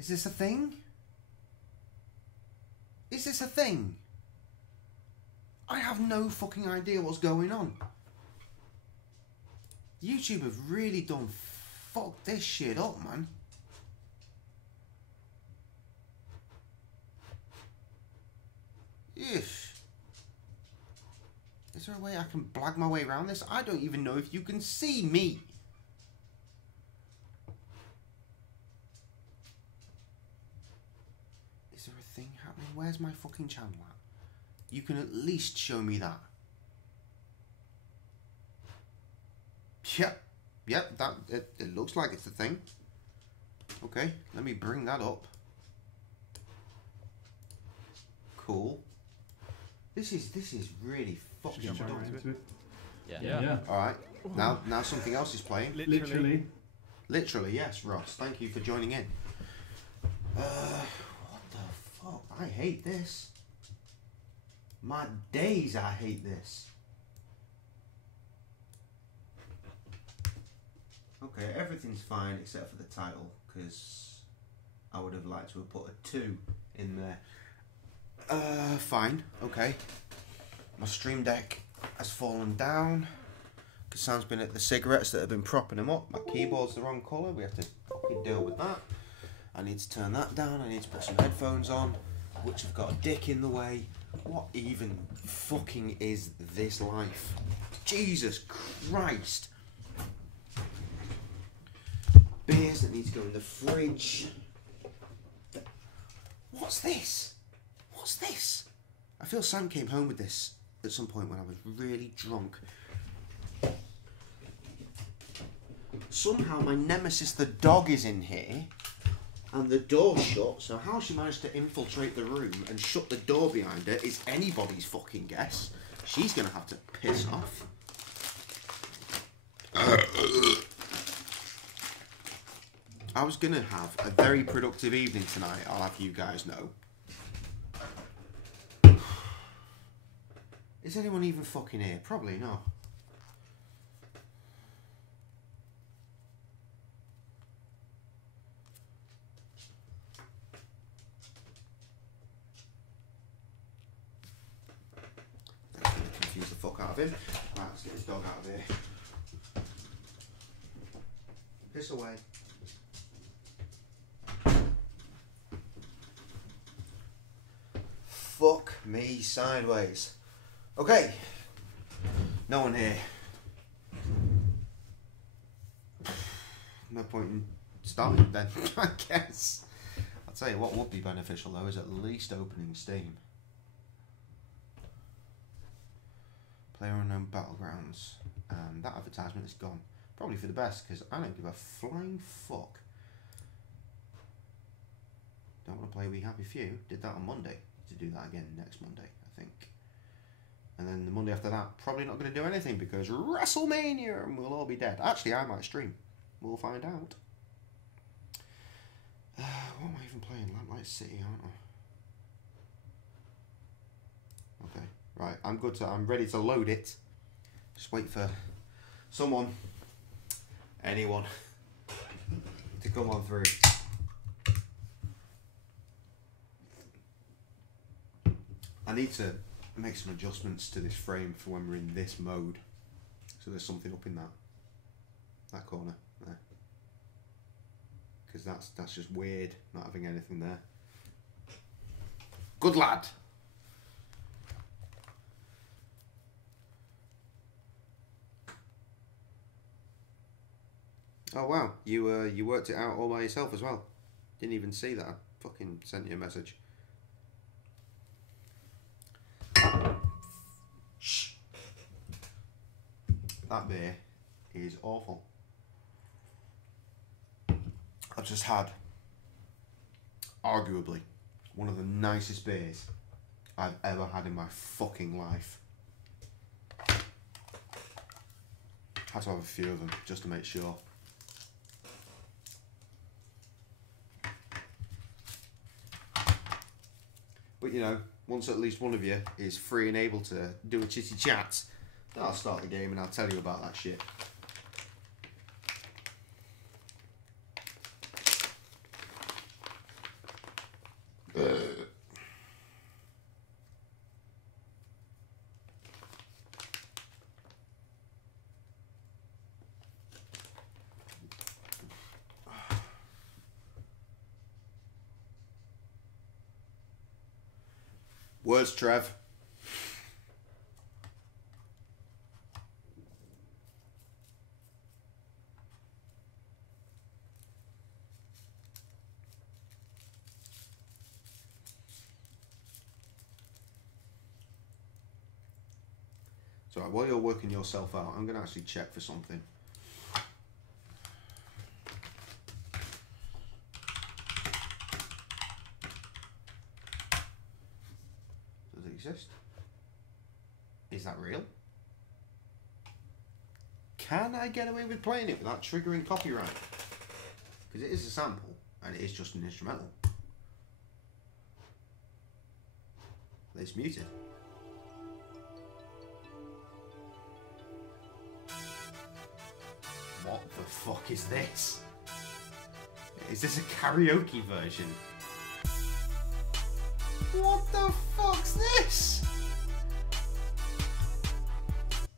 Is this a thing? Is this a thing? I have no fucking idea what's going on. YouTube have really done fucked this shit up, man. Yes. Is there a way I can blag my way around this? I don't even know if you can see me. Is there a thing happening? Where's my fucking channel at? You can at least show me that. Yep, that it looks like it's a thing. Okay, let me bring that up. Cool. This is really fucking dumb. Yeah. Alright, now something else is playing. Literally, yes, Ross. Thank you for joining in. What the fuck? I hate this. My days, I hate this. Okay, everything's fine except for the title, because I would have liked to have put a 2 in there. Fine, okay. My stream deck has fallen down, because Sam's been at the cigarettes that have been propping him up. My keyboard's the wrong colour, we have to fucking deal with that. I need to turn that down, I need to put some headphones on, which have got a dick in the way. What even fucking is this life? Jesus Christ! Beers that need to go in the fridge. What's this? What's this? I feel Sam came home with this at some point when I was really drunk. Somehow my nemesis the dog is in here and the door's shut, so how she managed to infiltrate the room and shut the door behind her is anybody's fucking guess. She's gonna have to piss off. I was gonna have a very productive evening tonight, I'll have you guys know. Is anyone even fucking here? Probably not. That's gonna confuse the fuck out of him. Right, let's get this dog out of here. Piss away. Fuck me sideways. Okay. No one here. No point in starting then, I guess. I'll tell you what would be beneficial though is at least opening Steam. PlayerUnknown Battlegrounds. That advertisement is gone. Probably for the best because I don't give a flying fuck. Don't want to play We Happy Few. Did that on Monday. To do that again next Monday, I think. And then the Monday after that, probably not going to do anything because WrestleMania and we'll all be dead. Actually, I might stream. We'll find out. What am I even playing? Lamplight City, aren't I? Okay, right. I'm good to. I'm ready to load it. Just wait for someone, anyone, to come on through. I need to make some adjustments to this frame for when we're in this mode. So there's something up in that corner there. Because that's just weird, not having anything there. Good lad. Oh wow, you worked it out all by yourself as well. Didn't even see that. I fucking sent you a message. Shh. That beer is awful. I've just had, arguably, one of the nicest beers I've ever had in my fucking life. Had to have a few of them just to make sure. But you know, once at least one of you is free and able to do a chitty chat, then I'll start the game and I'll tell you about that shit. Words, Trev. So while you're working yourself out, I'm going to actually check for something. Does it exist? Is that real? Can I get away with playing it without triggering copyright? Because it is a sample and it is just an instrumental. It's muted. What the fuck is this? Is this a karaoke version? What the fuck's this?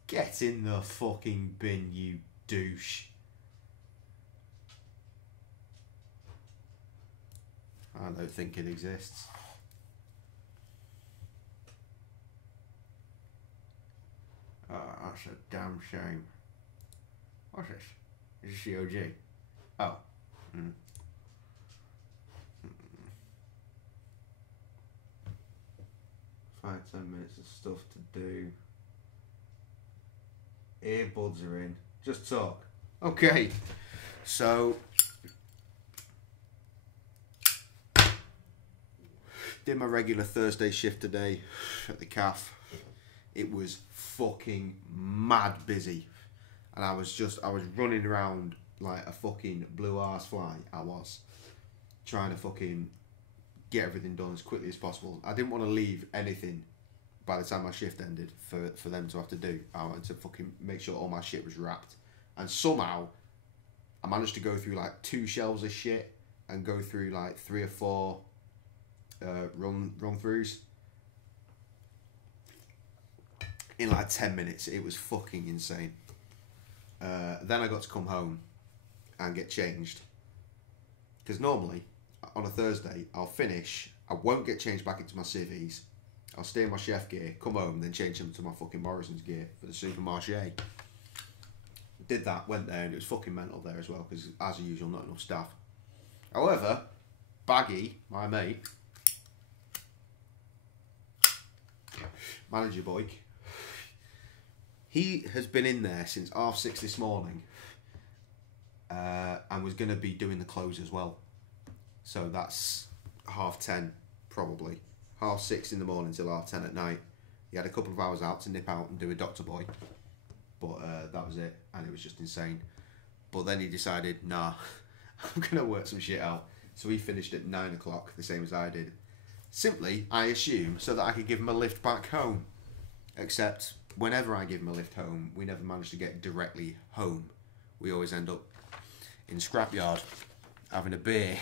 Get in the fucking bin, you douche. I don't think it exists. Oh, that's a damn shame. What's this? Is this the OG? Oh. 5-10 minutes of stuff to do. Earbuds are in. Just talk. Okay. So did my regular Thursday shift today at the calf. It was fucking mad busy. And I was running around like a fucking blue arse fly. I was trying to fucking get everything done as quickly as possible. I didn't want to leave anything by the time my shift ended for them to have to do. I wanted to fucking make sure all my shit was wrapped. And somehow I managed to go through like 2 shelves of shit and go through like 3 or 4 run-throughs in like 10 minutes. It was fucking insane. Then I got to come home and get changed. Because normally, on a Thursday, I'll finish, I won't get changed back into my civvies, I'll stay in my chef gear, come home, then change them to my fucking Morrison's gear for the supermarché. Did that, went there, and it was fucking mental there as well, because as usual, not enough staff. However, Baggy, my mate, manager boy, he has been in there since 6:30 this morning, and was going to be doing the close as well. So that's 10:30 probably. 6:30 in the morning till 10:30 at night. He had a couple of hours out to nip out and do a doctor boy, but that was it, and it was just insane. But then he decided, nah, I'm going to work some shit out. So he finished at 9 o'clock, the same as I did. Simply, I assume, so that I could give him a lift back home. Except, whenever I give him a lift home, we never manage to get directly home. We always end up in scrapyard, having a beer.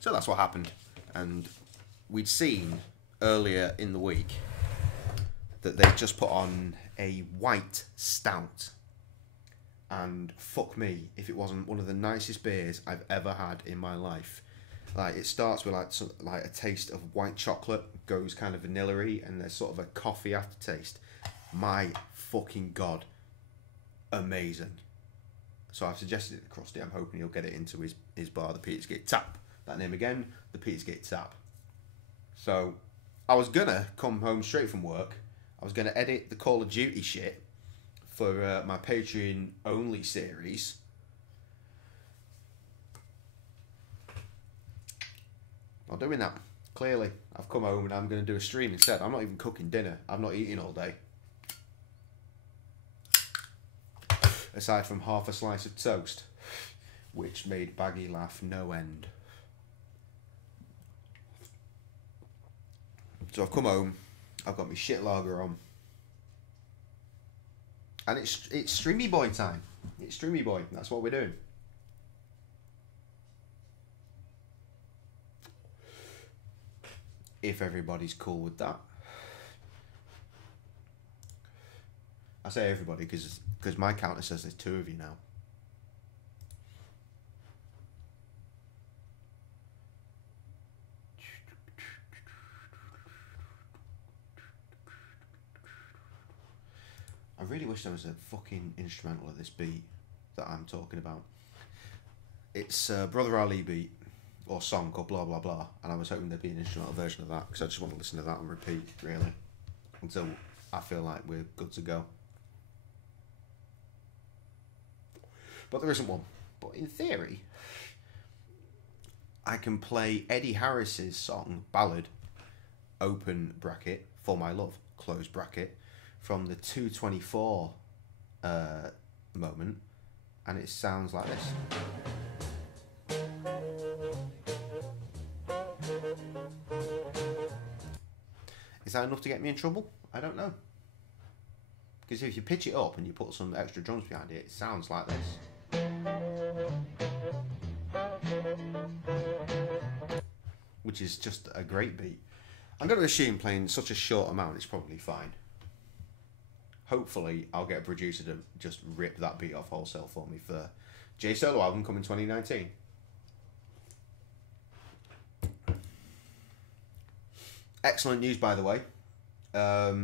So that's what happened. And we'd seen earlier in the week that they just put on a white stout. And fuck me, if it wasn't one of the nicest beers I've ever had in my life. Like, it starts with like a taste of white chocolate, goes kind of vanilla-y, and there's sort of a coffee aftertaste. My fucking god, amazing. So I've suggested it to Krusty. I'm hoping he'll get it into his bar, the Peter's Gate Tap. That name again, the Peter's Gate Tap. So I was gonna come home straight from work. I was gonna edit the Call of Duty shit for my Patreon only series. Not doing that. Clearly, I've come home and I'm going to do a stream instead. I'm not even cooking dinner. I've not eaten all day. Aside from half a slice of toast, which made Baggy laugh no end. So I've come home. I've got my shit lager on. And it's Streamy Boy time. It's Streamy Boy. That's what we're doing. if everybody's cool with that. I say everybody because my counter says there's 2 of you now. I really wish there was a fucking instrumental of this beat that I'm talking about. It's Brother Ali beat, or song called Blah Blah Blah, and I was hoping there'd be an instrumental version of that, because I just want to listen to that on repeat, really, until I feel like we're good to go. But there isn't one. But in theory, I can play Eddie Harris's song, Ballad, open bracket, For My Love, close bracket, from the 224 moment, and it sounds like this. Is that enough to get me in trouble? I don't know. Because if you pitch it up and you put some extra drums behind it, it sounds like this. Which is just a great beat. I'm going to assume playing such a short amount is probably fine. Hopefully I'll get a producer to just rip that beat off wholesale for me for J Solo album coming 2019. Excellent news, by the way. I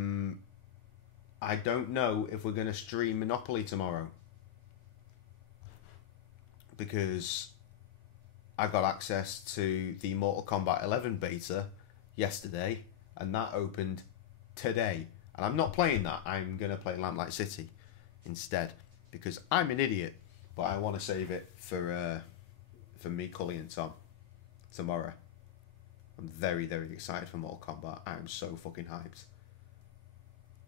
don't know if we're going to stream Monopoly tomorrow, because I got access to the Mortal Kombat 11 beta yesterday, and that opened today. And I'm not playing that. I'm going to play Lamplight City instead, because I'm an idiot, but I want to save it for me, Cully, and Tom tomorrow. I'm very, very excited for Mortal Kombat. I'm so fucking hyped.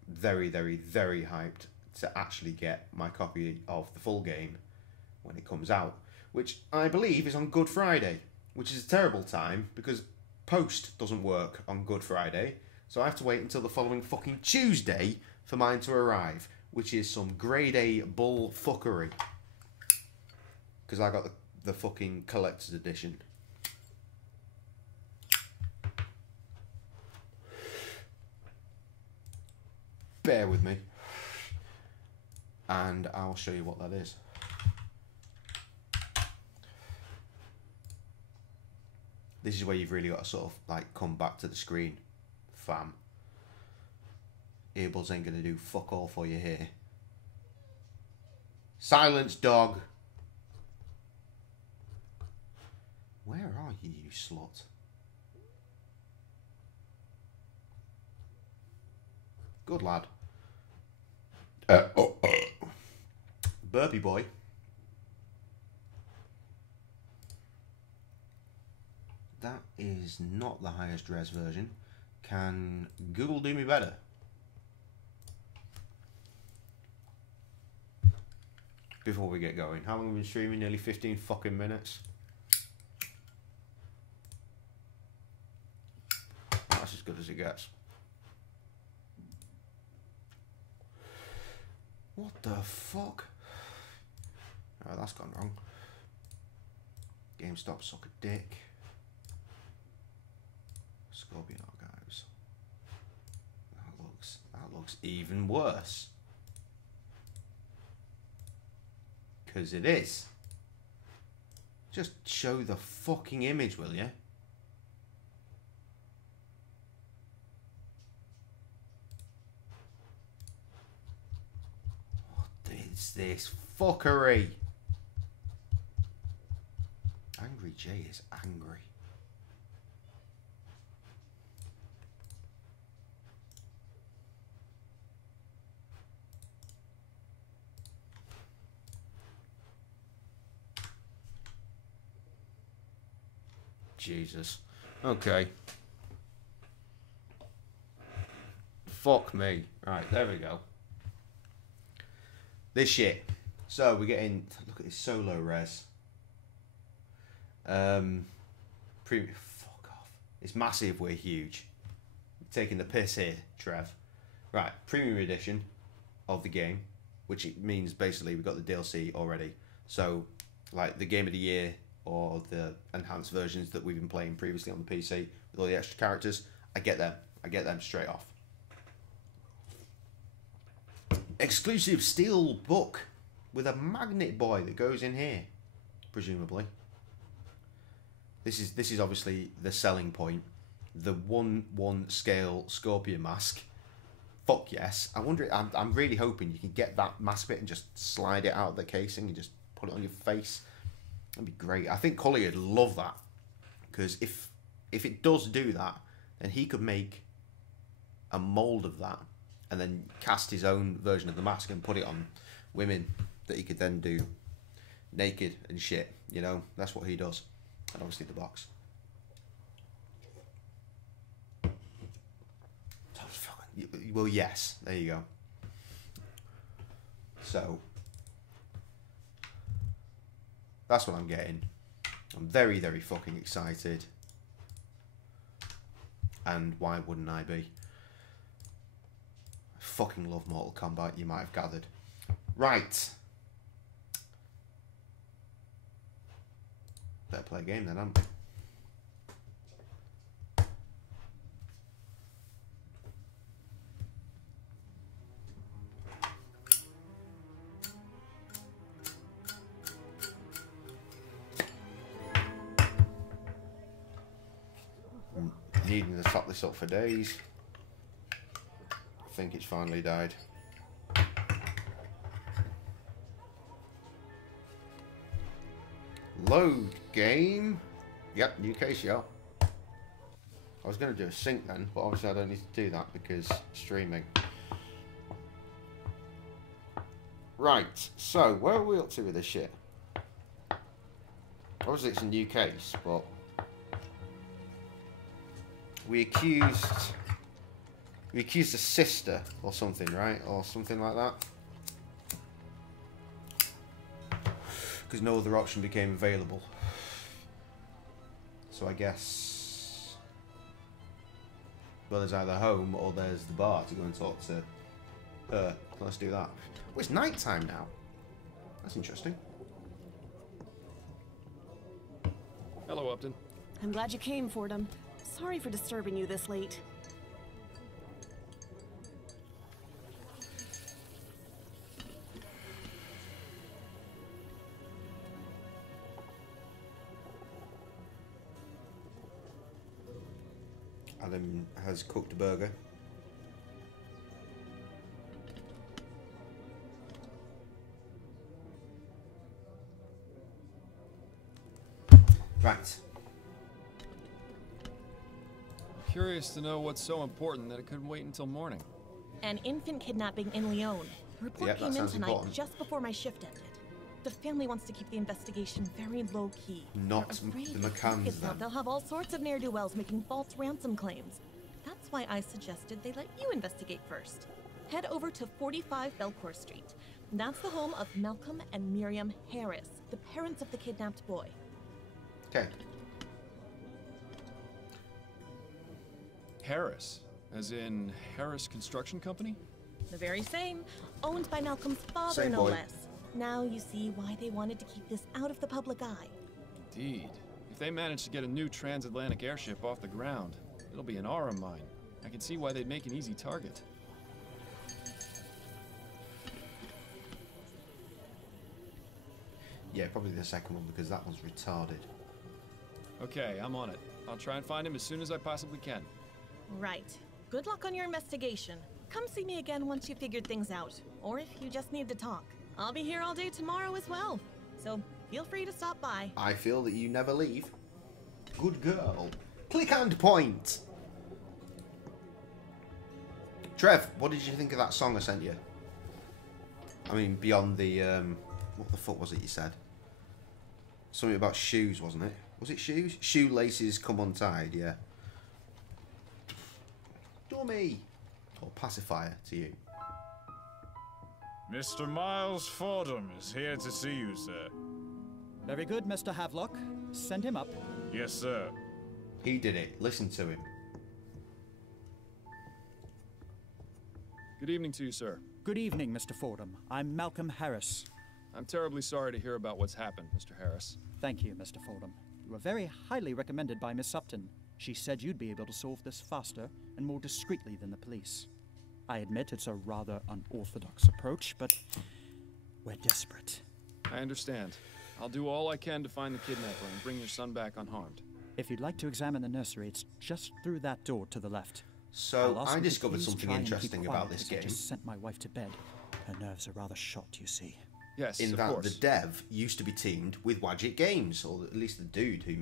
Very, very, very hyped to actually get my copy of the full game when it comes out, which I believe is on Good Friday, which is a terrible time because post doesn't work on Good Friday, so I have to wait until the following fucking Tuesday for mine to arrive, which is some grade A bull fuckery, because I got the fucking collector's edition. Bear with me, and I'll show you what that is. This is where you've really got to sort of like come back to the screen, fam. Earbuds ain't gonna do fuck all for you here. Silence, dog. Where are you, you slut? Good lad. Burpee boy. That is not the highest res version. Can Google do me better? Before we get going, how long have we been streaming? Nearly 15 fucking minutes. That's as good as it gets. What the fuck? Oh, that's gone wrong. GameStop suck a dick. Scorpion Archives. That looks even worse. 'Cause it is. Just show the fucking image, will you? Is this fuckery? Angry Jay is angry. Jesus. Okay. Fuck me. Right, there we go. This shit. So we're getting, look at this solo res. Fuck off. It's massive, we're huge. We're taking the piss here, Trev. Right, premium edition of the game, which it means basically we've got the DLC already. So, like the game of the year or the enhanced versions that we've been playing previously on the PC with all the extra characters, I get them. I get them straight off. Exclusive steel book with a magnet boy that goes in here, presumably. This is obviously the selling point. The 1/1 scale scorpion mask. Fuck yes. I wonder. I'm really hoping you can get that mask bit and just slide it out of the casing and just put it on your face. That'd be great. I think Cully would love that, because if it does do that, then he could make a mold of that and then cast his own version of the mask and put it on women that he could then do naked and shit. You know, that's what he does. And obviously the box. Well, yes. There you go. So that's what I'm getting. I'm very, very fucking excited. And why wouldn't I be? I fucking love Mortal Kombat, you might have gathered. Right. Better play a game then, haven't we? Needing to top this up for days. I think it's finally died. Load game. Yep, new case, yeah. I was going to do a sync then, but obviously I don't need to do that because streaming. Right, so where are we up to with this shit? Obviously it's a new case, but we accused a sister or something, right? Or something like that. Because no other option became available. So I guess, well, there's either home or there's the bar to go and talk to her. Let's do that. Oh, it's night time now. That's interesting. Hello, Upton. I'm glad you came, Fordham. Sorry for disturbing you this late. Adam has cooked a burger. Right. Curious to know what's so important that it couldn't wait until morning. An infant kidnapping in Lyon. The report Yep, that came in sounds tonight important. just before my shift ended. The family wants to keep the investigation very low-key. Not They're afraid the McCanns, if not, then. they'll have all sorts of ne'er-do-wells making false ransom claims. That's why I suggested they let you investigate first. Head over to 45 Belcourt Street. That's the home of Malcolm and Miriam Harris, the parents of the kidnapped boy. Okay. Harris, as in Harris Construction Company? The very same. Owned by Malcolm's father, Same no boy. less. Now you see why they wanted to keep this out of the public eye. Indeed. If they manage to get a new transatlantic airship off the ground, it'll be an aura mine. I can see why they'd make an easy target. Yeah, probably the second one because that one's retarded. Okay, I'm on it. I'll try and find him as soon as I possibly can. Right. Good luck on your investigation. Come see me again once you figured things out. Or if you just need to talk. I'll be here all day tomorrow as well. So feel free to stop by. I feel that you never leave. Good girl. Click and point. Trev, what did you think of that song I sent you? I mean, beyond the, what the fuck was it you said? Something about shoes, wasn't it? Was it shoes? Shoelaces come untied, yeah. Dummy. Or pacifier to you. Mr. Miles Fordham is here to see you, sir. Very good, Mr. Havelock. Send him up. Yes, sir. He did it. Listen to him. Good evening to you, sir. Good evening, Mr. Fordham. I'm Malcolm Harris. I'm terribly sorry to hear about what's happened, Mr. Harris. Thank you, Mr. Fordham. You were very highly recommended by Miss Upton. She said you'd be able to solve this faster and more discreetly than the police. I admit it's a rather unorthodox approach, but we're desperate. I understand. I'll do all I can to find the kidnapper and bring your son back unharmed. If you'd like to examine the nursery, it's just through that door to the left. So, I'll ask I you to discovered please something try and keep interesting quiet about this as I game. just sent my wife to bed. Her nerves are rather shot, you see. Yes, In of that course. the dev used to be teamed with Wadget Games, or at least the dude who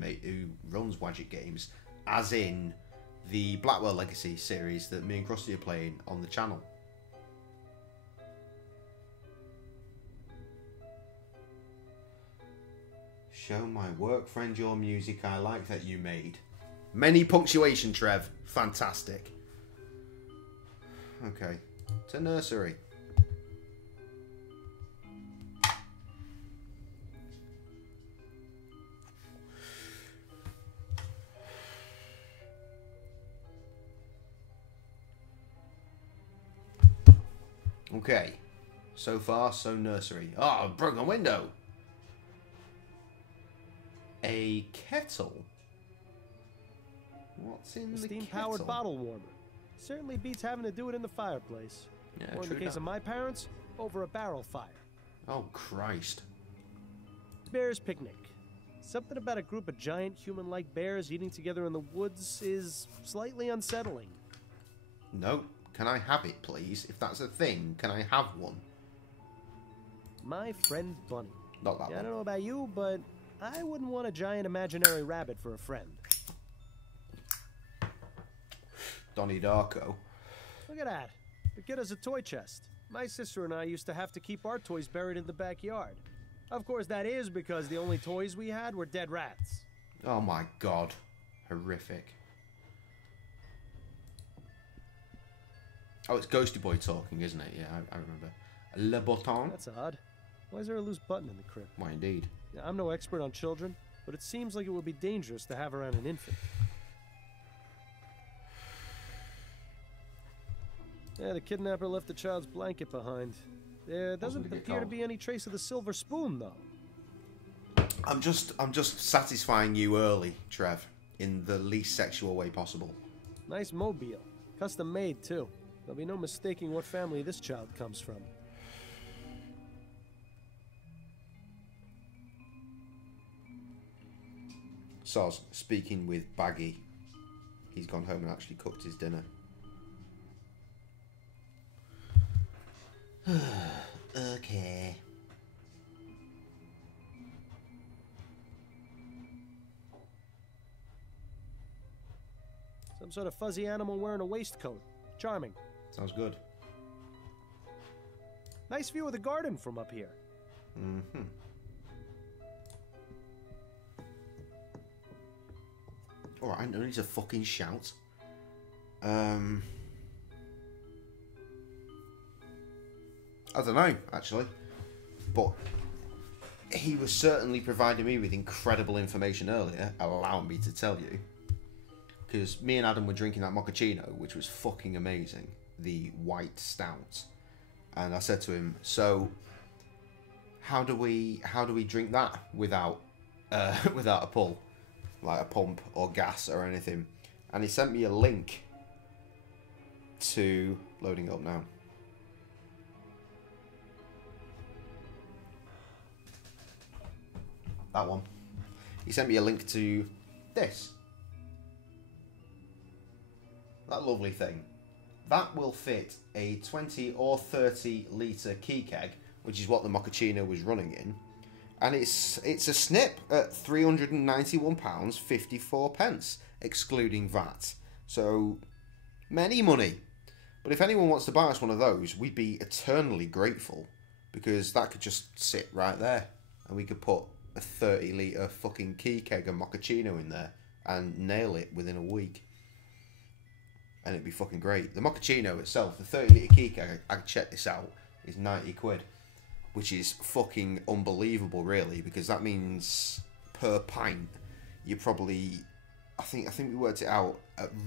runs Wadget Games, as in the Blackwell Legacy series that me and Krusty are playing on the channel. Show my work friend your music I like that you made. Many punctuation, Trev. Fantastic. Okay. To nursery. Okay. So far, so nursery. Oh, a broken window. A kettle. What's in A the steam-powered kettle? bottle warmer. Certainly beats having to do it in the fireplace. Yeah, Or in true the case that. of my parents, over a barrel fire. Oh, Christ. Bear's picnic. Something about a group of giant human-like bears eating together in the woods is slightly unsettling. No. Can I have it, please? If that's a thing, can I have one? My friend Bunny. Not that Yeah, I one. don't know about you, but I wouldn't want a giant imaginary rabbit for a friend. Donnie Darko. Look at that. The kid has a toy chest. My sister and I used to have to keep our toys buried in the backyard. Of course, that is because the only toys we had were dead rats. Oh my god. Horrific. Oh, it's Ghosty Boy talking, isn't it? Yeah, I remember. Le Bouton? That's odd. Why is there a loose button in the crib? Why, indeed. Yeah, I'm no expert on children, but it seems like it would be dangerous to have around an infant. Yeah, the kidnapper left the child's blanket behind. There doesn't Wasn't it appear to cold? be any trace of the silver spoon, though. I'm just satisfying you early, Trev, in the least sexual way possible. Nice mobile. Custom made, too. There'll be no mistaking what family this child comes from. Soz, speaking with Baggy. He's gone home and actually cooked his dinner. Okay. Some sort of fuzzy animal wearing a waistcoat. Charming. Sounds good. Nice view of the garden from up here. Mm-hmm. Alright, no need to fucking shout. I don't know, actually. But he was certainly providing me with incredible information earlier, allow me to tell you. Because me and Adam were drinking that mochaccino, which was fucking amazing. The white stout. And I said to him, so how do we drink that without without a pull? Like a pump or gas or anything? And he sent me a link to loading up now. That one. He sent me a link to this. That lovely thing. That will fit a 20 or 30 litre key keg, which is what the mochaccino was running in. And it's a snip at £391.54, excluding VAT. So, many money. But if anyone wants to buy us one of those, we'd be eternally grateful. Because that could just sit right there. And we could put a 30 litre fucking key keg of mochaccino in there and nail it within a week. And it'd be fucking great. The mochaccino itself, the 30 litre key keg, I checked this out, is 90 quid. Which is fucking unbelievable, really, because that means per pint, you probably, I think we worked it out,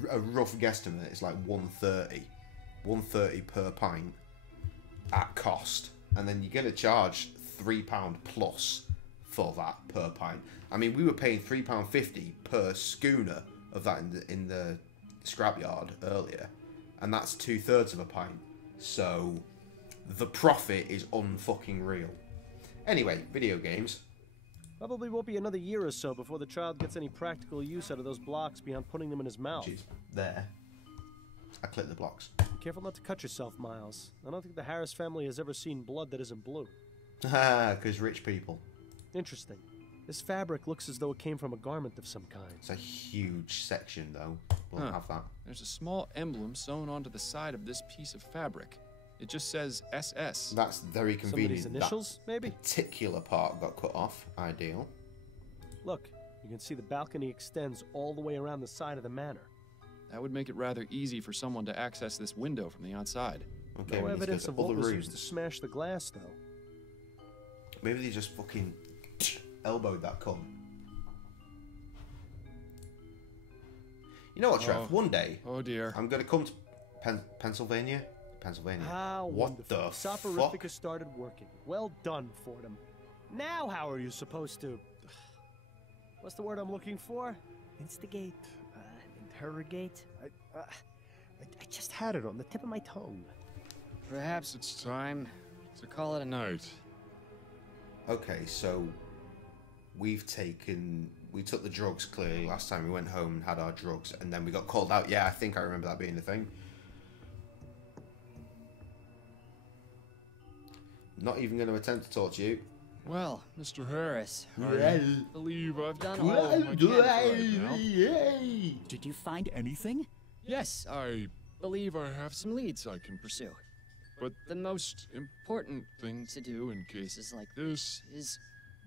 a rough guesstimate is like 130 per pint at cost. And then you're going to charge £3 plus for that per pint. I mean, we were paying £3.50 per schooner of that in the scrapyard earlier, and that's 2/3 of a pint. So the profit is unfucking real. Anyway, video games. Probably won't be another year or so before the child gets any practical use out of those blocks beyond putting them in his mouth. Jeez, there. I clicked the blocks. Be careful not to cut yourself, Miles. I don't think the Harris family has ever seen blood that isn't blue. Haha, because rich people. Interesting. This fabric looks as though it came from a garment of some kind. It's a huge section, though. We'll have that. There's a small emblem sewn onto the side of this piece of fabric. It just says SS. That's very convenient. Somebody's initials, maybe? Particular part got cut off. Ideal. Look, you can see the balcony extends all the way around the side of the manor. That would make it rather easy for someone to access this window from the outside. Okay, No we need to go evidence to of what other was rooms. used to smash the glass, though. Maybe they just fucking elbowed that cunt. You know what, Trev? Oh. One day, Oh dear. I'm gonna come to Pennsylvania. Pennsylvania. How What wonderful. the Soporific fuck? has started working. Well done, Fordham. Now how are you supposed to... What's the word I'm looking for? Instigate? Interrogate? I just had it on the tip of my tongue. Perhaps it's time to call it a night. Okay, so we took the drugs clearly last time we went home and had our drugs, and then we got called out. Yeah, I think I remember that being the thing. Not even going to attempt to talk to you. Well, Mr. Harris, Harris, I believe I've done done all I can for right now. Did you find anything? yes, I believe I have some leads I can pursue. But The most important thing to to do do in cases cases like like this is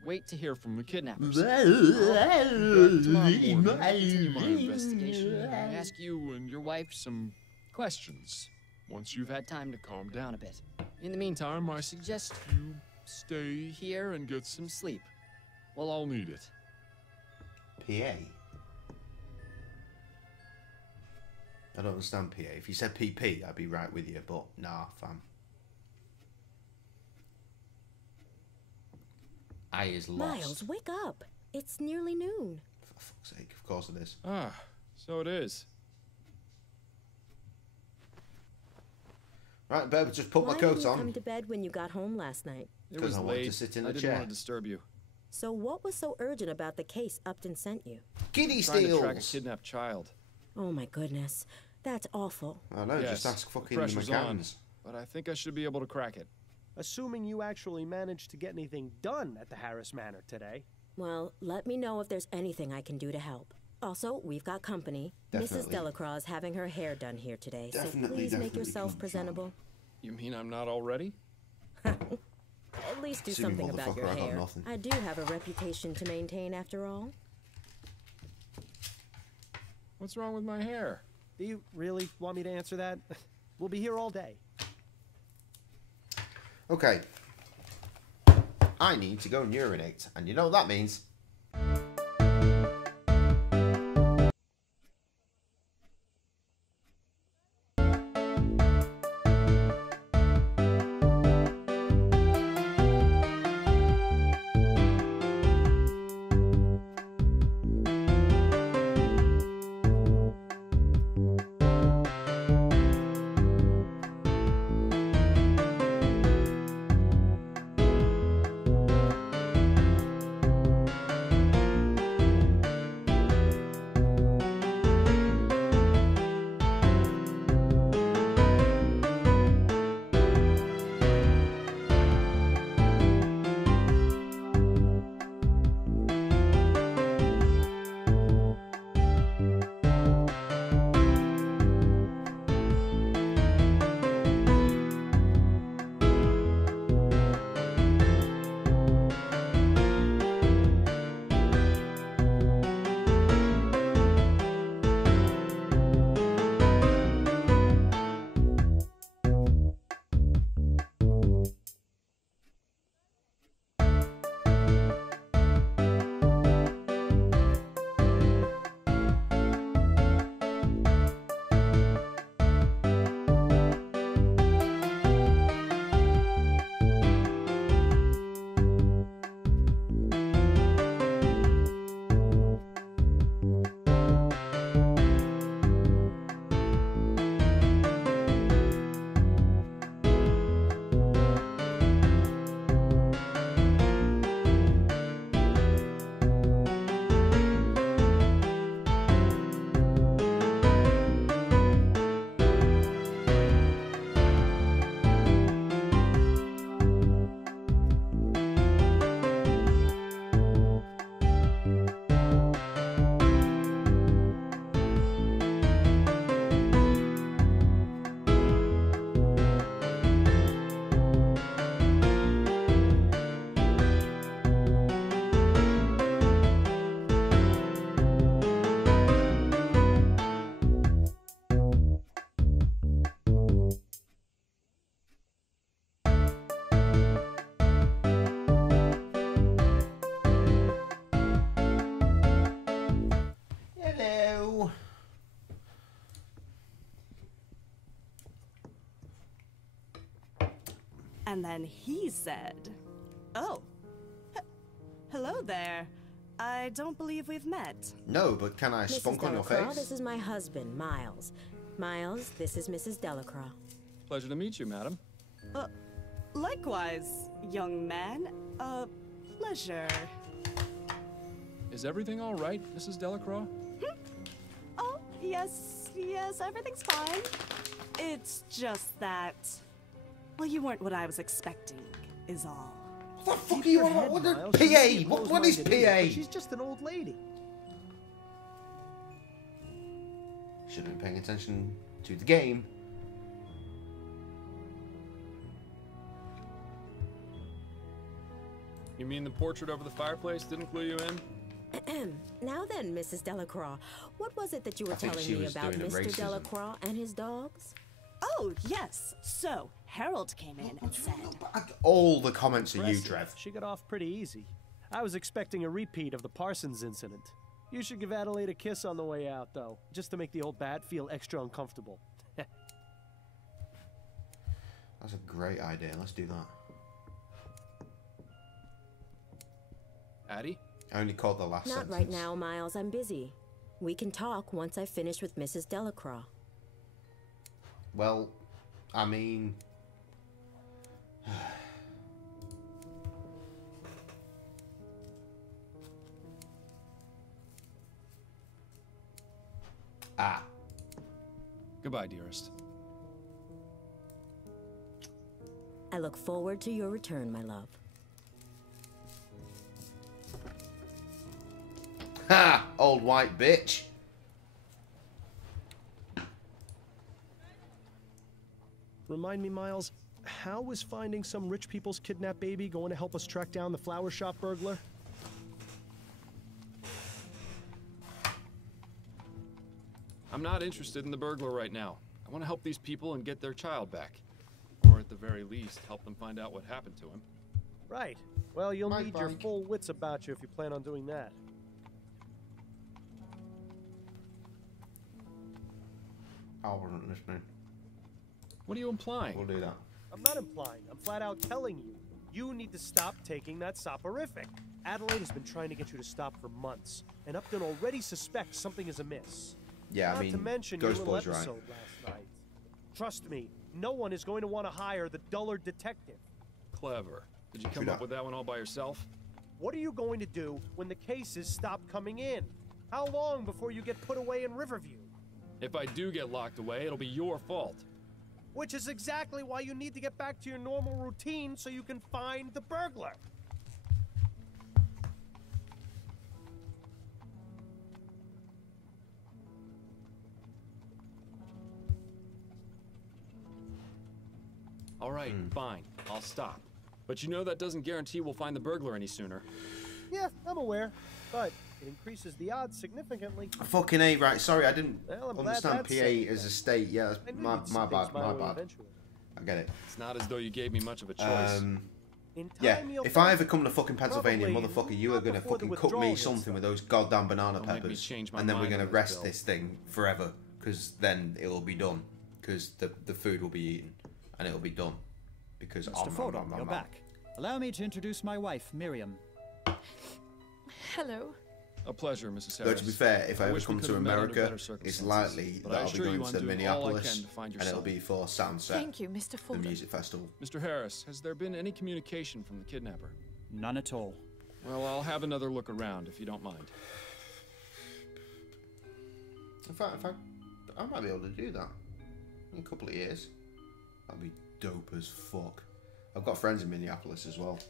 wait to hear from the kidnappers. kidnappers. Tomorrow morning, continue my investigation and and ask you and your wife some questions. Once you've had time to calm down a bit. In the meantime, I suggest you stay here and get some sleep. Well, I'll need it. PA. I don't understand PA. If you said PP, I'd be right with you, but nah, fam. I is lost. Miles, wake up. It's nearly noon. For fuck's sake, of course it is. Ah, so it is. Right, babe, just put my Why coat didn't you come on. to bed when you got home last night? It 'Cause was I wanted to late. sit in I the didn't chair. want to disturb you. So what was so urgent about the case Upton sent you? Giddy Trying to track a steals! kidnapped child. Oh my goodness. That's awful. I know, Yes, just ask the fucking pressure's on. McCanns. But I think I should be able to crack it. Assuming you actually managed to get anything done at the Harris Manor today. Well, let me know if there's anything I can do to help. Also, we've got company. Mrs. Definitely. Delacroix is having her hair done here today, so Definitely, please make definitely yourself come, presentable. You mean I'm not already? At least do Silly something about your motherfucker, I got hair. nothing. I do have a reputation to maintain after all. What's wrong with my hair? Do you really want me to answer that? We'll be here all day. Okay. I need to go and urinate, and you know what that means? And then he said, "Oh, hello there. I don't believe we've met." No, but can I spunk on your Delacroix, face? this is my husband, Miles. Miles, this is Mrs. Delacroix. Pleasure to meet you, madam. Likewise, young man. Pleasure. Is everything all right, Mrs. Delacroix? Oh, yes, everything's fine. It's just that, well, you weren't what I was expecting, is all. What the fuck Keep are you your on head, about? What Miles. the She's PA? a What is close-minded idiot, but PA? She's just an old lady. Should have been paying attention to the game. You mean the portrait over the fireplace didn't clue you in? Now then, Mrs. Delacroix, what was it that you were I think telling she me was about doing a Mr. racism. Delacroix and his dogs? Oh, yes. So, Harold came in and said, All the comments are you, Impressive. Trev. She got off pretty easy. I was expecting a repeat of the Parsons incident. You should give Adelaide a kiss on the way out, though, just to make the old bat feel extra uncomfortable. That's a great idea. Let's do that. Addie? I only caught the last Not sentence. right now, Miles. I'm busy. We can talk once I finish with Mrs. Delacroix. Well, I mean... ah. Goodbye, dearest. I look forward to your return, my love. Ha! Old white bitch. Remind me, Miles, how was finding some rich people's kidnapped baby going to help us track down the flower shop burglar? I'm not interested in the burglar right now. I want to help these people and get their child back. Or at the very least, help them find out what happened to him. Right. Well, you'll Bike, need your bike. full wits about you if you plan on doing that. I wasn't listening. What are you implying? We'll do that. I'm not implying. I'm flat out telling you. You need to stop taking that soporific. Adelaide has been trying to get you to stop for months, and Upton already suspects something is amiss. Yeah, Not I mean, to mention your Ghost little Boy's right. episode last night. Trust me, no one is going to want to hire the dullard detective. Clever. Did you True come up that. with that one all by yourself? What are you going to do when the cases stop coming in? How long before you get put away in Riverview? If I do get locked away, it'll be your fault. Which is exactly why you need to get back to your normal routine so you can find the burglar. All right, fine. I'll stop. But you know that doesn't guarantee we'll find the burglar any sooner. Yeah, I'm aware, but it increases the odds significantly. Fucking A, right. Sorry, I didn't Well, I'm glad understand that's PA safe, as a then. state. Yeah, I knew my you'd see bad, things my way bad. eventually. I get it. It's not as though you gave me much of a choice. In Yeah, time, you'll if I find ever come to fucking Pennsylvania, probably motherfucker, you are not gonna before the fucking cook withdrawal me hits, something though. with those goddamn banana Don't make me peppers, change my and then we're mind gonna on this, rest Bill. this thing forever, because then it'll be done, because the food will be eaten, and it'll be done, because Mr. Frodon, you're back. Allow me to introduce my wife, Miriam. Hello. A pleasure, Mrs. Though Harris. to be fair, if I ever wish we come could to have met under America, better it's circumstances, likely but that I I'll be assure going you I'm to doing all I Minneapolis, can to find your and it'll son. be for Sunset, Thank you, Mr. the Fulton. music festival. Mr. Harris, has there been any communication from the kidnapper? None at all. Well, I'll have another look around if you don't mind. In fact, I might be able to do that in a couple of years. That'd be dope as fuck. I've got friends in Minneapolis as well.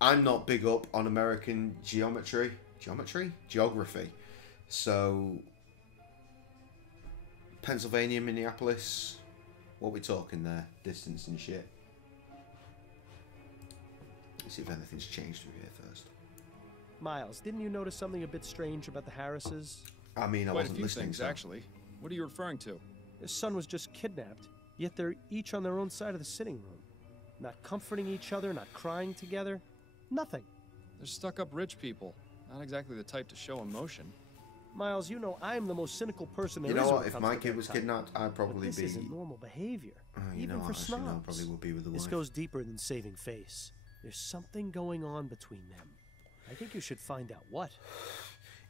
I'm not big up on American geography. So, Pennsylvania, Minneapolis, what we talking there? Distance and shit. Let's see if anything's changed through here first. Miles, didn't you notice something a bit strange about the Harrises? I mean, I Quite a wasn't few listening. things, So. actually. What are you referring to? His son was just kidnapped, yet they're each on their own side of the sitting room. Not comforting each other, not crying together. Nothing. They're stuck-up rich people. Not exactly the type to show emotion. Miles, you know I'm the most cynical person there You know is when what? it If comes my to kid was bedtime. kidnapped, I'd But probably this be. isn't normal behavior, You even know for what? Actually, no, snobs. probably would be with the This wife. goes deeper than saving face. There's something going on between them. I think you should find out what.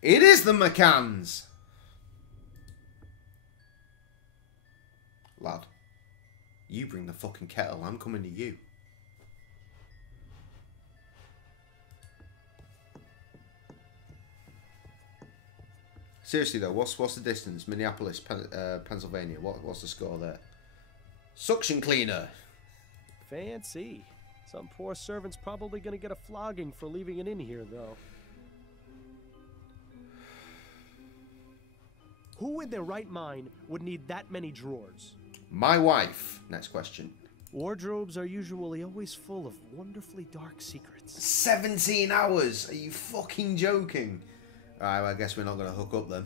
It is the McCanns! Lad, you bring the fucking kettle, I'm coming to you. Seriously though, what's the distance? Minneapolis, Pennsylvania. What's the score there? Suction cleaner. Fancy. Some poor servant's probably gonna get a flogging for leaving it in here, though. Who in their right mind would need that many drawers? My wife. Next question. Wardrobes are usually always full of wonderfully dark secrets. 17 hours? Are you fucking joking? Alright, well, I guess we're not going to hook up then.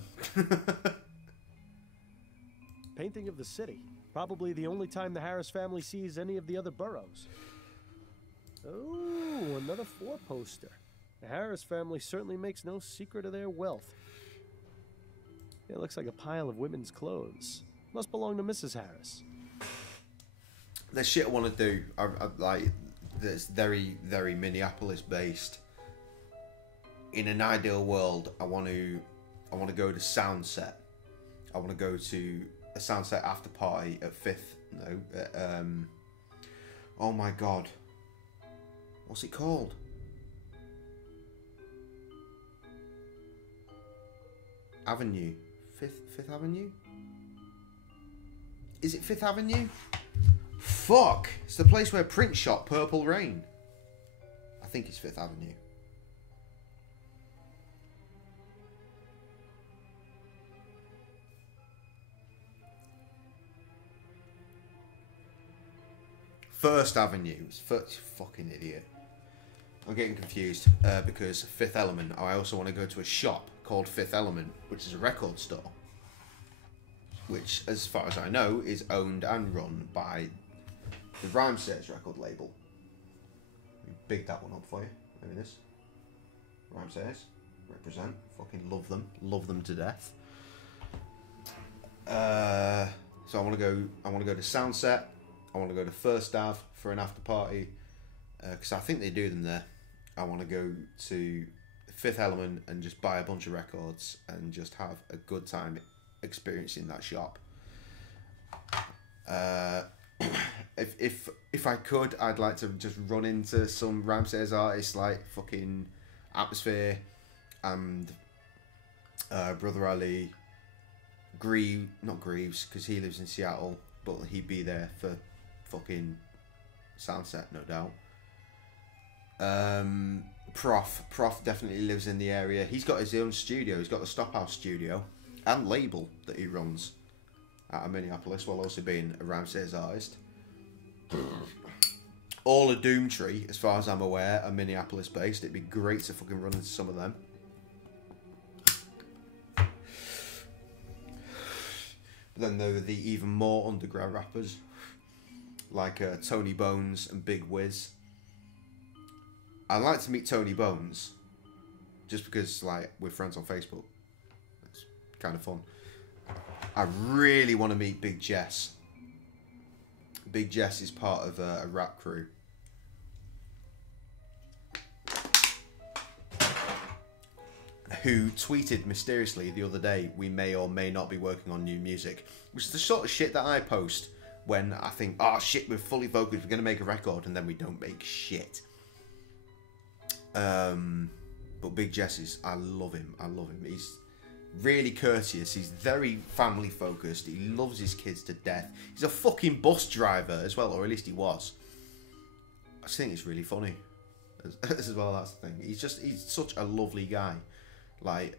Painting of the city. Probably the only time the Harris family sees any of the other boroughs. Oh, another four-poster. The Harris family certainly makes no secret of their wealth. It looks like a pile of women's clothes. Must belong to Mrs. Harris. There's shit I want to do. I like, that's very, very Minneapolis based. In an ideal world, I want to go to Soundset. I want to go to a Soundset after party at oh my god, what's it called? Avenue, Fifth Avenue. Is it Fifth Avenue? Fuck! It's the place where Prince shot Purple Rain. I think it's Fifth Avenue. First Avenue. It's fucking idiot. I'm getting confused because Fifth Element. I also want to go to a shop called Fifth Element, which is a record store, which, as far as I know, is owned and run by the Rhymesayers record label. Let me big that one up for you. There it is. Rhymesayers represent. Fucking love them. Love them to death. So I want to go to Soundset. I want to go to First Ave for an after party because I think they do them there. I want to go to Fifth Element and just buy a bunch of records and just have a good time experiencing that shop. If I could, I'd like to just run into some Rhymesayers artists like fucking Atmosphere and Brother Ali, not Greaves because he lives in Seattle, but he'd be there for fucking Soundset, no doubt. Prof definitely lives in the area. He's got his own studio. He's got the Stophouse studio and label that he runs out of Minneapolis while also being a Rhymesayers artist. All of Doomtree, as far as I'm aware, are Minneapolis based. It'd be great to fucking run into some of them. But then there are the even more underground rappers like Tony Bones and Big Wiz. I'd like to meet Tony Bones just because, like, we're friends on Facebook. It's kind of fun. I really want to meet Big Jess. Big Jess is part of a rap crew. Who tweeted mysteriously the other day, we may or may not be working on new music. Which is the sort of shit that I post when I think, oh shit, we're fully focused, we're going to make a record, and then we don't make shit. But Big Jess is, I love him. He's really courteous. He's very family focused. He loves his kids to death. He's a fucking bus driver as well, or at least he was. I just think it's really funny as well. That's the thing. He's such a lovely guy. Like,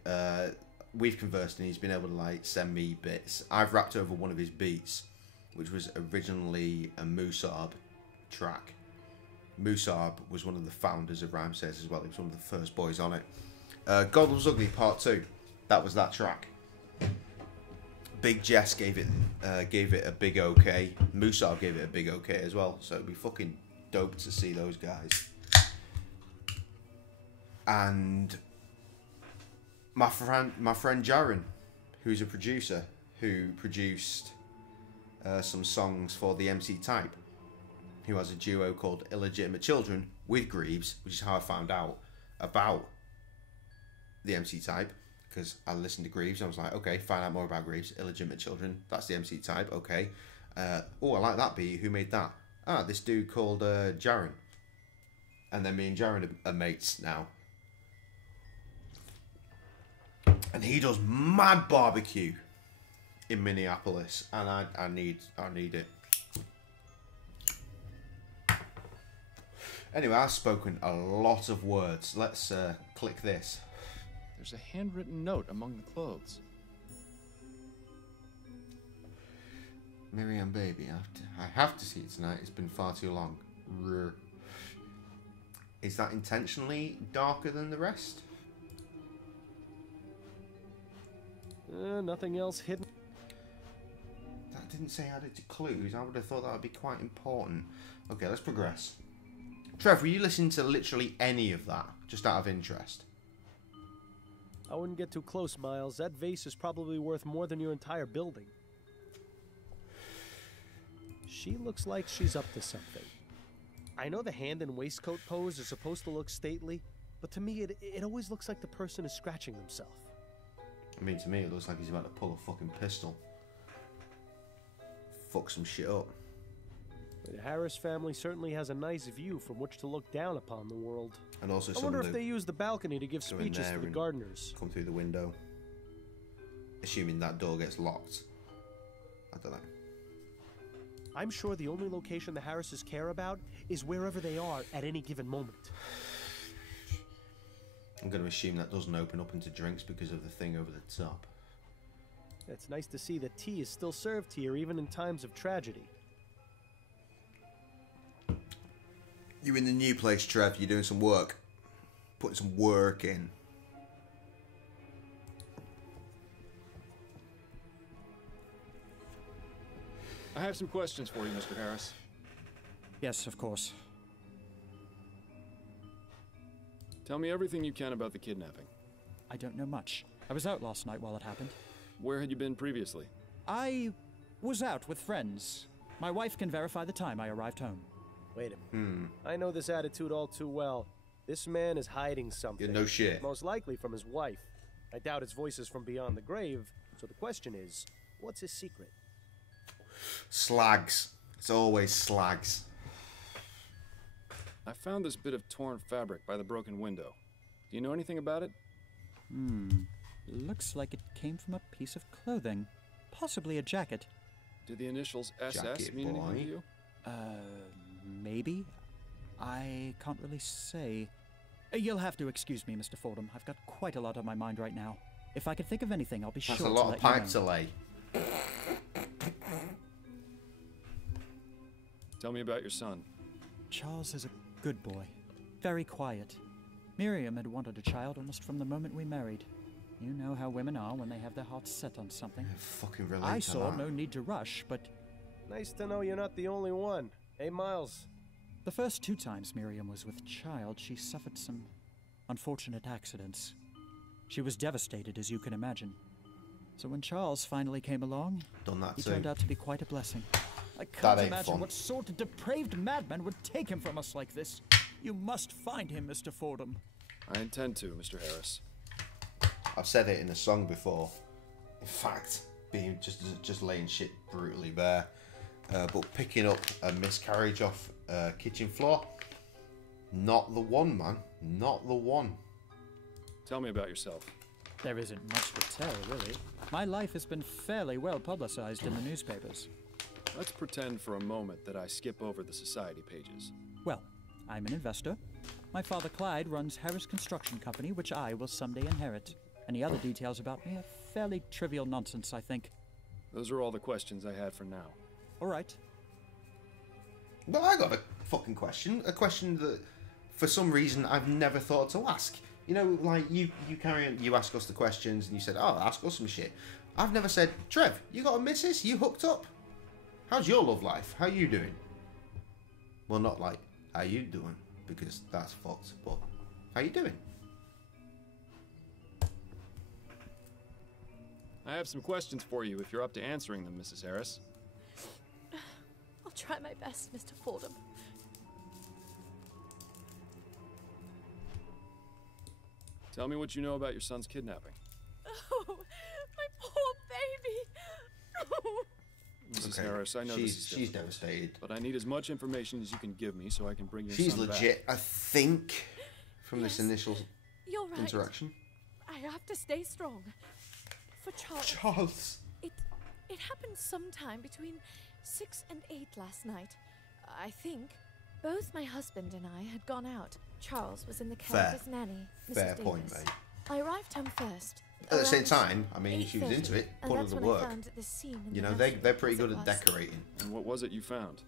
we've conversed and he's been able to like send me bits. I've rapped over one of his beats, which was originally a Musab track. Musab was one of the founders of Rhymesayers as well. He was one of the first boys on it. God Loves Ugly Part 2. That was that track. Big Jess gave it a big okay. Musab gave it a big okay as well. So it'd be fucking dope to see those guys. And my friend Jaren, who's a producer, who produced some songs for the MC Type, who has a duo called Illegitimate Children with Greaves, which is how I found out about the MC Type, because I listened to Greaves and I was like, okay, find out more about Greaves. Illegitimate Children, that's the MC Type, okay. Oh, I like that beat. Who made that? Ah, this dude called Jaren. And then me and Jaren are mates now. And he does mad barbecue in Minneapolis, and I need it. Anyway, I've spoken a lot of words. Let's click this. There's a handwritten note among the clothes. Miriam, baby, I have to see it tonight. It's been far too long. Rrr. Is that intentionally darker than the rest? Nothing else hidden. That didn't say added to clues. I would have thought that would be quite important. Okay, let's progress. Trev, were you listening to literally any of that, just out of interest? I wouldn't get too close, Miles. That vase is probably worth more than your entire building. She looks like she's up to something. I know the hand and waistcoat pose is supposed to look stately, but to me it always looks like the person is scratching themselves. I mean, to me, it looks like he's about to pull a fucking pistol. Fuck some shit up. The Harris family certainly has a nice view from which to look down upon the world. And also, I wonder if they use the balcony to give speeches to the gardeners. Come through the window. Assuming that door gets locked. I don't know. I'm sure the only location the Harrises care about is wherever they are at any given moment. I'm going to assume that doesn't open up into drinks because of the thing over the top. It's nice to see that tea is still served here even in times of tragedy. You in the new place, Trev. You're doing some work. Putting some work in. I have some questions for you, Mr. Harris. Yes, of course. Tell me everything you can about the kidnapping. I don't know much. I was out last night while it happened. Where had you been previously? I was out with friends. My wife can verify the time I arrived home. Wait a minute. I know this attitude all too well. This man is hiding something. Yeah, no shit. Most likely from his wife. I doubt his voice is from beyond the grave, so the question is, what's his secret? Slags. It's always slags. I found this bit of torn fabric by the broken window. Do you know anything about it? Looks like it came from a piece of clothing. Possibly a jacket. Did the initials SS Jacket mean anything boy. to you? Maybe? I can't really say. You'll have to excuse me, Mr. Fordham. I've got quite a lot on my mind right now. If I can think of anything, I'll be That's sure a to lot let of pipe you to know. lay. Tell me about your son. Charles is a good boy. Very quiet. Miriam had wanted a child almost from the moment we married. You know how women are when they have their hearts set on something. I fucking relate I to saw that. no need to rush, but Nice to know you're not the only one. Hey, Miles. the first 2 times Miriam was with child, she suffered some unfortunate accidents. She was devastated, as you can imagine. So when Charles finally came along, Done that he too. turned out to be quite a blessing. I That can't ain't imagine fun. what sort of depraved madman would take him from us like this. You must find him, Mr. Fordham. I intend to, Mr. Harris. I've said it in a song before. In fact, being just laying shit brutally bare, but picking up a miscarriage off kitchen floor. Not the one, man. Not the one. Tell me about yourself. There isn't much to tell, really. My life has been fairly well publicized in the newspapers. Let's pretend for a moment that I skip over the society pages. Well, I'm an investor. My father Clyde runs Harris Construction Company, which I will someday inherit. Any other details about me are fairly trivial nonsense, I think. Those are all the questions I had for now. All right. But I got a fucking question. A question that, for some reason, I've never thought to ask. You know, like, you carry on, you ask us the questions, and you said, oh, ask us some shit. I've never said, Trev, you got a missus? You hooked up? How's your love life? How you doing? Well, not like, how you doing? Because that's fucked, but how you doing? I have some questions for you if you're up to answering them, Mrs. Harris. I'll try my best, Mr. Fordham. Tell me what you know about your son's kidnapping. Oh, my poor baby. Mrs. Harris, I know this is she's difficult, devastated. but I need as much information as you can give me so I can bring your She's son legit, back. I think, from this initial You're right. interaction. I have to stay strong. For Charles. Charles. It happened sometime between 6 and 8 last night. I think. Both my husband and I had gone out. Charles was in the care of his nanny, Mrs. Fair Davis. point, mate. I arrived home first. At the same around time, I mean, she was 8:30, into it, and put in that's the when I work. found this scene in You the know, nursery, they're pretty as good it at was. decorating. And what was it you found?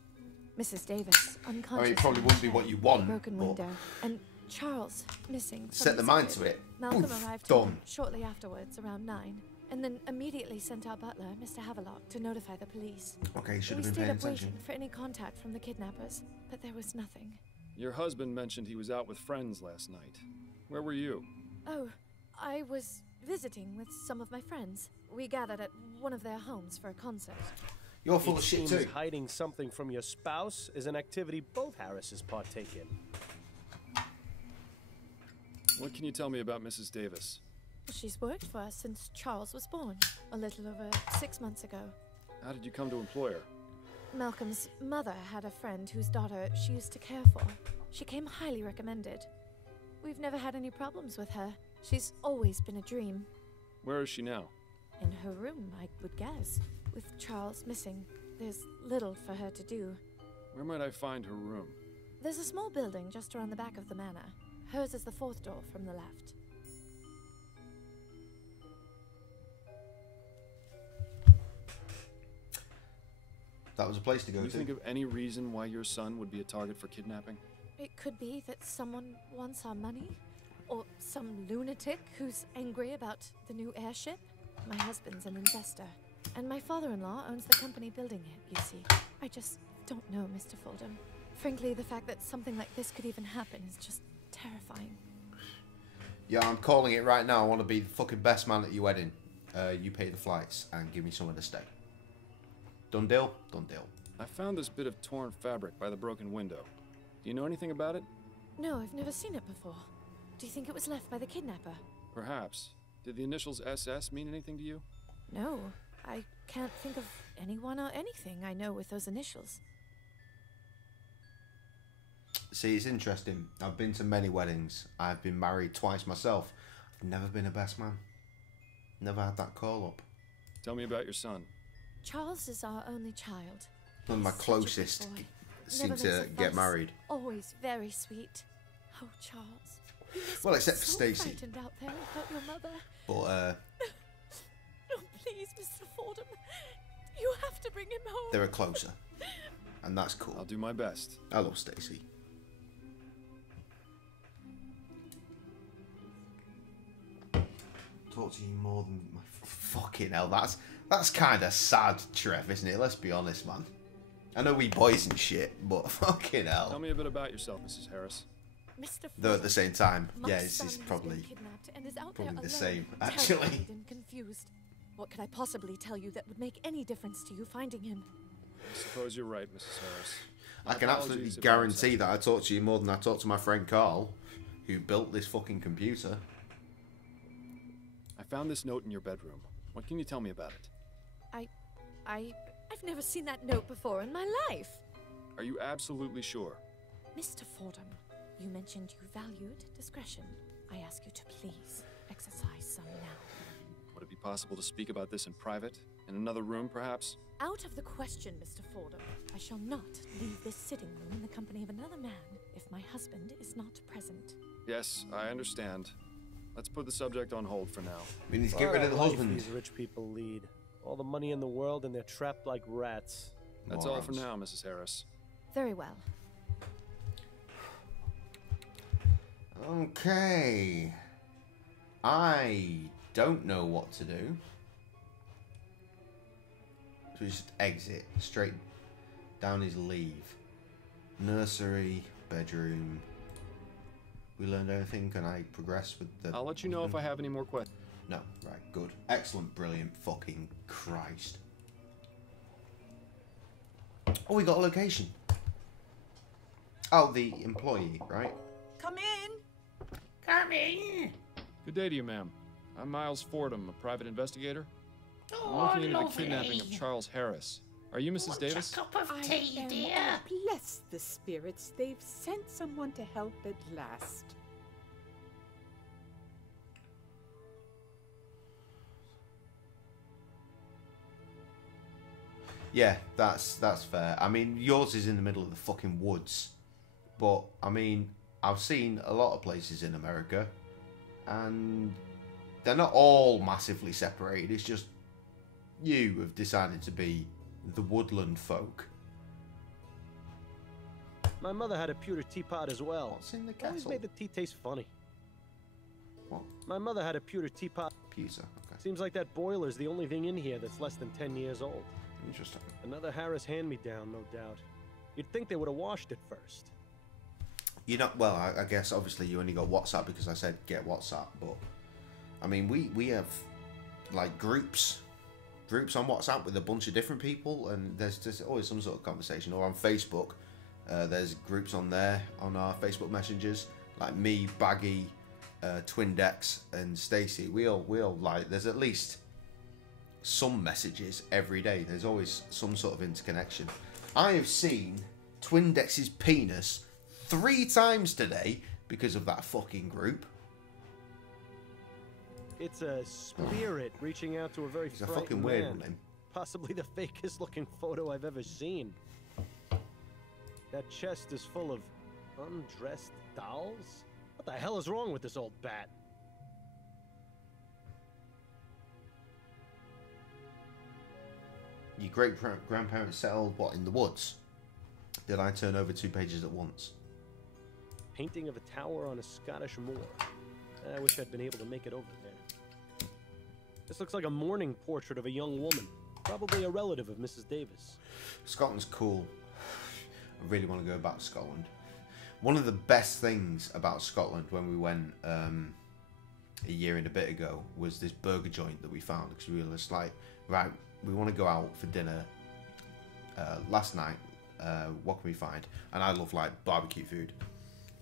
Mrs. Davis, unconscious. I mean, it probably in wouldn't her be what chair, you want, broken but window, and Charles missing. From set the his mind crib. to it. Malcolm Oof, arrived done. home shortly afterwards, around 9, and then immediately sent our butler, Mr. Havelock, to notify the police. Okay, should We have been stayed paying up attention. waiting for any contact from the kidnappers, but there was nothing. Your husband mentioned he was out with friends last night. Where were you? Oh, I was visiting with some of my friends. We gathered at one of their homes for a concert. You're full It of shit seems too. hiding something from your spouse is an activity both Harrises partake in. What can you tell me about Mrs. Davis? She's worked for us since Charles was born, a little over 6 months ago. How did you come to employ her? Malcolm's mother had a friend whose daughter she used to care for. She came highly recommended. We've never had any problems with her. She's always been a dream. Where is she now? In her room, I would guess. With Charles missing, there's little for her to do. Where might I find her room? There's a small building just around the back of the manor. Hers is the 4th door from the left. That was a place to go Can you to. think of any reason why your son would be a target for kidnapping? It could be that someone wants our money, or some lunatic who's angry about the new airship. My husband's an investor, and my father-in-law owns the company building it, you see. I just don't know, Mr. Fordham. Frankly, the fact that something like this could even happen is just terrifying. Yeah, I'm calling it right now. I want to be the fucking best man at your wedding. You pay the flights and give me somewhere to stay. Done deal? Done deal. I found this bit of torn fabric by the broken window. Do you know anything about it? No, I've never seen it before. Do you think it was left by the kidnapper? Perhaps. Did the initials SS mean anything to you? No, I can't think of anyone or anything I know with those initials. See, it's interesting. I've been to many weddings. I've been married twice myself. I've never been a best man. Never had that call up. Tell me about your son. Charles is our only child. One of my He's such a good closest boy. seem Never to makes a get fuss. married. Always very sweet. Oh, Charles. You must Well, be except for so Stacy. frightened out there about your mother. But Oh, please, Mr. Fordham. You have to bring him home. they're closer. And that's cool. I'll do my best. I love Stacy. Talk to you more than my fucking hell. That's kind of sad, Trev, isn't it? Let's be honest, man. I know we boys and shit, but fucking hell. Tell me a bit about yourself, Mrs. Harris. Mr. Though at Fordham, the same time, my yeah, it's son has probably been kidnapped and is out probably there the alone, same, actually. terrified and confused. What could I possibly tell you that would make any difference to you finding him? I suppose you're right, Mrs. Harris. I My can absolutely apologies if guarantee that I talk to you more than I talk to my friend Carl, who built this fucking computer. I found this note in your bedroom. What can you tell me about it? I've never seen that note before in my life. Are you absolutely sure? Mr. Fordham, you mentioned you valued discretion. I ask you to please exercise some now. Would it be possible to speak about this in private? In another room, perhaps? Out of the question, Mr. Fordham. I shall not leave this sitting room in the company of another man if my husband is not present. Yes, I understand. Let's put the subject on hold for now. We need to get rid of the Life husband. These rich people lead. All the money in the world and they're trapped like rats. That's all for Morons. now, Mrs. Harris. Very well. Okay. I don't know what to do. So we just exit straight down his leave. Nursery, bedroom. We learned anything? Can I progress with the... I'll let you know if I have any more questions. No, right, good. Excellent, brilliant, fucking Christ. Oh, we got a location. Oh, the employee, right? Come in. Come in. Good day to you, ma'am. I'm Miles Fordham, a private investigator. I'm Oh, looking into the lovely. kidnapping of Charles Harris. Are you Mrs. Want Davis? a cup of tea, I dear? am, bless the spirits. They've sent someone to help at last. Yeah, that's fair. I mean, yours is in the middle of the fucking woods. But, I mean, I've seen a lot of places in America, and they're not all massively separated. It's just you have decided to be the woodland folk. My mother had a pewter teapot as well. What's in the Always kettle? made the tea taste funny. What? My mother had a pewter teapot. Pewter, okay. Seems like that boiler's the only thing in here that's less than 10 years old. Interesting. Another Harris hand-me-down, no doubt. You'd think they would have washed it first. You know, well, I guess obviously you only got WhatsApp because I said get WhatsApp, but I mean we have like groups on WhatsApp with a bunch of different people, and there's just always some sort of conversation. Or on Facebook, there's groups on there on our Facebook messengers, like me, Baggy, Twindex, and Stacy. We all like. There's at least some messages every day. There's always some sort of interconnection. I have seen Twindex's penis 3 times today because of that fucking group. It's a spirit reaching out to a very He's a frightened fucking weird man. one, him. Possibly the fakest looking photo I've ever seen. That chest is full of undressed dolls? What the hell is wrong with this old bat? Your great-grandparents settled, what, in the woods? Did I turn over 2 pages at once? Painting of a tower on a Scottish moor. I wish I'd been able to make it over there. This looks like a mourning portrait of a young woman. Probably a relative of Mrs. Davis. Scotland's cool. I really want to go back to Scotland. One of the best things about Scotland when we went a year and a bit ago was this burger joint that we found, because we were just like, right, we want to go out for dinner last night. What can we find? And I love like barbecue food,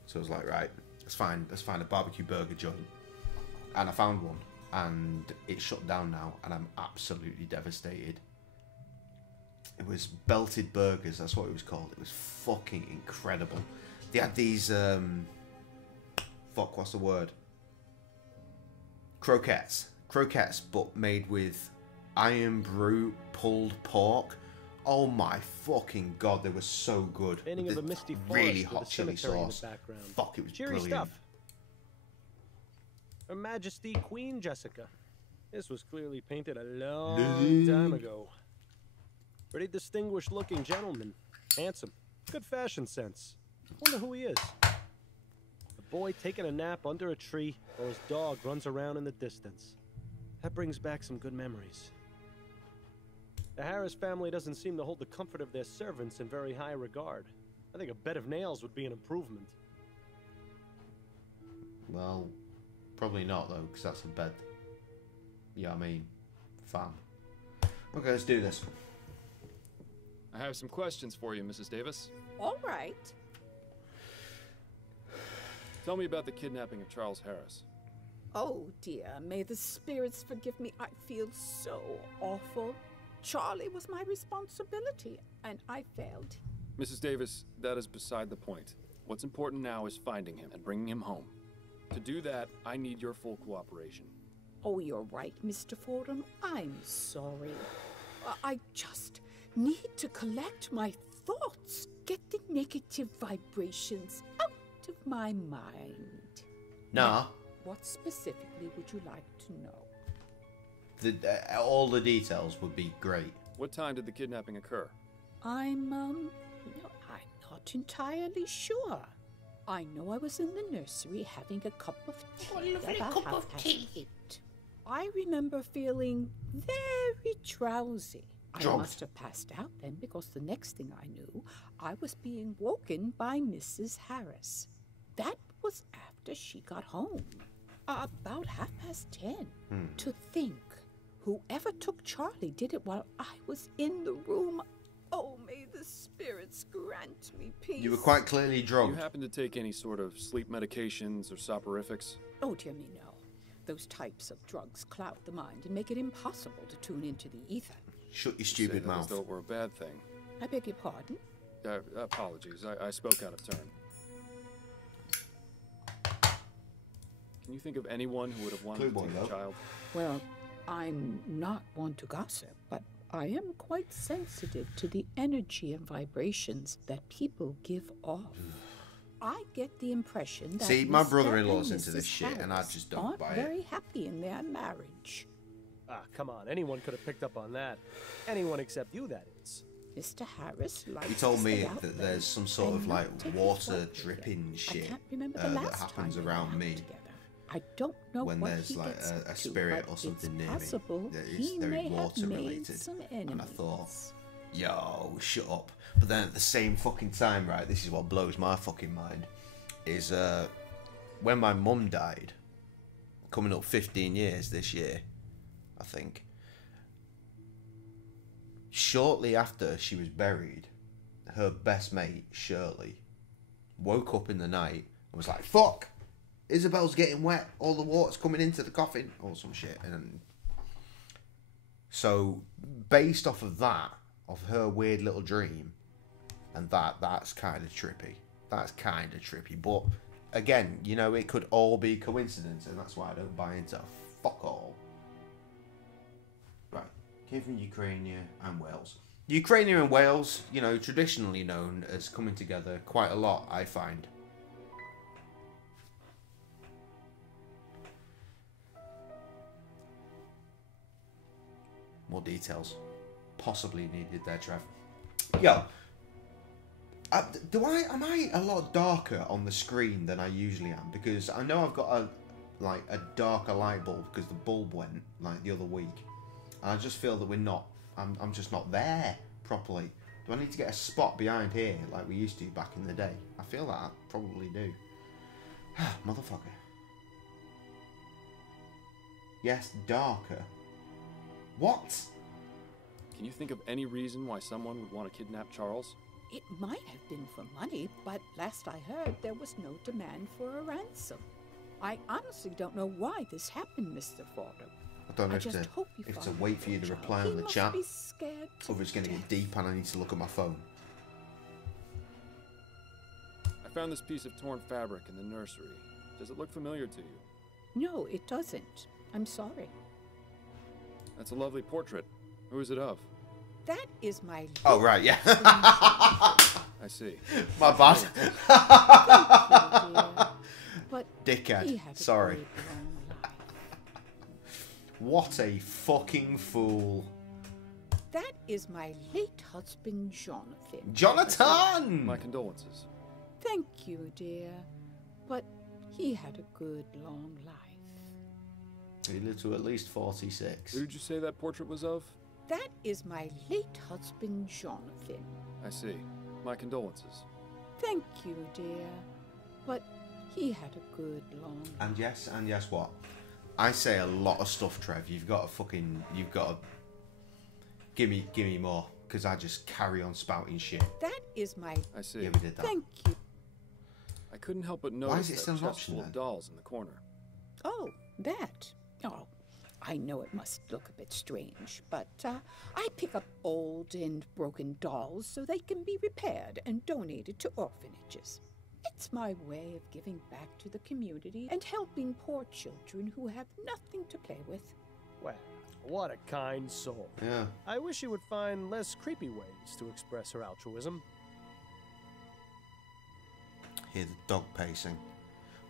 so I was like, right, let's find a barbecue burger joint. And I found one, and it's shut down now, and I'm absolutely devastated. It was Belted Burgers, that's what it was called. It was fucking incredible. They had these fuck, what's the word? Croquettes, but made with iron brew pulled pork. Oh my fucking god, they were so good. Painting With of a the misty really forest hot with a chili cemetery in the sauce. background. Fuck, it was Cheery brilliant. stuff. Her Majesty Queen Jessica. This was clearly painted a long time ago. Pretty distinguished looking gentleman. Handsome. Good fashion sense. Wonder who he is. A boy taking a nap under a tree while his dog runs around in the distance. That brings back some good memories. The Harris family doesn't seem to hold the comfort of their servants in very high regard. I think a bed of nails would be an improvement. Well, probably not though, because that's a bed. Yeah, I mean, fan. Okay, let's do this. I have some questions for you, Mrs. Davis. All right. Tell me about the kidnapping of Charles Harris. Oh dear, may the spirits forgive me. I feel so awful. Charlie was my responsibility, and I failed. Mrs. Davis, that is beside the point. What's important now is finding him and bringing him home. To do that, I need your full cooperation. Oh, you're right, Mr. Fordham. I'm sorry. I just need to collect my thoughts, get the negative vibrations out of my mind. Nah. What specifically would you like to know? All the details would be great. What time did the kidnapping occur? I'm not entirely sure. I know I was in the nursery having a cup of tea. Oh, lovely about cup of 8:30. tea. I remember feeling very drowsy. I Drowsy. must have passed out then, because the next thing I knew, I was being woken by Mrs. Harris. That was after she got home. About 10:30. To think, whoever took Charlie did it while I was in the room. Oh, may the spirits grant me peace. You were quite clearly Do drugged. you happen to take any sort of sleep medications or soporifics? Oh, dear me, no. Those types of drugs cloud the mind and make it impossible to tune into the ether. Shut your You stupid say that mouth. As though it were a bad thing. I beg your pardon? Apologies, I spoke out of turn. Can you think of anyone who would have wanted to take a child? Well, I'm not one to gossip, but I am quite sensitive to the energy and vibrations that people give off. I get the impression that See, my Mr. brother-in-law's and into this Mrs. shit, and I Harris just don't aren't buy it. very happy in their marriage. Ah, come on. Anyone could have picked up on that. Anyone except you, that is. Mr. Harris likes He told to me stay out that there there's some sort and of not like take his water wife dripping with shit I can't remember the that last happens time we around were out me together. I don't know when what there's he like gets a up to, spirit but or something it's near possible me that he is very may have water made related. some And I thought, enemies. yo, shut up. But then at the same fucking time, right, this is what blows my fucking mind, is when my mum died, coming up 15 years this year, I think, shortly after she was buried, her best mate, Shirley, woke up in the night and was like, fuck, Isabel's getting wet, all the water's coming into the coffin, or some shit. And so, based off of that, of her weird little dream, and that's kind of trippy. That's kind of trippy. But, again, you know, it could all be coincidence, and that's why I don't buy into fuck all. Right. Came from Ukraine and Wales. Ukraine and Wales, you know, traditionally known as coming together quite a lot, I find. More details. Possibly needed there, Trev. Yo. Am I a lot darker on the screen than I usually am? Because I know I've got a darker light bulb because the bulb went like the other week. And I just feel that I'm just not there properly. Do I need to get a spot behind here like we used to back in the day? I feel that I probably do. Motherfucker. Yes, darker. What? Can you think of any reason why someone would want to kidnap Charles? It might have been for money, but last I heard, there was no demand for a ransom. I honestly don't know why this happened, Mr. Fordham. I don't know if to wait for you to reply on the chat, or if it's going to get deep and I need to look at my phone. I found this piece of torn fabric in the nursery. Does it look familiar to you? No, it doesn't. I'm sorry. That's a lovely portrait. Who is it of? That is my... Oh, right, yeah. I see. My bad. But dickhead. Sorry. What a fucking fool. That is my late husband, Jonathan. Jonathan! My condolences. Thank you, dear. But he had a good, long life. He lived to at least 46. Who did you say that portrait was of? That is my late husband, Jonathan. I see. My condolences. Thank you, dear. But he had a good, long life. And yes what? I say a lot of stuff, Trev. You've got to give me more, because I just carry on spouting shit. That is my... I see. Yeah, we did that. Thank you. I couldn't help but notice is it still that an chest option full of then? dolls in the corner. Oh, that. Oh, I know it must look a bit strange, but I pick up old and broken dolls so they can be repaired and donated to orphanages. It's my way of giving back to the community and helping poor children who have nothing to play with. Well, what a kind soul. Yeah. I wish she would find less creepy ways to express her altruism. Hear the dog pacing.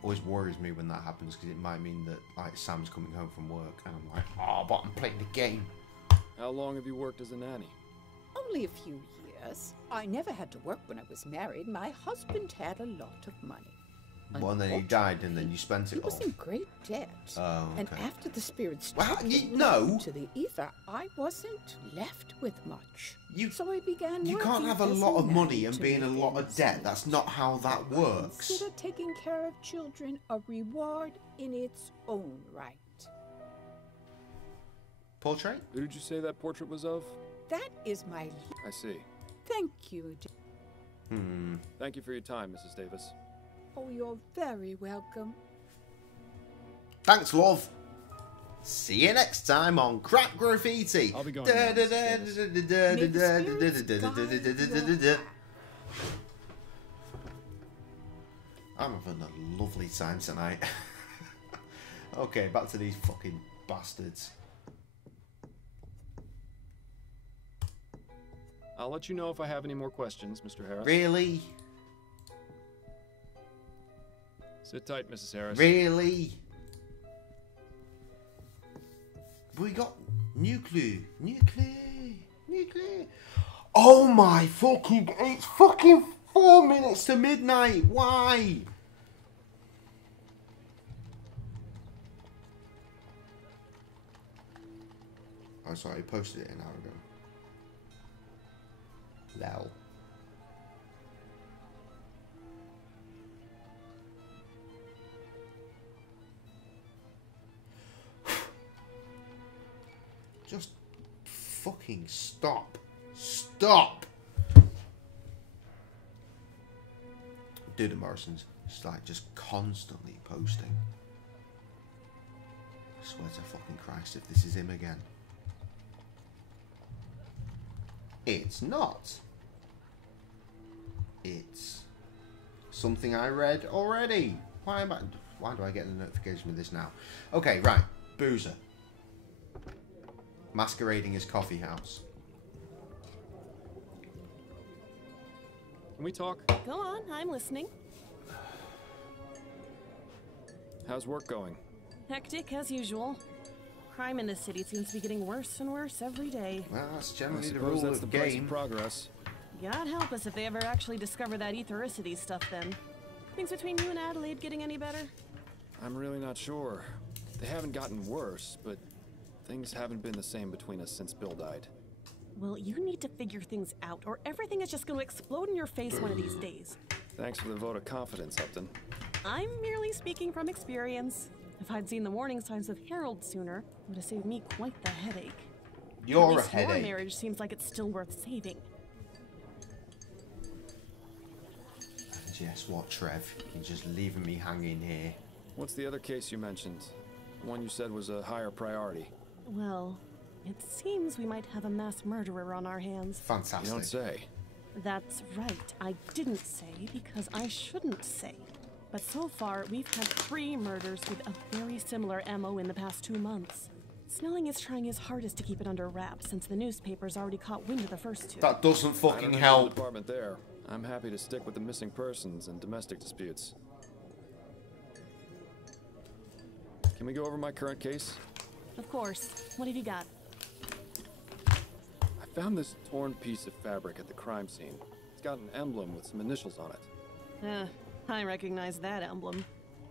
Always worries me when that happens, because it might mean that like Sam's coming home from work and I'm like, oh, but I'm playing the game. How long have you worked as a nanny? Only a few years. I never had to work when I was married. My husband had a lot of money. Well, and then he died, and then you spent He it was all. in great debt. Oh, And okay. after the spirits Well, took him no. to the ether, I wasn't left with much. You- So I began You can't working have a as lot of nanny money and to be in a make lot of ends debt. meet. That's not how that works. Consider taking care of children a reward in its own right. Portrait? Who did you say that portrait was of? That is my... I see. Thank you. Thank you for your time, Mrs. Davis. Oh, you're very welcome. Thanks, love. See you next time on Crap Graffiti. I'll be going now, I'm having a lovely time tonight. Okay, back to these fucking bastards. I'll let you know if I have any more questions, Mr. Harris. Really? Sit tight, Mrs. Harris. Really? We got nuclear. Oh my fucking... It's fucking 4 minutes to midnight. Why? Oh, sorry, I posted it an hour ago. Lol. Just fucking stop. Stop! Dude at Morrison's just like just constantly posting. I swear to fucking Christ if this is him again. It's not. It's something I read already. Why do I get the notification with this now? Okay, right. Boozer. Masquerading as coffee house. Can we talk? Go on, I'm listening. How's work going? Hectic as usual. Crime in this city seems to be getting worse and worse every day. Well, that's I generally the suppose rule that's of the price game. of progress. God help us if they ever actually discover that ethericity stuff then. Things between you and Adelaide getting any better? I'm really not sure. They haven't gotten worse, but things haven't been the same between us since Bill died. Well, you need to figure things out, or everything is just going to explode in your face one of these days. Thanks for the vote of confidence, Upton. I'm merely speaking from experience. If I'd seen the warning signs of Harold sooner, it would have saved me quite the headache. At You're a least your headache. marriage seems like it's still worth saving. Guess what, Trev? You're just leaving me hanging here. What's the other case you mentioned? The one you said was a higher priority. Well, it seems we might have a mass murderer on our hands. Fantastic. You don't say. That's right. I didn't say because I shouldn't say. But so far, we've had 3 murders with a very similar MO in the past 2 months. Snelling is trying his hardest to keep it under wraps since the newspapers already caught wind of the first 2. That doesn't I fucking don't know help. the department there. I'm happy to stick with the missing persons and domestic disputes. Can we go over my current case? Of course. What have you got? I found this torn piece of fabric at the crime scene. It's got an emblem with some initials on it. I recognize that emblem.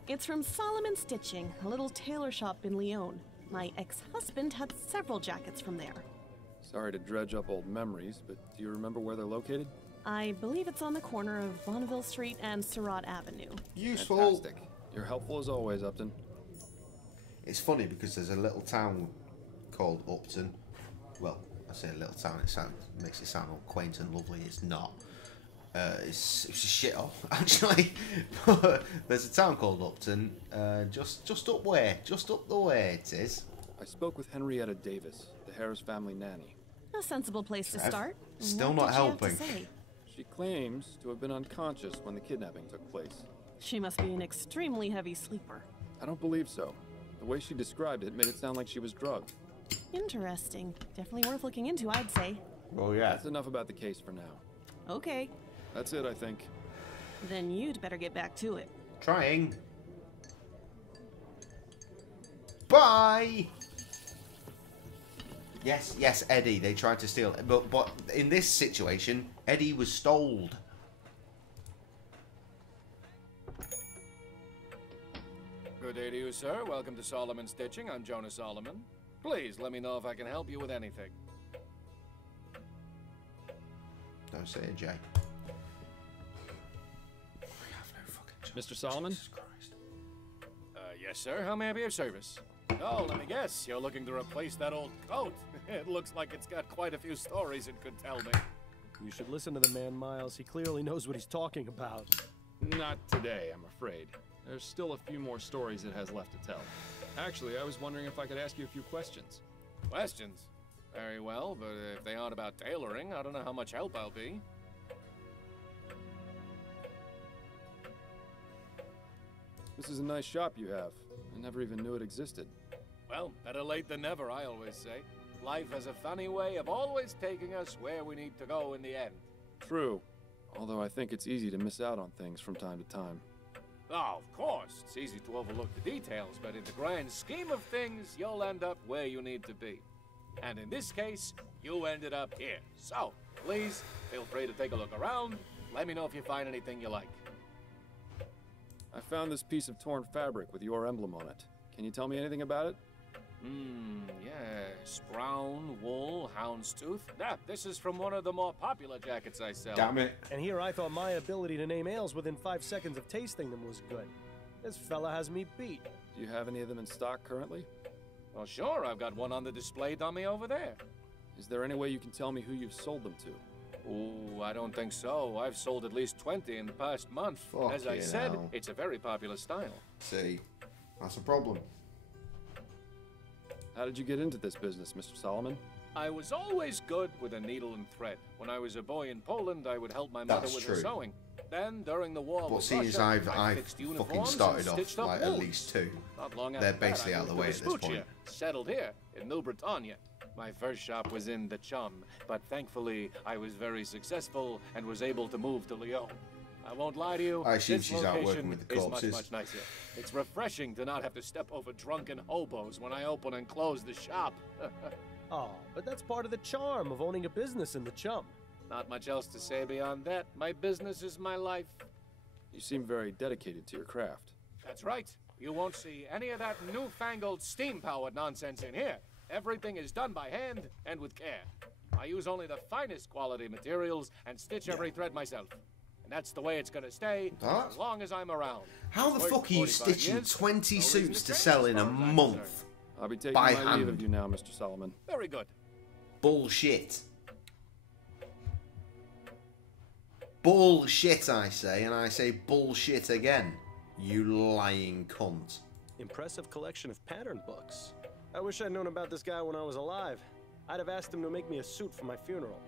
It's from Solomon Stitching, a little tailor shop in Lyon. My ex-husband had several jackets from there. Sorry to dredge up old memories, but do you remember where they're located? I believe it's on the corner of Bonneville Street and Surratt Avenue. Useful. Fantastic. You're helpful as always, Upton. It's funny because there's a little town called Upton. Well, I say a little town, makes it sound all quaint and lovely. It's not. It's a shithole, actually. There's a town called Upton, just up the way it is. I spoke with Henrietta Davis, the Harris family nanny. A sensible place to Trev, start. still What not did she have to helping. say? She claims to have been unconscious when the kidnapping took place. She must be an extremely heavy sleeper. I don't believe so. The way she described it made it sound like she was drugged. Interesting. Definitely worth looking into, I'd say. Oh yeah. That's enough about the case for now. Okay. That's it, I think. Then you'd better get back to it. Trying. Bye. Yes, Eddie. They tried to steal it, but in this situation, Eddie was stoled. Good day to you, sir. Welcome to Solomon Stitching. I'm Jonah Solomon. Please let me know if I can help you with anything. Don't say it, Jay. Mr. Solomon? Yes, sir. How may I be of service? Oh, let me guess. You're looking to replace that old coat. It looks like it's got quite a few stories it could tell me. You should listen to the man, Miles. He clearly knows what he's talking about. Not today, I'm afraid. There's still a few more stories it has left to tell. Actually, I was wondering if I could ask you a few questions. Questions? Very well, but if they aren't about tailoring, I don't know how much help I'll be. This is a nice shop you have. I never even knew it existed. Well, better late than never, I always say. Life has a funny way of always taking us where we need to go in the end. True. Although I think it's easy to miss out on things from time to time. Oh, of course. It's easy to overlook the details, but in the grand scheme of things, you'll end up where you need to be. And in this case, you ended up here. So, please, feel free to take a look around. Let me know if you find anything you like. I found this piece of torn fabric with your emblem on it. Can you tell me anything about it? Yes. Brown, wool, houndstooth. This is from one of the more popular jackets I sell. Damn it. And here I thought my ability to name ales within 5 seconds of tasting them was good. This fella has me beat. Do you have any of them in stock currently? Well, sure. I've got one on the display dummy over there. Is there any way you can tell me who you've sold them to? Ooh, I don't think so. I've sold at least 20 in the past month. As I said, it's a very popular style. See, that's a problem. How did you get into this business, Mr. Solomon? I was always good with a needle and thread. When I was a boy in Poland, I would help my mother with her sewing. Then, during the war with seeing as Russia, I've fixed fucking uniforms started and off stitched up like wounds. at least 2. Not long They're after basically that, out of the way at this point. Settled here in New Britannia. My first shop was in the Chum, but thankfully I was very successful and was able to move to Lyon. I won't lie to you, I assume this she's out working location with the is corpses. much nicer. It's refreshing to not have to step over drunken hobos when I open and close the shop. Oh, but that's part of the charm of owning a business in the Chum. Not much else to say beyond that. My business is my life. You seem very dedicated to your craft. That's right. You won't see any of that newfangled steam-powered nonsense in here. Everything is done by hand and with care. I use only the finest quality materials and stitch every thread myself. And that's the way it's gonna stay as long as I'm around. How the fuck are you 45 stitching years, 20 no suits reason to change sell as in a far as I'm month? concerned. I'll be taking By my leave hand. of you now, Mr. Solomon. Very good. Bullshit. Bullshit, I say, and I say bullshit again. You lying cunt. Impressive collection of pattern books. I wish I'd known about this guy when I was alive. I'd have asked him to make me a suit for my funeral.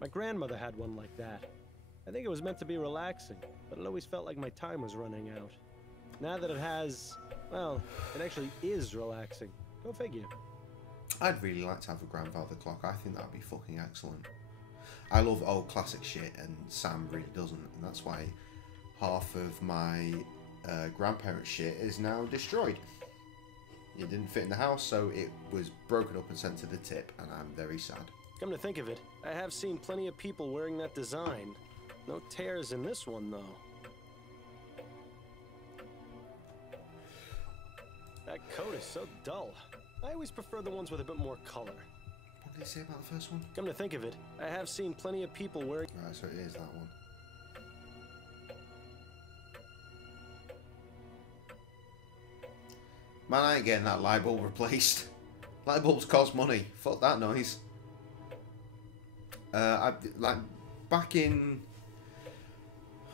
My grandmother had one like that. I think it was meant to be relaxing, but it always felt like my time was running out. Now that it has, well, it actually is relaxing. Go figure. I'd really like to have a grandfather clock. I think that'd be fucking excellent. I love old classic shit, and Sam really doesn't, and that's why half of my grandparents' shit is now destroyed. It didn't fit in the house, so it was broken up and sent to the tip, and I'm very sad. Come to think of it, I have seen plenty of people wearing that design. No tears in this one, though. That coat is so dull. I always prefer the ones with a bit more color. What did he say about the first one? Come to think of it, I have seen plenty of people wearing... Right, so it is that one. Man, I ain't getting that light bulb replaced. Light bulbs cost money. Fuck that noise. Like, back in...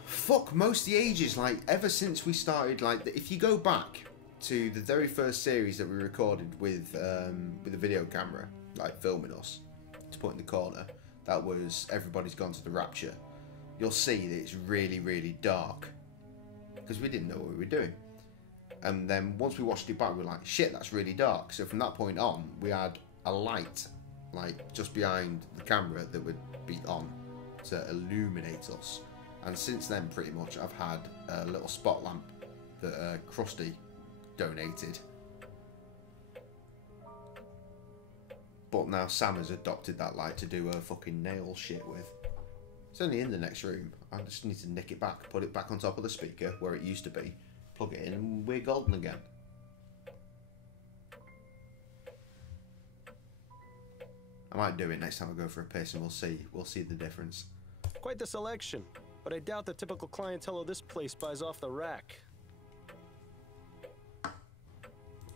Fuck, most of the ages, like, ever since we started, like, if you go back to the very first series that we recorded with a video camera, like, filming us, to put in the corner, that was Everybody's Gone to the Rapture, you'll see that it's really, really dark. Because we didn't know what we were doing. And then once we watched it back, we were like, shit, that's really dark. So from that point on, we had a light, like, just behind the camera that would be on to illuminate us. And since then, pretty much, I've had a little spot lamp that Krusty donated. But now Sam has adopted that light to do her fucking nail shit with. It's only in the next room. I just need to nick it back, put it back on top of the speaker where it used to be, plug it in and we're golden again. I might do it next time I go for a piss and we'll see the difference. Quite the selection, but I doubt the typical clientele of this place buys off the rack.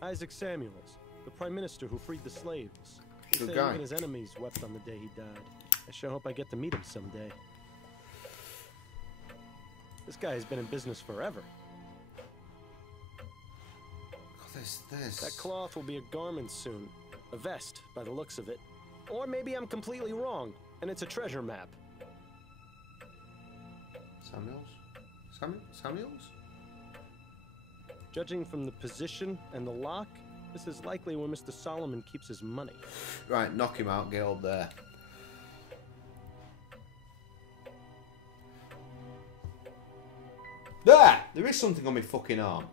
Isaac Samuels, the Prime Minister who freed the slaves. He Good said guy. even his enemies wept on the day he died. I sure hope I get to meet him someday. This guy has been in business forever. That cloth will be a garment soon. A vest, by the looks of it. Or maybe I'm completely wrong, and it's a treasure map. Samuels? Judging from the position and the lock, this is likely where Mr. Solomon keeps his money. Right, knock him out, get up there. There! There is something on my fucking arm.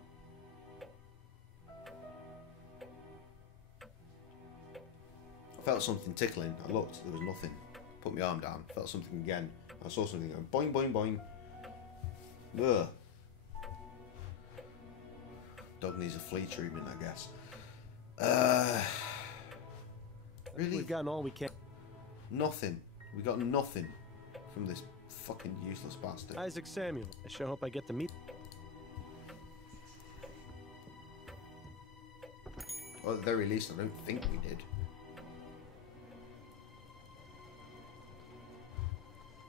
I felt something tickling. I looked, there was nothing. Put my arm down, felt something again. I saw something going boing, boing, boing. Ugh. Dog needs a flea treatment, I guess. Really? We've gotten all we can. Nothing. We got nothing from this fucking useless bastard. Isaac Samuel. I sure hope I get to meet. Or at the very least, I don't think we did.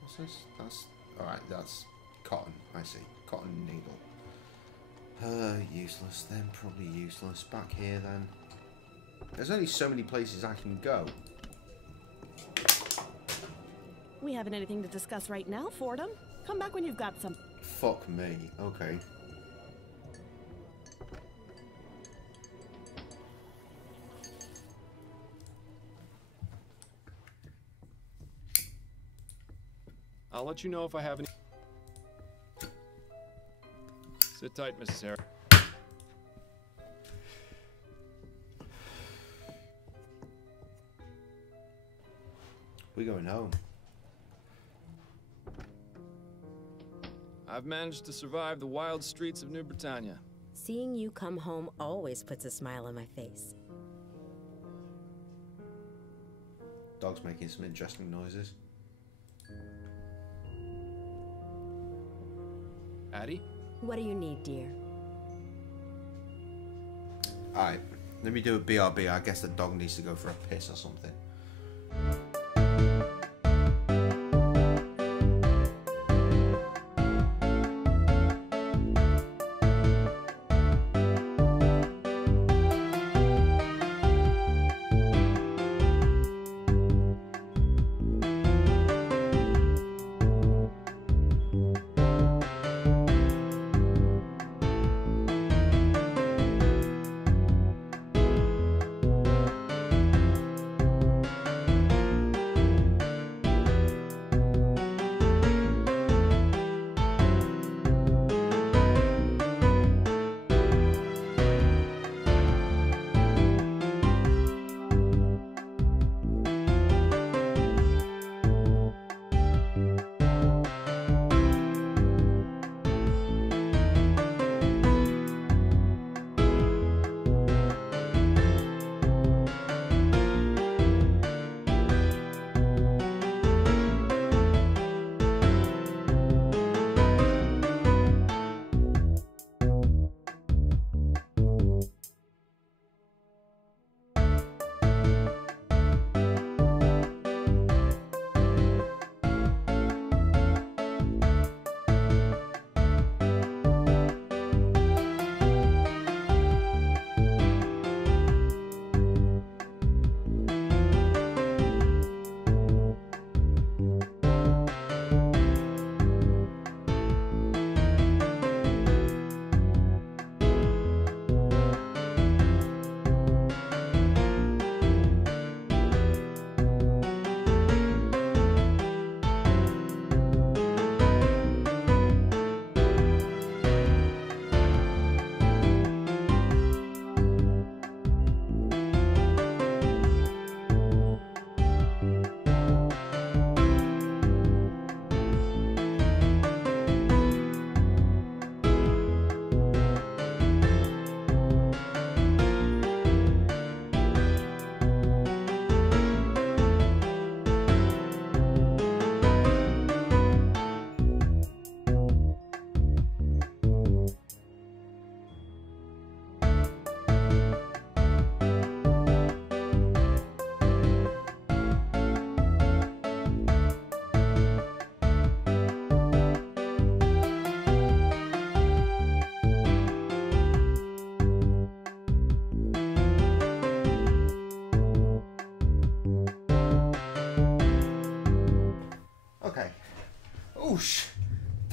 What's this? That's... Alright, that's cotton. I see. Cotton needle. Useless then. Probably useless. Back here then. There's only so many places I can go. We haven't anything to discuss right now, Fordham. Come back when you've got some. Fuck me. Okay. I'll let you know if I have any. Sit tight, Mrs. Harris. We're going home. I've managed to survive the wild streets of New Britannia. Seeing you come home always puts a smile on my face. Dog's making some interesting noises. Addie? What do you need, dear? Alright, let me do a BRB. I guess the dog needs to go for a piss or something.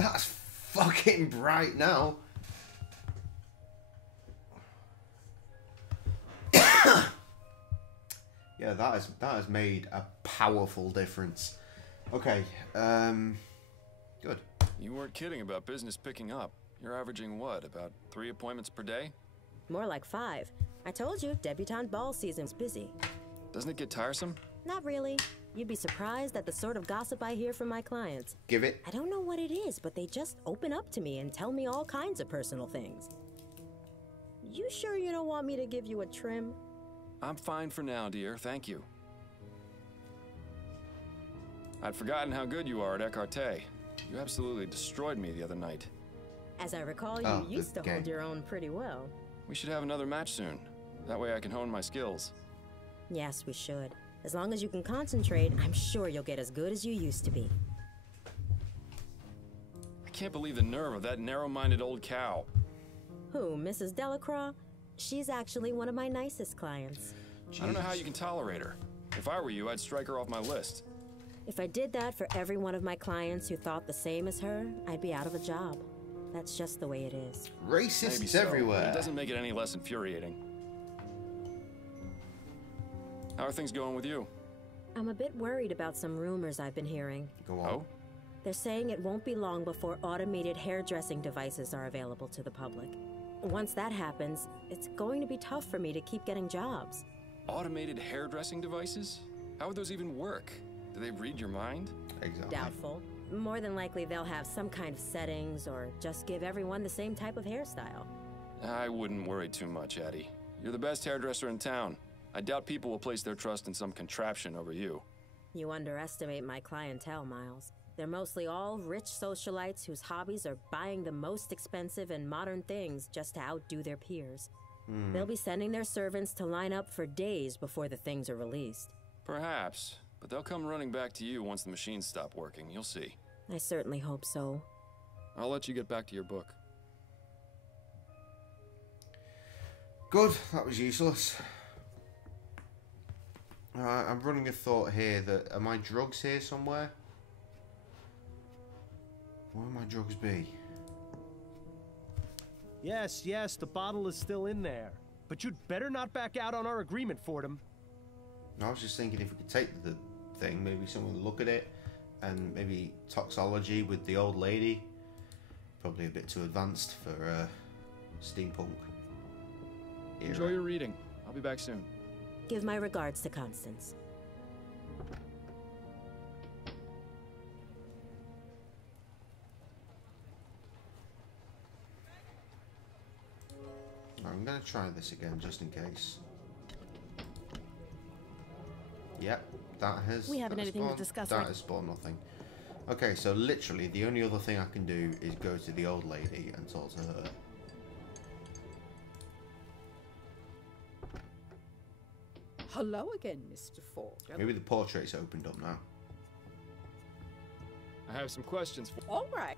That's fucking bright now. Yeah, that has made a powerful difference. Okay, good. You weren't kidding about business picking up. You're averaging what, about 3 appointments per day? More like 5. I told you, debutante ball season's busy. Doesn't it get tiresome? Not really. You'd be surprised at the sort of gossip I hear from my clients. Give it. I don't know what it is, but they just open up to me and tell me all kinds of personal things. You sure you don't want me to give you a trim? I'm fine for now, dear. Thank you. I'd forgotten how good you are at écarté. You absolutely destroyed me the other night. As I recall, you used to hold your own pretty well. We should have another match soon. That way I can hone my skills. Yes, we should. As long as you can concentrate, I'm sure you'll get as good as you used to be. I can't believe the nerve of that narrow-minded old cow. Who, Mrs. Delacroix? She's actually one of my nicest clients. I don't know how you can tolerate her. If I were you, I'd strike her off my list. If I did that for every one of my clients who thought the same as her, I'd be out of a job. That's just the way it is. Racists Maybe so, everywhere. but it doesn't make it any less infuriating. How are things going with you? I'm a bit worried about some rumors I've been hearing. Go on. Oh? They're saying it won't be long before automated hairdressing devices are available to the public. Once that happens, it's going to be tough for me to keep getting jobs. Automated hairdressing devices? How would those even work? Do they read your mind? Exactly. Doubtful. More than likely they'll have some kind of settings or just give everyone the same type of hairstyle. I wouldn't worry too much, Addie. You're the best hairdresser in town. I doubt people will place their trust in some contraption over you. You underestimate my clientele, Miles. They're mostly all rich socialites whose hobbies are buying the most expensive and modern things just to outdo their peers. They'll be sending their servants to line up for days before the things are released. Perhaps, but they'll come running back to you once the machines stop working. You'll see. I certainly hope so. I'll let you get back to your book. Good, that was useless. I'm running a thought here that, are my drugs here somewhere? Where would my drugs be? Yes, the bottle is still in there. But you'd better not back out on our agreement, Fordham. I was just thinking if we could take the thing, maybe someone would look at it, and maybe toxology with the old lady. Probably a bit too advanced for steampunk era. Enjoy your reading. I'll be back soon. Give my regards to Constance. I'm going to try this again just in case. Yep, that has. We haven't anything to discuss That right- has spawned nothing. Okay, so literally the only other thing I can do is go to the old lady and talk to her. Hello again, Mr. Ford. Maybe the portrait's opened up now. I have some questions for... All right.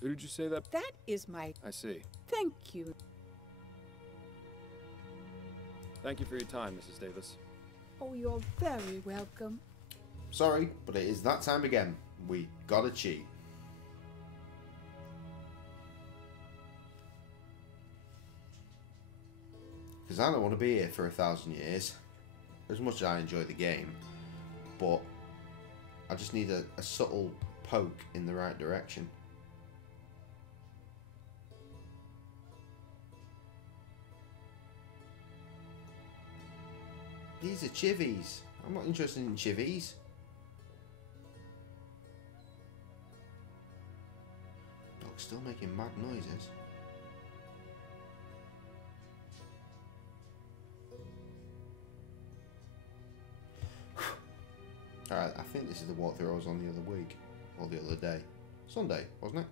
Who did you say that? That is my... I see. Thank you. Thank you for your time, Mrs. Davis. Oh, you're very welcome. Sorry, but it is that time again. We gotta cheat. Because I don't want to be here for 1,000 years. As much as I enjoy the game. But I just need a subtle poke in the right direction. These are chivies. I'm not interested in chivies. Dog's still making mad noises. Alright, I think this is the walkthrough I was on the other week. Or the other day. Sunday, wasn't it?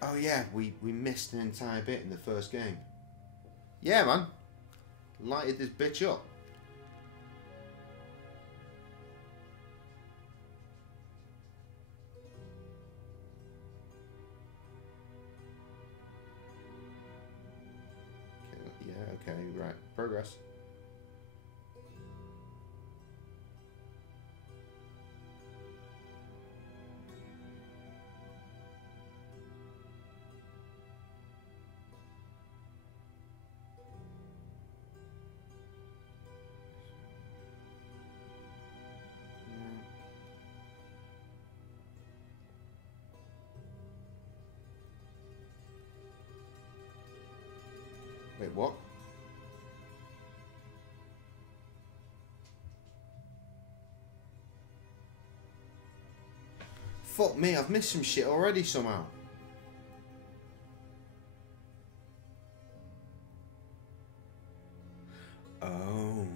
Oh yeah, we missed an entire bit in the first game. Yeah, man. Lighted this bitch up. Alright, progress. Wait, what? Fuck me, I've missed some shit already somehow. Oh.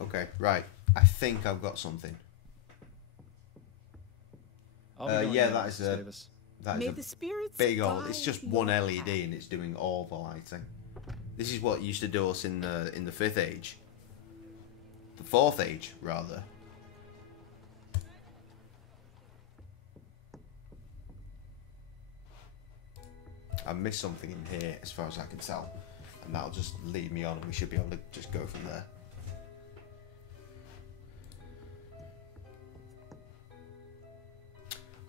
Okay, right. I think I've got something. Yeah, that is a big old. It's just one LED and it's doing all the lighting. This is what used to do us in the 5th age, the 4th age rather. I missed something in here as far as I can tell, and that'll just lead me on, and we should be able to just go from there.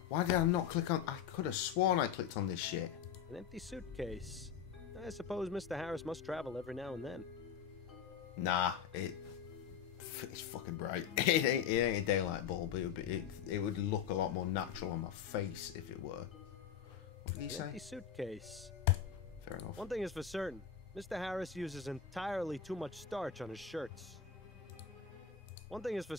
Why did I not click on... I could have sworn I clicked on this shit. An empty suitcase. I suppose Mr. Harris must travel every now and then. Nah, it's fucking bright. It ain't a daylight bulb. It would look a lot more natural on my face if it were. What did he say? An empty suitcase. Fair enough. One thing is for certain. Mr. Harris uses entirely too much starch on his shirts. One thing is for...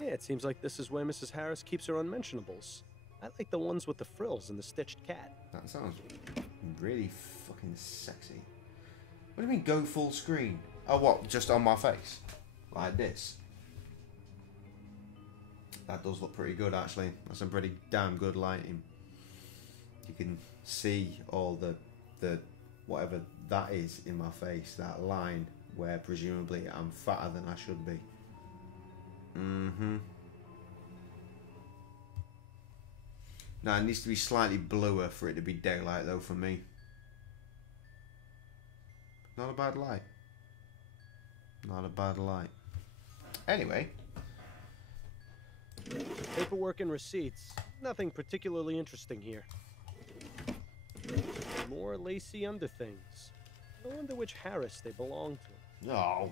Yeah, it seems like this is where Mrs. Harris keeps her unmentionables. I like the ones with the frills and the stitched cat. That sounds really fucking sexy. What do you mean go full screen? Oh, what? Just on my face? Like this? That does look pretty good, actually. That's some pretty damn good lighting. You can see all the whatever that is in my face. That line where presumably I'm fatter than I should be. Mm-hmm. Now, it needs to be slightly bluer for it to be daylight, though, for me. Not a bad light. Not a bad light. Anyway. Paperwork and receipts. Nothing particularly interesting here. More lacy underthings. I wonder which Harris they belong to. No.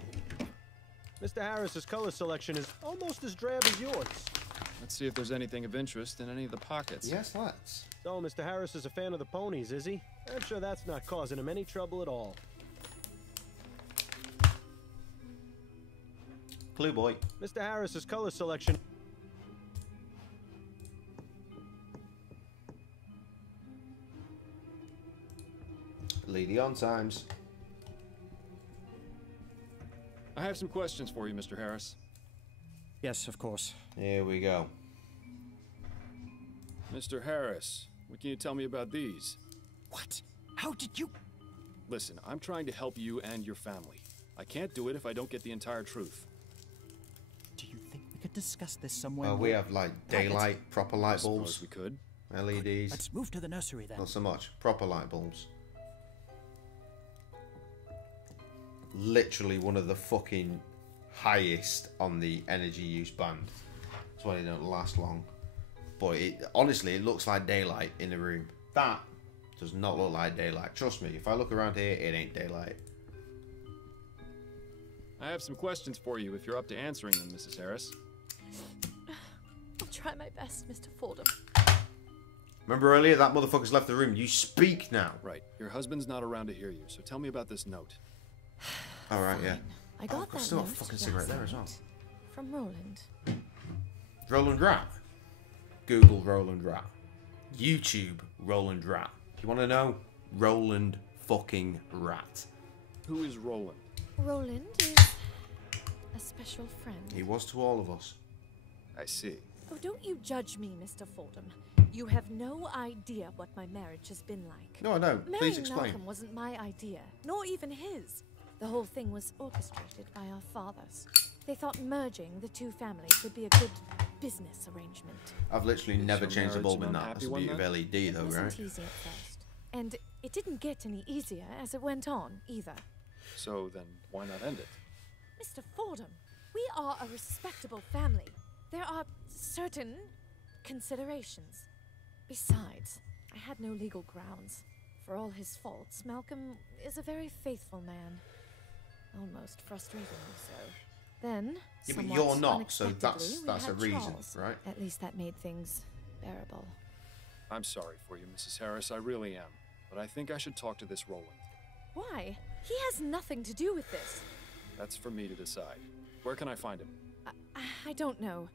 Mr. Harris's color selection is almost as drab as yours. Let's see if there's anything of interest in any of the pockets. Yes, let's. So, Mr. Harris is a fan of the ponies, is he? I'm sure that's not causing him any trouble at all. Clue boy. Mr. Harris's color selection... Lady on times. I have some questions for you, Mr. Harris. Yes, of course. Here we go. Mr. Harris, what can you tell me about these? What? How did you... Listen, I'm trying to help you and your family. I can't do it if I don't get the entire truth. Do you think we could discuss this somewhere? Well, we have like daylight, proper light bulbs. We could. LEDs. Let's move to the nursery then. Not so much. Proper light bulbs. Literally one of the fucking highest on the energy use band. That's why they don't last long. But honestly, it looks like daylight in the room. That does not look like daylight. Trust me, if I look around here, it ain't daylight. I have some questions for you if you're up to answering them, Mrs. Harris. I'll try my best, Mr. Fordham. Remember earlier, that motherfucker's left the room. You speak now. Right. Your husband's not around to hear you, so tell me about this note. Alright, yeah. I got that still note a fucking cigarette there as well. From Roland. Roland Rat. Google Roland Rat. YouTube Roland Rat. If you want to know, Roland fucking Rat. Who is Roland? Roland is a special friend. He was to all of us. I see. Oh, don't you judge me, Mr. Fordham. You have no idea what my marriage has been like. No, no. Please Marrying explain. Malcolm wasn't my idea, nor even his. The whole thing was orchestrated by our fathers. They thought merging the two families would be a good business arrangement. I've literally never your changed the marriage bulb in an that. unhappy That's the one, beauty of then? LED, though, It wasn't right? easy at first. And it didn't get any easier as it went on, either. So then, why not end it? Mr. Fordham, we are a respectable family. There are certain considerations. Besides, I had no legal grounds. For all his faults, Malcolm is a very faithful man. Almost frustratingly so. Then, Yeah, but somewhat you're not, so unexpectedly, we that's a had reason, Charles. right? At least that made things bearable. I'm sorry for you, Mrs. Harris. I really am. But I think I should talk to this Roland. Why? He has nothing to do with this. That's for me to decide. Where can I find him? I don't know.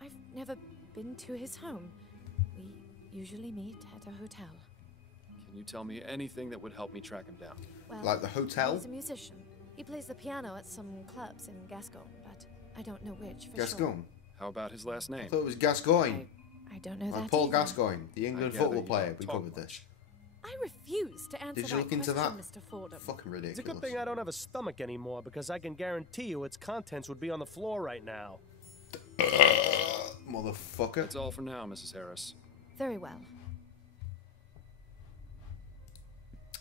I've never been to his home. We usually meet at a hotel. Can you tell me anything that would help me track him down? Well, Like the hotel? He's a musician. He plays the piano at some clubs in Gascon, but I don't know which for Gascon? sure. How about his last name? I thought it was Gascoigne. I don't know that Paul either. Gascoigne, the England gather football you player. don't We talk covered this. I refuse to answer Did you that look into question, that? Mr. Fordham. Fucking It's a ridiculous. good thing I don't have a stomach anymore, because I can guarantee you its contents would be on the floor right now. Motherfucker. That's all for now, Mrs. Harris. Very well.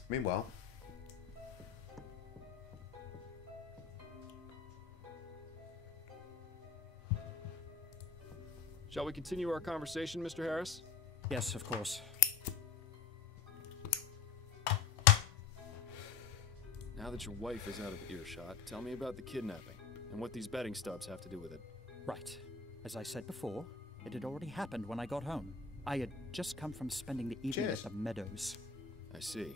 Meanwhile, Shall we continue our conversation, Mr. Harris? Yes, of course. Now that your wife is out of earshot, tell me about the kidnapping and what these betting stubs have to do with it. Right. As I said before, it had already happened when I got home. I had just come from spending the evening Cheers. at the meadows. I see.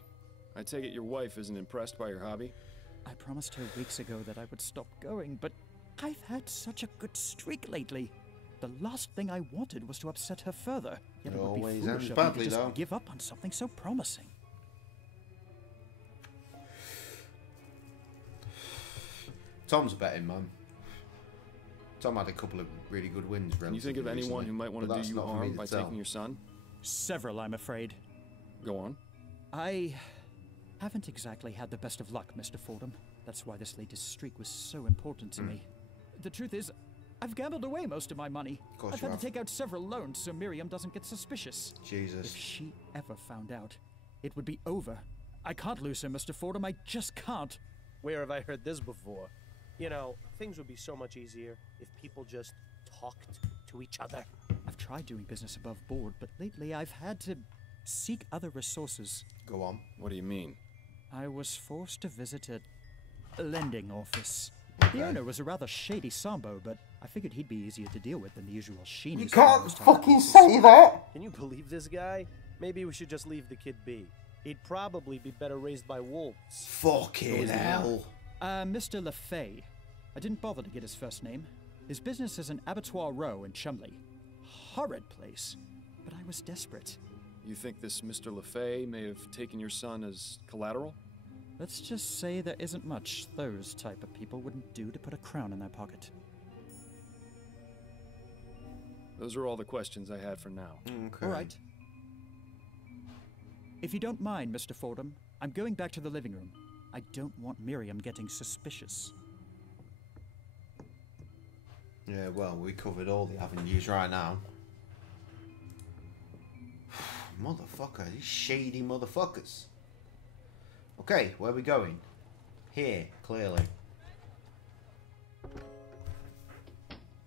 I take it your wife isn't impressed by your hobby? I promised her weeks ago that I would stop going, but I've had such a good streak lately. The last thing I wanted was to upset her further. Yet it would be Always foolish ends of me badly, to just though. give up on something so promising. Tom's a betting man. Tom had a couple of really good wins. Can you think of relatively anyone recently, who might want but to that's do you not for me harm to by tell. taking your son? Several, I'm afraid. Go on. I haven't exactly had the best of luck, Mr. Fordham. That's why this latest streak was so important to me. The truth is, I've gambled away most of my money. Of course I've you had have. to take out several loans so Miriam doesn't get suspicious. Jesus. If she ever found out, it would be over. I can't lose her, Mr. Fordham. I just can't. Where have I heard this before? You know, things would be so much easier if people just talked to each other. I've tried doing business above board, but lately I've had to seek other resources. Go on. What do you mean? I was forced to visit a lending office. Okay. The owner was a rather shady Sambo, but I figured he'd be easier to deal with than the usual sheenies. You that can't most fucking cases. say that! Can you believe this guy? Maybe we should just leave the kid be. He'd probably be better raised by wolves. Fucking hell. Mr. LeFay. I didn't bother to get his first name. His business is an abattoir row in Chumley. Horrid place, but I was desperate. You think this Mr. LeFay may have taken your son as collateral? Let's just say there isn't much those type of people wouldn't do to put a crown in their pocket. Those are all the questions I had for now. Okay. All right. If you don't mind, Mr. Fordham, I'm going back to the living room. I don't want Miriam getting suspicious. Yeah, well, we covered all the avenues right now. Motherfucker, these shady motherfuckers. Okay, where are we going? Here, clearly.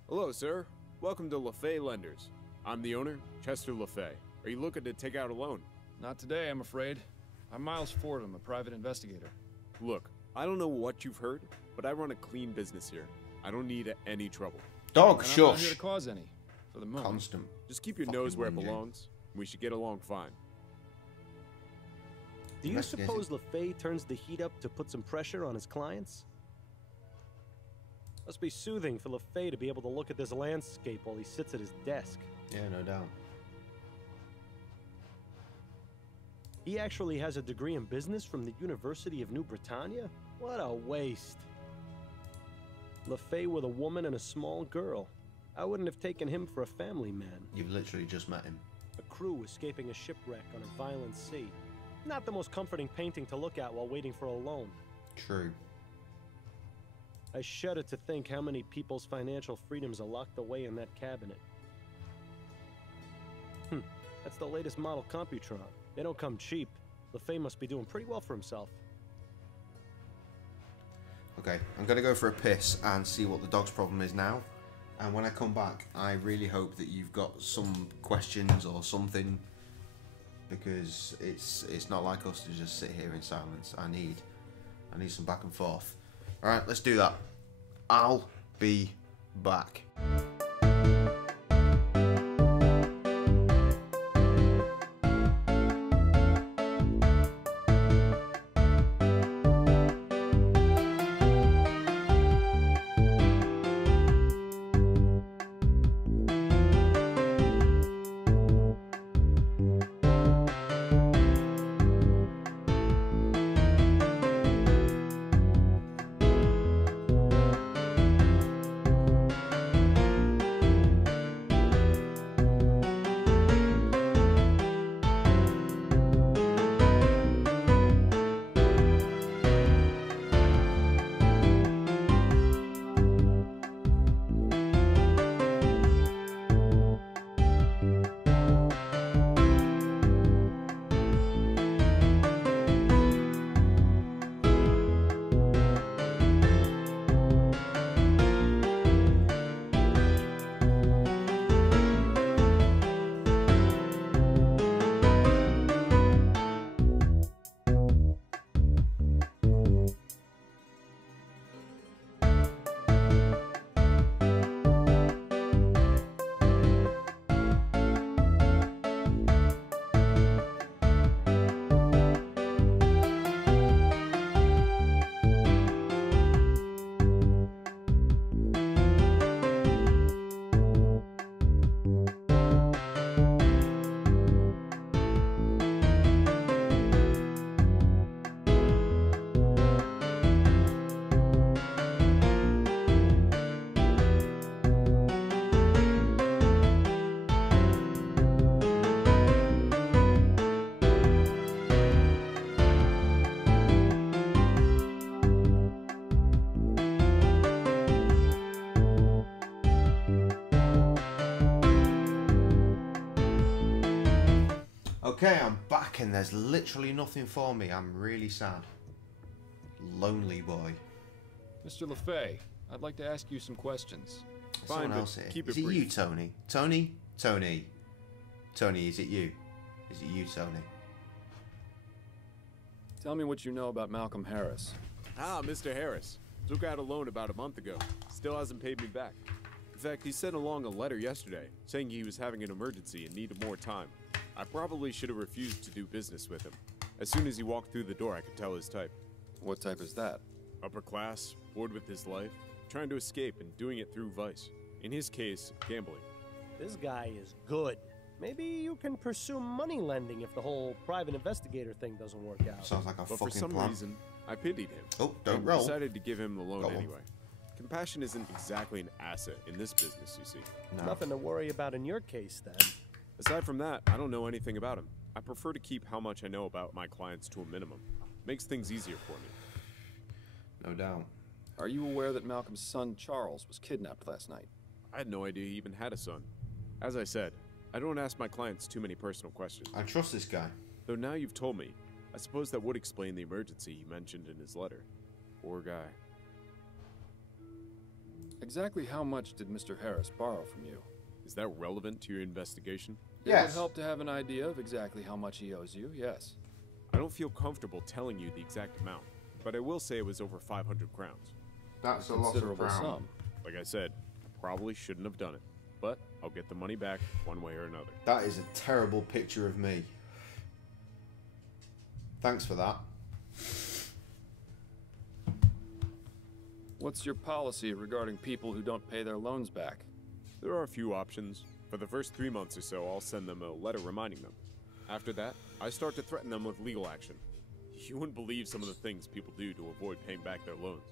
Hello, sir. Welcome to LeFay Lenders. I'm the owner, Chester LeFay. Are you looking to take out a loan? Not today, I'm afraid. I'm Miles Fordham, a private investigator. Look, I don't know what you've heard, but I run a clean business here. I don't need any trouble. Dog, And I'm not here shush. to cause any, for the moment. Constant. Just keep your Fucking nose where it whinging. belongs. We should get along fine. Do you Investigation. suppose LeFay turns the heat up to put some pressure on his clients? Must be soothing for LeFay to be able to look at this landscape while he sits at his desk. Yeah, no doubt. He actually has a degree in business from the University of New Britannia? What a waste. LeFay with a woman and a small girl. I wouldn't have taken him for a family man. You've literally just met him. A crew escaping a shipwreck on a violent sea. Not the most comforting painting to look at while waiting for a loan. True. I shudder to think how many people's financial freedoms are locked away in that cabinet. That's the latest model Computron. They don't come cheap. LeFay must be doing pretty well for himself. Okay, I'm going to go for a piss and see what the dog's problem is now. And when I come back, I really hope that you've got some questions or something, because it's not like us to just sit here in silence. I need some back and forth. All right, let's do that. I'll be back. Okay, I'm back and there's literally nothing for me. I'm really sad. Lonely boy. Mr. LeFay, I'd like to ask you some questions. Someone else here. Is it you, Tony? Tony? Tony, is it you? Is it you, Tony? Tell me what you know about Malcolm Harris. Ah, Mr. Harris. Took out a loan about a month ago. Still hasn't paid me back. In fact, he sent along a letter yesterday saying he was having an emergency and needed more time. I probably should have refused to do business with him. As soon as he walked through the door, I could tell his type. What type is that? Upper class, bored with his life, trying to escape and doing it through vice. In his case, gambling. This guy is good. Maybe you can pursue money lending if the whole private investigator thing doesn't work out. Sounds like a fucking plan. But for some reason, I pitied him. Oh, don't and roll. Decided to give him the loan anyway. Compassion isn't exactly an asset in this business, you see. No. Nothing to worry about in your case, then. Aside from that, I don't know anything about him. I prefer to keep how much I know about my clients to a minimum. Makes things easier for me. No doubt. Are you aware that Malcolm's son, Charles, was kidnapped last night? I had no idea he even had a son. As I said, I don't ask my clients too many personal questions. I trust this guy. Though now you've told me, I suppose that would explain the emergency he mentioned in his letter. Poor guy. Exactly how much did Mr. Harris borrow from you? Is that relevant to your investigation? It would help to have an idea of exactly how much he owes you, yes. I don't feel comfortable telling you the exact amount, but I will say it was over 500 crowns. That's a considerable sum. Like I said, I probably shouldn't have done it, but I'll get the money back one way or another. That is a terrible picture of me. Thanks for that. What's your policy regarding people who don't pay their loans back? There are a few options. For the first 3 months or so, I'll send them a letter reminding them. After that, I start to threaten them with legal action. You wouldn't believe some of the things people do to avoid paying back their loans.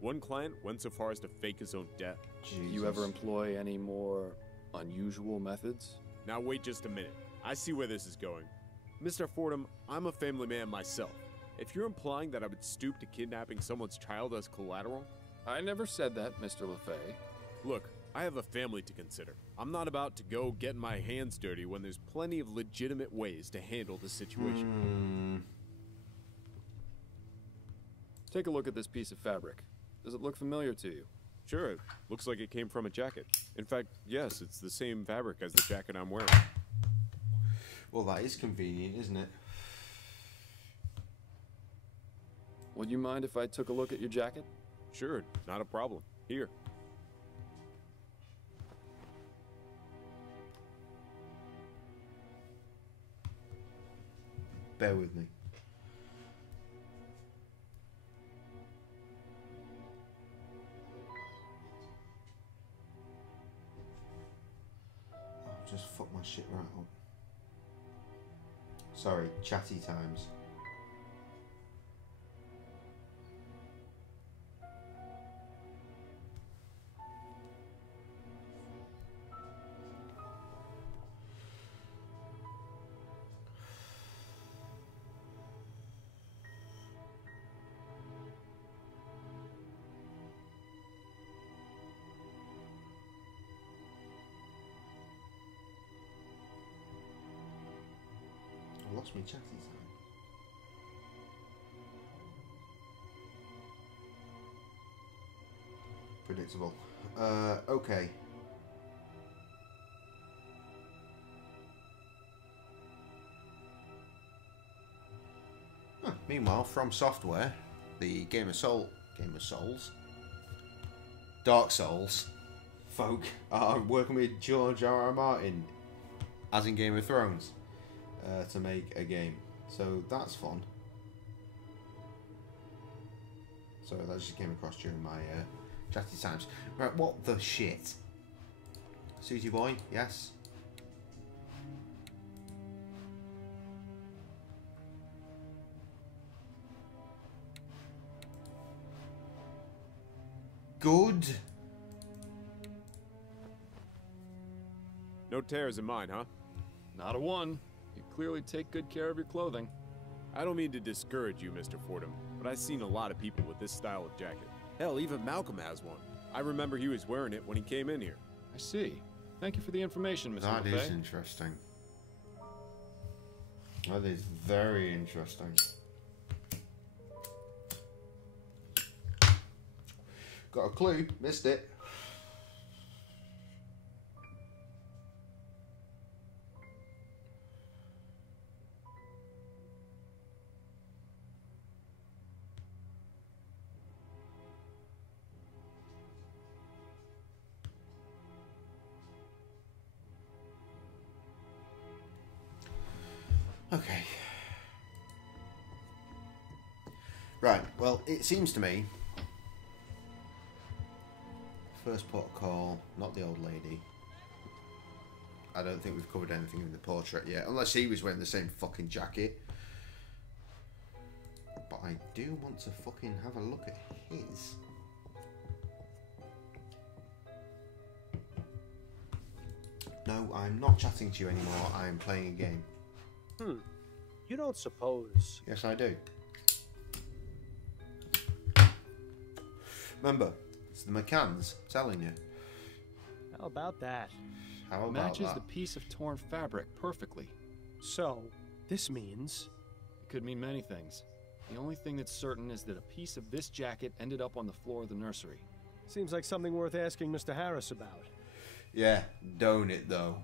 One client went so far as to fake his own death. Do you ever employ any more unusual methods? Now wait just a minute. I see where this is going. Mr. Fordham, I'm a family man myself. If you're implying that I would stoop to kidnapping someone's child as collateral... I never said that, Mr. LeFay. Look, I have a family to consider. I'm not about to go getting my hands dirty when there's plenty of legitimate ways to handle the situation. Take a look at this piece of fabric. Does it look familiar to you? Sure, it looks like it came from a jacket. In fact, yes, it's the same fabric as the jacket I'm wearing. Well, that is convenient, isn't it? Would you mind if I took a look at your jacket? Sure, not a problem. Here. Bear with me. I'll just fuck my shit right up. Sorry, chatty times. I lost my chatty time. Predictable. Okay. Meanwhile, From Software, the Game of Souls, Dark Souls folk are working with George R.R. Martin, as in Game of Thrones, to make a game. So that's fun. Sorry, that just came across during my chatty times. Right, what the shit? Susie boy, yes. Good. No tears in mine, huh? Not a one. You clearly take good care of your clothing. I don't mean to discourage you, Mr. Fordham, but I've seen a lot of people with this style of jacket. Hell, even Malcolm has one. I remember he was wearing it when he came in here. I see. Thank you for the information, Mr. That LeFay. is interesting. That is very interesting. Got a clue, missed it. Okay. Right, well, it seems to me first port of call, not the old lady. I don't think we've covered anything in the portrait yet, unless he was wearing the same fucking jacket. But I do want to fucking have a look at his. No, I'm not chatting to you anymore. I am playing a game. You don't suppose... Yes, I do. Remember, it's the McCanns telling you. How about that? How about Matches that? the piece of torn fabric perfectly. So, this means... It could mean many things. The only thing that's certain is that a piece of this jacket ended up on the floor of the nursery. Seems like something worth asking Mr. Harris about. Yeah, don't it though.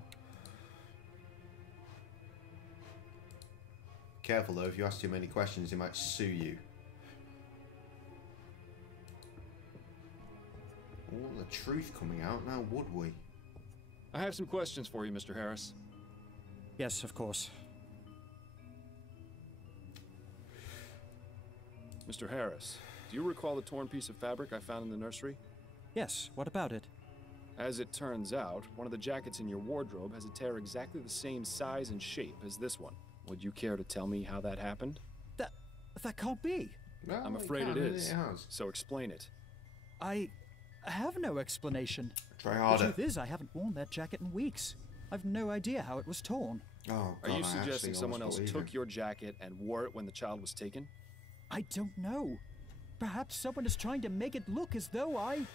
Careful though, if you ask too many questions, he might sue you. All the truth coming out now, would we? I have some questions for you, Mr. Harris. Yes, of course. Mr. Harris, do you recall the torn piece of fabric I found in the nursery? Yes, what about it? As it turns out, one of the jackets in your wardrobe has a tear exactly the same size and shape as this one. Would you care to tell me how that happened? That can't be. No, I'm afraid it is. It has. So explain it. I have no explanation. Try The harder. truth is, I haven't worn that jacket in weeks. I've no idea how it was torn. Oh, God, Are you I suggesting actually someone else almost took believe your jacket and wore it when the child was taken? I don't know. Perhaps someone is trying to make it look as though I...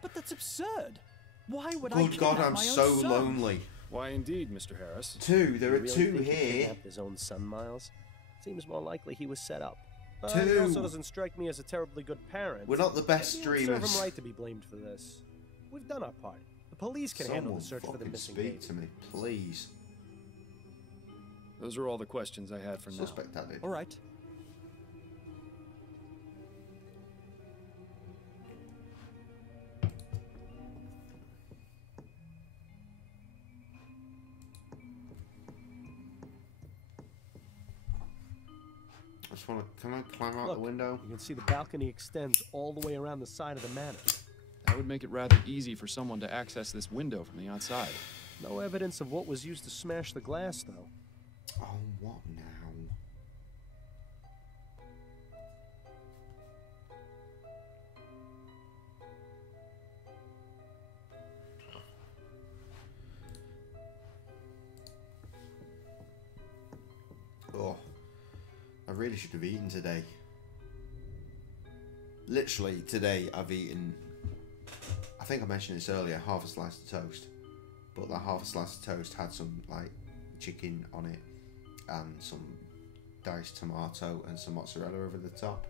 But that's absurd. Why would I Good God, kidnap I'm my own so son? lonely. Why indeed, Mr. Harris? There are You really two think he here. kidnapped his own son, Miles? Seems more likely he was set up. Two. He also doesn't strike me as a terribly good parent. We're not the best Maybe it would serve streamers. him right to be blamed for this. We've done our part. The police can handle Someone the search for the fucking missing speak baby. to me, please. Those are all the questions I had for now. Suspect that did. All right. I just want to. Can I climb out Look, the window? You can see the balcony extends all the way around the side of the manor. That would make it rather easy for someone to access this window from the outside. No evidence of what was used to smash the glass, though. Oh, what now? Oh, I really should have eaten today. Literally, today I've eaten, I think I mentioned this earlier, half a slice of toast. But that half a slice of toast had some, like, chicken on it and some diced tomato and some mozzarella over the top.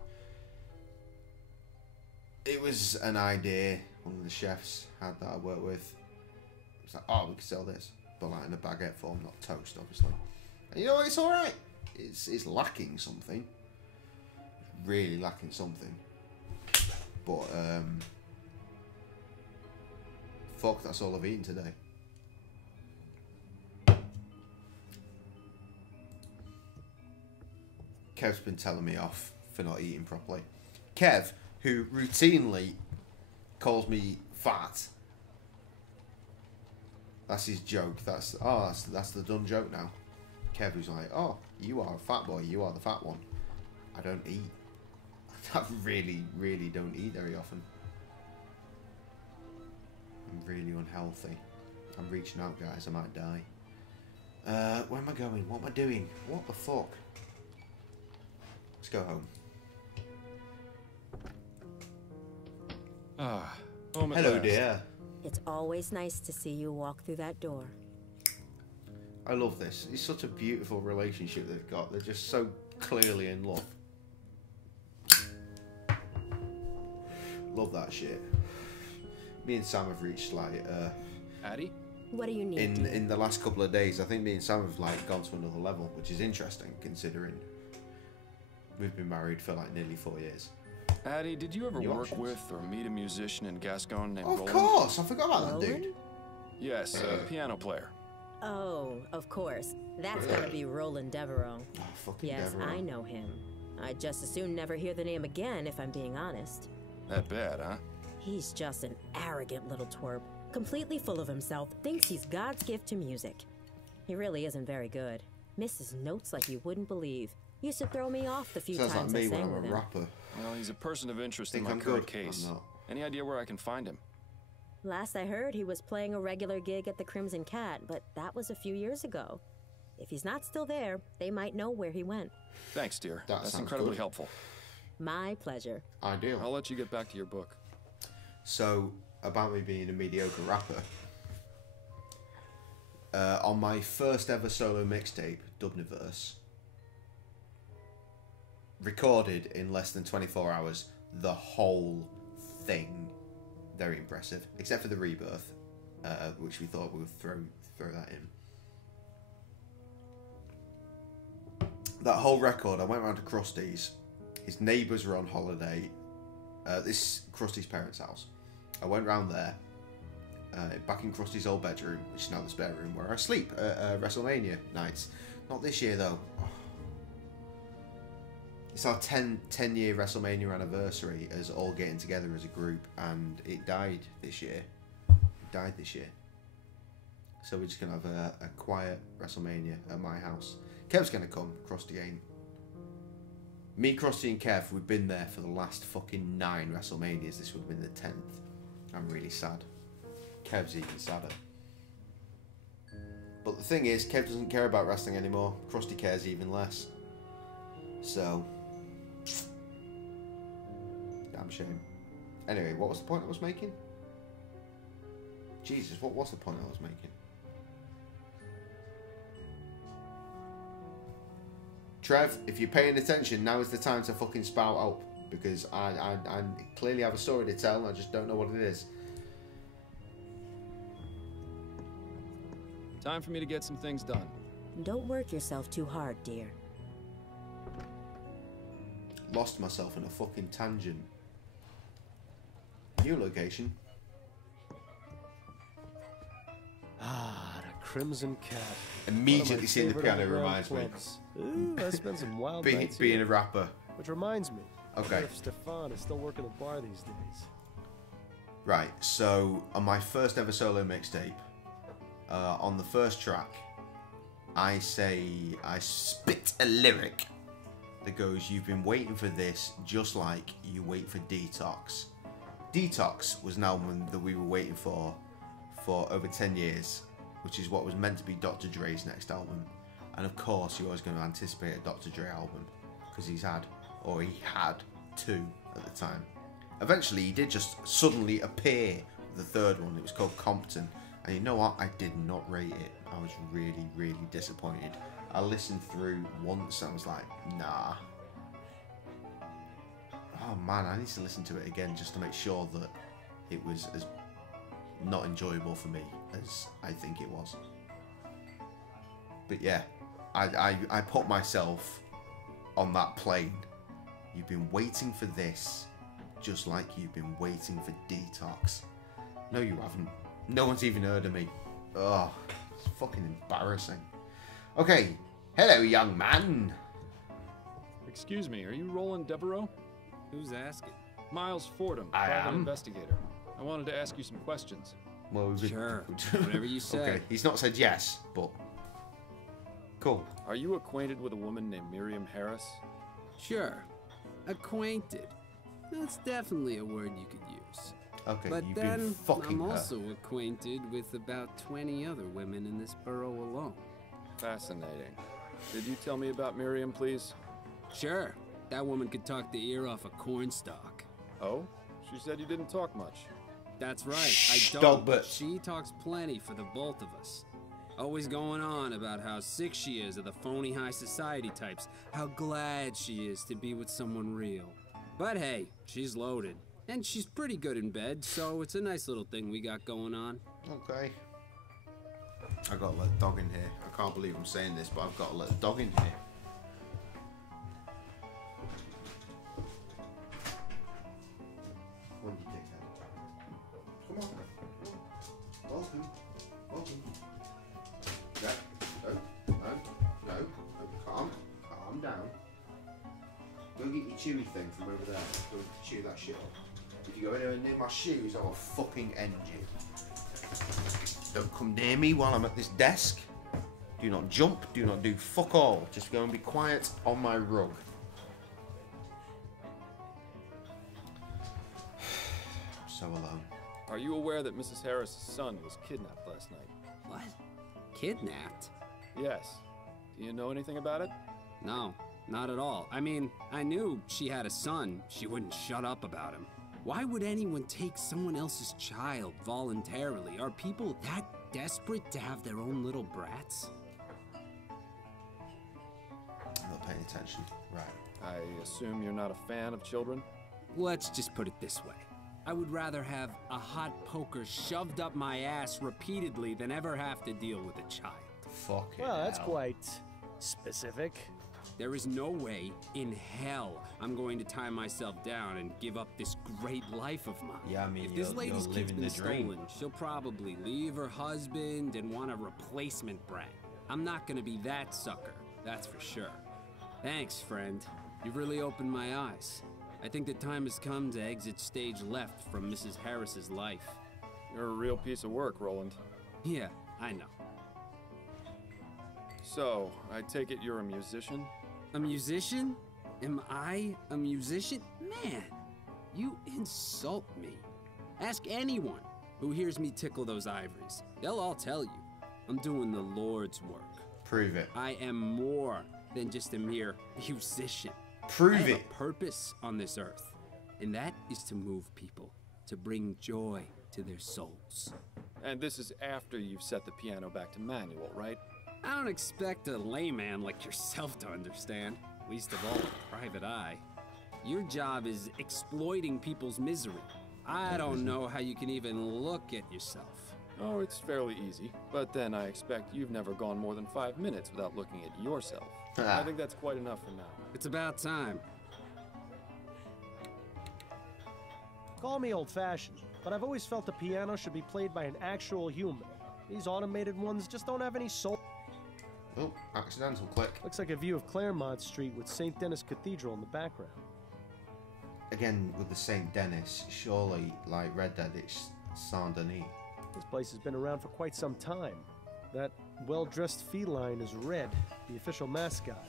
It was an idea one of the chefs had that I work with. It's like, oh, we could sell this, but like in a baguette form, not toast, obviously. And you know what? It's all right. It's lacking something. It's really lacking something. But fuck, that's all I've eaten today. Kev's been telling me off for not eating properly. Kev, who routinely calls me fat. That's his joke. That's the done joke now. Kev, who's like, oh, you are a fat boy. You are the fat one. I don't eat. I really, really don't eat very often. I'm really unhealthy. I'm reaching out, guys. I might die. Where am I going? What am I doing? What the fuck? Let's go home. Home at Hello, last. dear. It's always nice to see you walk through that door. I love this. It's such a beautiful relationship they've got. They're just so clearly in love. Love that shit. Me and Sam have reached like Addie? What do you need? in the last couple of days. I think me and Sam have like gone to another level, which is interesting considering we've been married for like nearly 4 years. Addie, did you ever New work options. with or meet a musician in Gascon named Of Roland? course, I forgot about that dude. Roland? Yes, a piano player. Oh, of course. That's gotta be Roland Devereaux. Oh, fucking Yes, Devereaux. I know him. I'd just as soon never hear the name again, if I'm being honest. That bad, huh? He's just an arrogant little twerp, completely full of himself, thinks he's God's gift to music. He really isn't very good. Misses notes like you wouldn't believe. Used to throw me off the few Sounds like times me I when sang I'm a with him. rapper. Well, he's a person of interest Think in my I'm current good? case. I'm not. Any idea where I can find him? Last I heard, he was playing a regular gig at the Crimson Cat, but that was a few years ago. If he's not still there, they might know where he went. Thanks, dear. That That's sounds incredibly good. helpful. My pleasure. Ideal. I'll let you get back to your book. So, about me being a mediocre rapper. On my first ever solo mixtape, Dubniverse, recorded in less than 24 hours, the whole thing. Very impressive. Except for the rebirth, which we thought we would throw that in. That whole record, I went round to Krusty's. His neighbours were on holiday. This Krusty's parents' house. I went round there, back in Krusty's old bedroom, which is now the spare room where I sleep at WrestleMania nights. Not this year though. Oh. It's our 10-year WrestleMania anniversary as all getting together as a group, and it died this year. So we're just gonna have a quiet WrestleMania at my house. Kev's gonna come. Krusty ain't. Me, Krusty, and Kev, we've been there for the last fucking 9 WrestleManias. This would have been the 10th. I'm really sad. Kev's even sadder. But the thing is, Kev doesn't care about wrestling anymore. Krusty cares even less. So, damn shame. Anyway, what was the point I was making? Jesus, what was the point I was making? Trev, if you're paying attention, now is the time to fucking spout up. Because I clearly have a story to tell, and I just don't know what it is. Time for me to get some things done. Don't work yourself too hard, dear. Lost myself in a fucking tangent. New location. Ah, the Crimson Cat. Immediately seeing the piano underground reminds me. clubs. Ooh, I spent some wild nights being here. a rapper. Which reminds me. Okay. I wonder if Stefan is still working the bar these days. Right, so on my first ever solo mixtape, on the first track, I spit a lyric that goes, "You've been waiting for this just like you wait for Detox." Detox was an album that we were waiting for over 10 years, which is what was meant to be Dr. Dre's next album. And of course, you're always going to anticipate a Dr. Dre album, because he had 2 at the time. Eventually, he did just suddenly appear with the third one. It was called Compton. And you know what? I did not rate it. I was really, really disappointed. I listened through once and I was like, nah. Oh man, I need to listen to it again just to make sure that it was as not enjoyable for me as I think it was. But yeah, I put myself on that plane. You've been waiting for this just like you've been waiting for Detox. No, you haven't. No one's even heard of me. Oh, it's fucking embarrassing. Okay, hello, young man. Excuse me, are you Roland Devereaux? Who's asking? Miles Fordham, I private am. investigator. I wanted to ask you some questions. Well, Sure, whatever you say. Okay, he's not said yes, but cool. Are you acquainted with a woman named Miriam Harris? Sure. Acquainted. That's definitely a word you could use. Okay, But you've then, been fucking I'm her. also acquainted with about 20 other women in this borough alone. Fascinating. Did you tell me about Miriam, please? Sure. That woman could talk the ear off a cornstalk. Oh? She said you didn't talk much. That's right. Shh, I dog don't. butt. She talks plenty for the both of us. Always going on about how sick she is of the phony high society types. How glad she is to be with someone real. But hey, she's loaded. And she's pretty good in bed, so it's a nice little thing we got going on. Okay. I got a little dog in here. I can't believe I'm saying this, but I've got a little dog in here. Come on, you dickhead. Come on. Welcome. Welcome. Yeah. No. Calm down. Go get your chewy thing from over there. Go chew that shit up. If you go anywhere near my shoes, I will fucking end you. Don't come near me while I'm at this desk. Do not jump. Do not do fuck all. Just go and be quiet on my rug. I'm so alone. Are you aware that Mrs. Harris's son was kidnapped last night? What? Kidnapped? Yes. Do you know anything about it? No, not at all. I mean, I knew she had a son. She wouldn't shut up about him. Why would anyone take someone else's child voluntarily? Are people that desperate to have their own little brats? I'm not paying attention. Right. I assume you're not a fan of children? Let's just put it this way. I would rather have a hot poker shoved up my ass repeatedly than ever have to deal with a child. Fuck it. Well, that's quite specific. There is no way in hell I'm going to tie myself down and give up this great life of mine. Yeah, I mean, if this you're lady's kid's living been the dream. stolen, she'll probably leave her husband and want a replacement brat. I'm not gonna be that sucker, that's for sure. Thanks, friend. You've really opened my eyes. I think the time has come to exit stage left from Mrs. Harris's life. You're a real piece of work, Roland. Yeah, I know. So, I take it you're a musician? A musician? Am I a musician? Man, you insult me. Ask anyone who hears me tickle those ivories. They'll all tell you. I'm doing the Lord's work. Prove it. I am more than just a mere musician. Prove I have it. a purpose on this earth, and that is to move people, to bring joy to their souls. And this is after you've set the piano back to manual, right? I don't expect a layman like yourself to understand, least of all a private eye. Your job is exploiting people's misery. I don't know how you can even look at yourself. Oh, it's fairly easy. But then I expect you've never gone more than 5 minutes without looking at yourself. I think that's quite enough for now. It's about time. Call me old-fashioned, but I've always felt the piano should be played by an actual human. These automated ones just don't have any soul. Oh, accidental click. Looks like a view of Claremont Street with St. Denis Cathedral in the background. Again, with the St. Denis, surely, like Red Dead, it's Saint Denis. This place has been around for quite some time. That well-dressed feline is Red, the official mascot.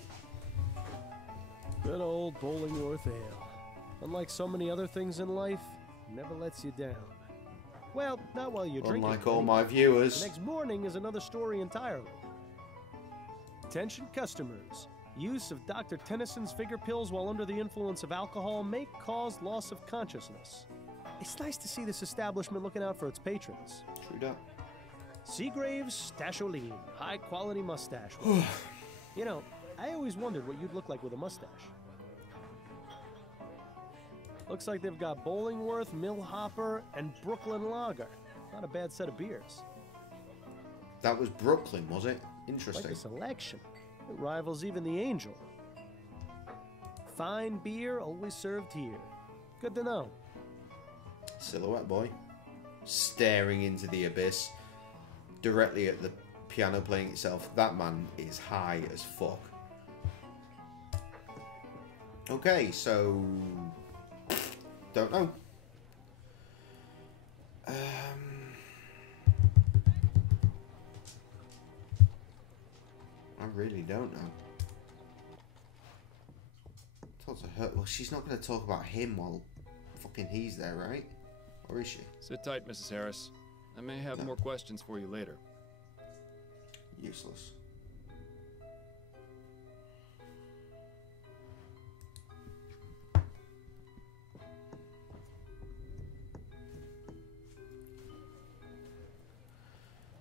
Good old Bollingworth Ale. Unlike so many other things in life, it never lets you down. Well, not while you're drinking. Unlike all my viewers. The next morning is another story entirely. Attention customers. Use of Dr. Tennyson's figure pills while under the influence of alcohol may cause loss of consciousness. It's nice to see this establishment looking out for its patrons. True that. Seagrave's Stasholine, high-quality mustache. You know, I always wondered what you'd look like with a mustache. Looks like they've got Bollingworth, Millhopper, and Brooklyn Lager. Not a bad set of beers. That was Brooklyn, was it? Interesting. Like a selection. It rivals even the Angel. Fine beer, always served here. Good to know. Silhouette boy. Staring into the abyss. Directly at the piano playing itself. That man is high as fuck. Okay, so... Don't know. I really don't know. Talk to her. Well, she's not going to talk about him while fucking he's there, right? Or is she? Sit tight, Mrs. Harris. I may have more questions for you later. Useless.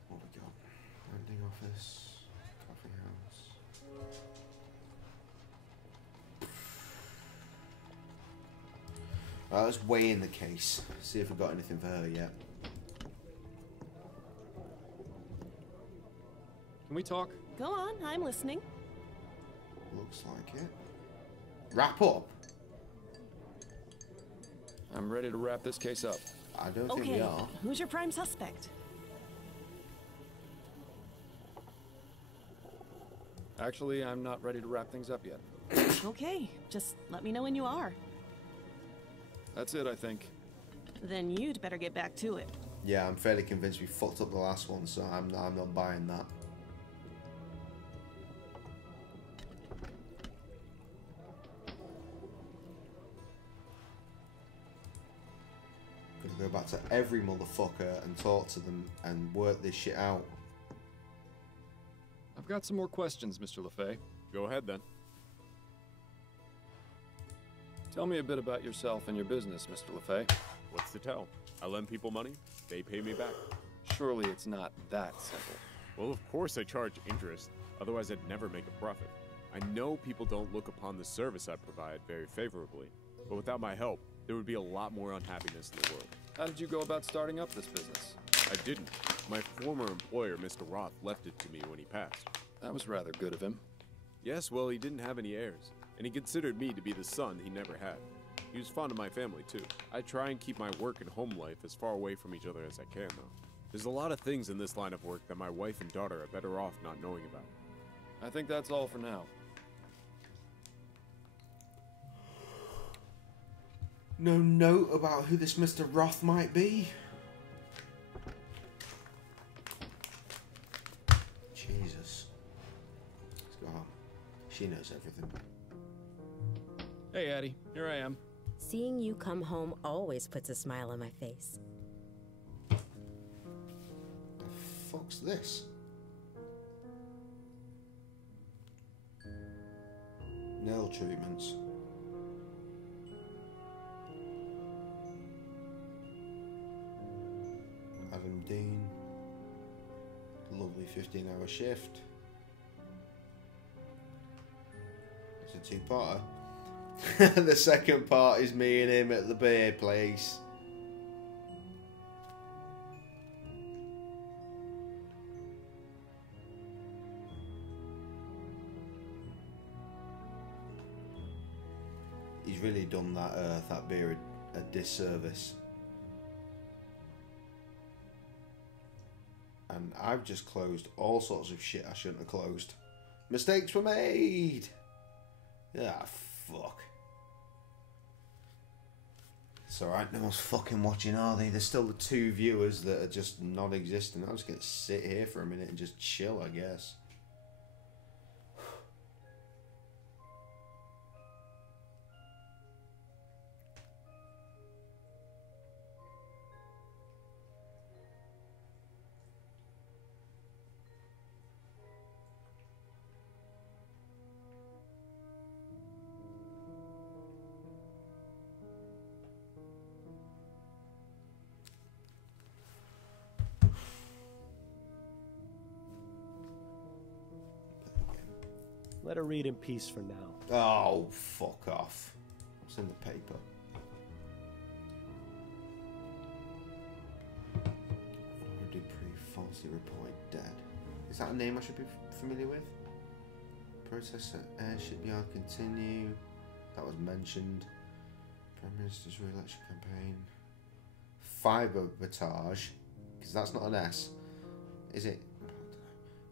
What we got? Lending office, coffee house. Right, let's weigh in the case. See if we've got anything for her yet. Can we talk? Go on, I'm listening. Looks like it. Wrap up. I'm ready to wrap this case up. I don't think we are. Who's your prime suspect? Actually, I'm not ready to wrap things up yet. Okay, just let me know when you are. That's it, I think. Then you'd better get back to it. Yeah, I'm fairly convinced we fucked up the last one, so I'm not buying that. Gonna go back to every motherfucker and talk to them and work this shit out. I've got some more questions, Mr. LeFay. Go ahead, then. Tell me a bit about yourself and your business, Mr. LeFay. What's to tell? I lend people money, they pay me back. Surely it's not that simple. Well, of course I charge interest, otherwise I'd never make a profit. I know people don't look upon the service I provide very favorably, but without my help, there would be a lot more unhappiness in the world. How did you go about starting up this business? I didn't. My former employer, Mr. Roth, left it to me when he passed. That was rather good of him. Yes, well, he didn't have any heirs, and he considered me to be the son he never had. He was fond of my family, too. I try and keep my work and home life as far away from each other as I can, though. There's a lot of things in this line of work that my wife and daughter are better off not knowing about. I think that's all for now. No note about who this Mr. Roth might be? Jesus. Let's go home. She knows everything. Hey, Addie. Here I am. Seeing you come home always puts a smile on my face. The fuck's this? nail treatments. Adam Dean. Lovely 15-hour shift. It's a two-parter. The second part is me and him at the beer place. He's really done that beer a disservice. And I've just closed all sorts of shit I shouldn't have closed. Mistakes were made! Ah, fuck. It's alright, no one's fucking watching, are they? There's still the 2 viewers that are just non-existent. I'm just gonna sit here for a minute and just chill, I guess. Let her read in peace for now. Oh, fuck off. It's in the paper. Dupree falsely reported dead. Is that a name I should be familiar with? Process at airship yard continue. That was mentioned. Prime Minister's re-election campaign. Fiberbotage. Because that's not an S. Is it?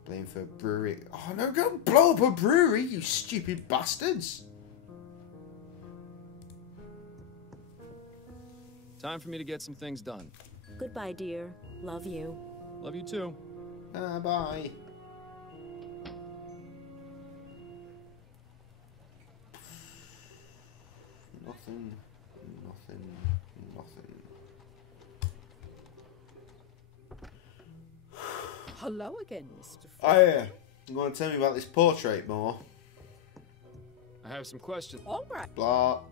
Blame for a brewery. Oh no, don't blow up a brewery, you stupid bastards! Time for me to get some things done. Goodbye, dear. Love you. Love you too. Bye. Nothing. Hello again, Mr. Oh yeah. You want to tell me about this portrait more? I have some questions. All right. Blah.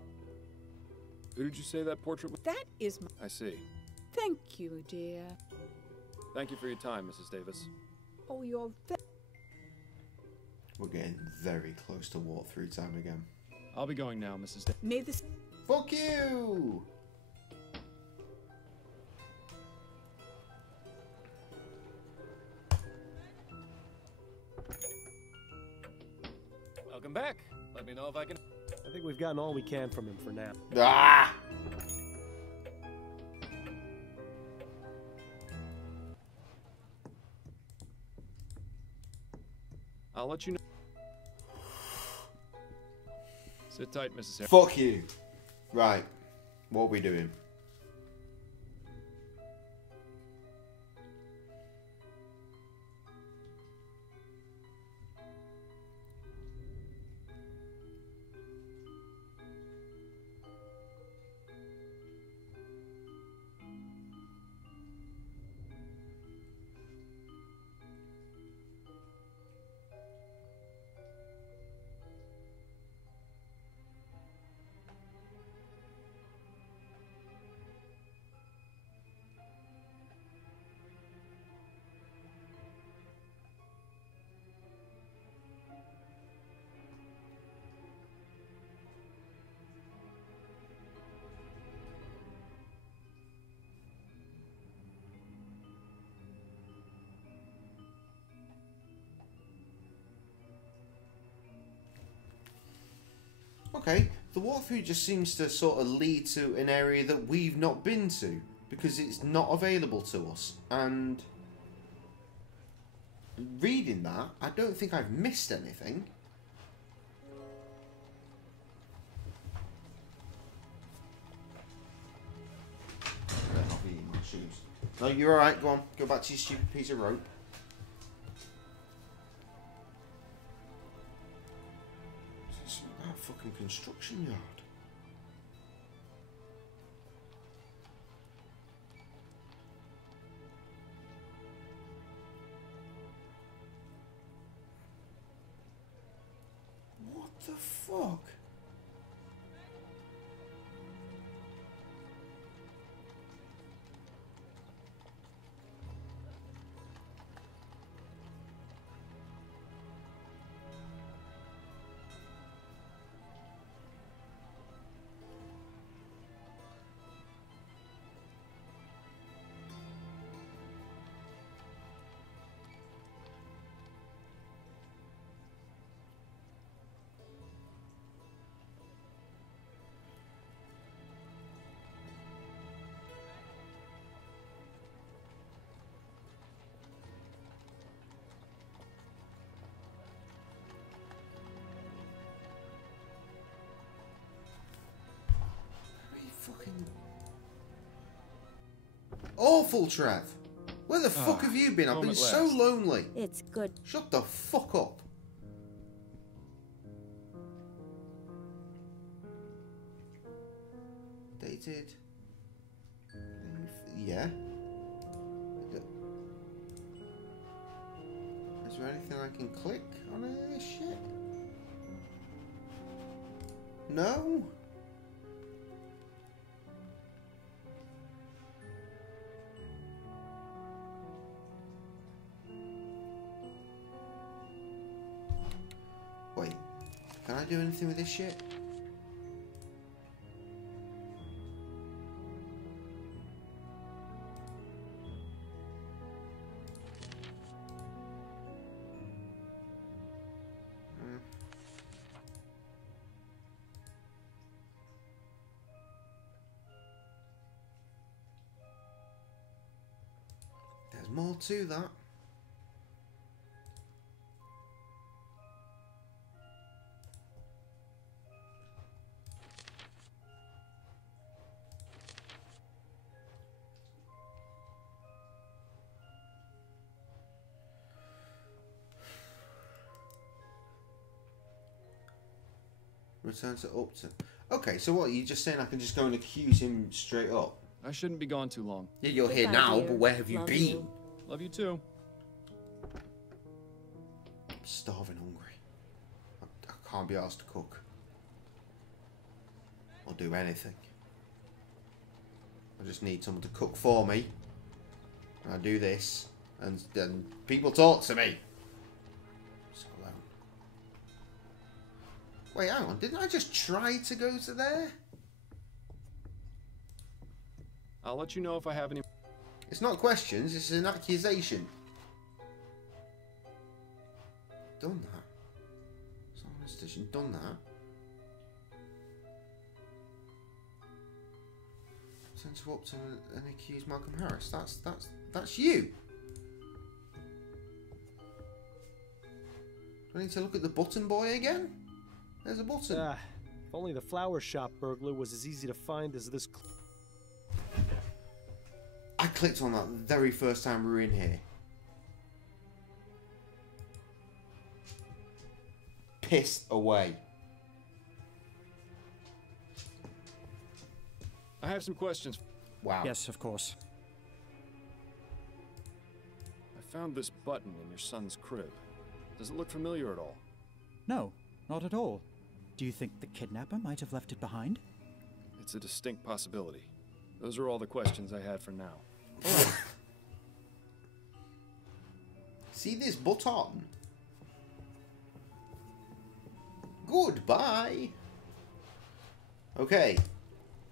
Who did you say that portrait was? That is my... I see. Thank you, dear. Thank you for your time, Mrs. Davis. Oh, you're very... We're getting very close to walkthrough time again. I'll be going now, Mrs. Davis. May this... Fuck you! Welcome back. Let me know if I can... I think we've gotten all we can from him for now. Ah! I'll let you know. Sit tight, Mrs. Harris. Fuck you. Right. What are we doing? Okay, the walkthrough just seems to sort of lead to an area that we've not been to because it's not available to us. And reading that, I don't think I've missed anything. I'll be eating my shoes. No, you're alright, go on. Go back to your stupid piece of rope. Fucking construction yard. What the fuck? Fucking awful, Trev. Where the fuck have you been? I've been so lonely. It's good. Shut the fuck up. Dated. Yeah. Is there anything I can click on any of this shit? No. Wait, can I do anything with this shit? There's more to that. Return to Upton. Okay, so what, are you just saying I can just go and accuse him straight up? I shouldn't be gone too long. Yeah, you're here now, but where have you been? Love you too. I'm starving hungry. I can't be asked to cook. Or do anything. I just need someone to cook for me. And I do this. And then people talk to me. So alone. Wait, hang on. Didn't I just try to go to there? I'll let you know if I have any... It's not questions, it's an accusation. Done that. Someone has station done that. Sent to Upton and accuse Malcolm Harris. That's you. Do I need to look at the button boy again? There's a button. If only the flower shop burglar was as easy to find as this. I clicked on that the very first time we were in here. Pissed away. I have some questions. Wow. Yes, of course. I found this button in your son's crib. Does it look familiar at all? No, not at all. Do you think the kidnapper might have left it behind? It's a distinct possibility. Those are all the questions I had for now. See this button? Goodbye. Okay,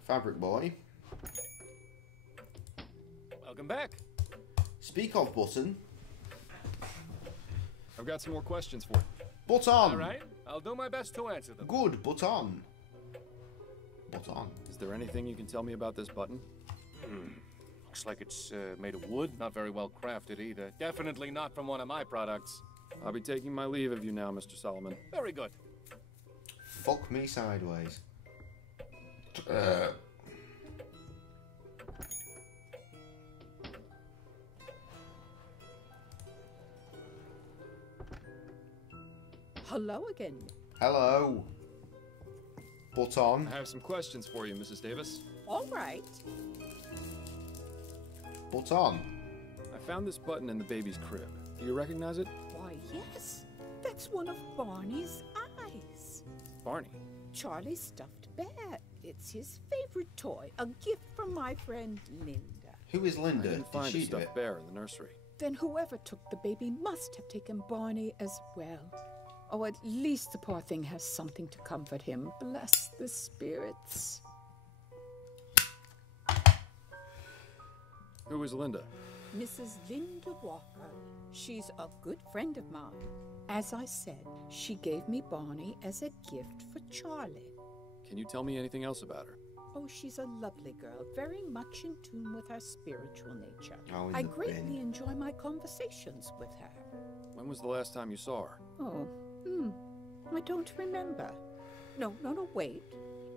Fabric Boy. Welcome back. Speak of button. I've got some more questions for you. Button. All right, I'll do my best to answer them. Good, button. Button. Is there anything you can tell me about this button? Looks like it's made of wood. Not very well crafted either. Definitely not from one of my products. I'll be taking my leave of you now, Mr. Solomon. Very good. Fuck me sideways. Hello again. Hello. Button. I have some questions for you, Mrs. Davis. All right. Button. I found this button in the baby's crib. Do you recognize it? Why, yes. That's one of Barney's eyes. Barney. Charlie's stuffed bear. It's his favorite toy. A gift from my friend Linda. Who is Linda? I didn't find Did a she do it? stuffed bear in the nursery. Then whoever took the baby must have taken Barney as well. Oh, at least the poor thing has something to comfort him. Bless the spirits. Who is Linda? Mrs. Linda Walker. She's a good friend of mine. As I said, she gave me Barney as a gift for Charlie. Can you tell me anything else about her? Oh, she's a lovely girl, very much in tune with her spiritual nature. Oh, in I the greatly bin. enjoy my conversations with her. When was the last time you saw her? Oh, I don't remember. No, wait.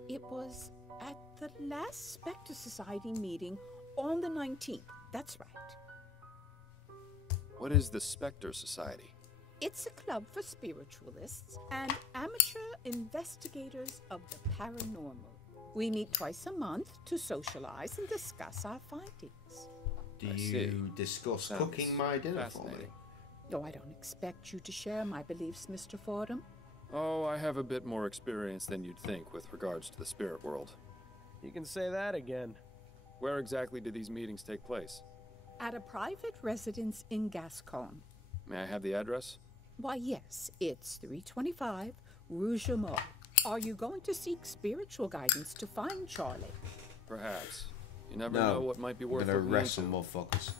It was at the last Spectre Society meeting on the 19th. That's right. What is the Spectre Society? It's a club for spiritualists and amateur investigators of the paranormal. We meet twice a month to socialize and discuss our findings. Do you discuss cooking my dinner for me? No, I don't expect you to share my beliefs, Mr. Fordham. Oh, I have a bit more experience than you'd think with regards to the spirit world. You can say that again. Where exactly do these meetings take place? At a private residence in Gascon. May I have the address? Why, yes, it's 325 Rue Jameau. Are you going to seek spiritual guidance to find Charlie? Perhaps. You never know what might be worth I'm gonna looking arrest into. some motherfuckers.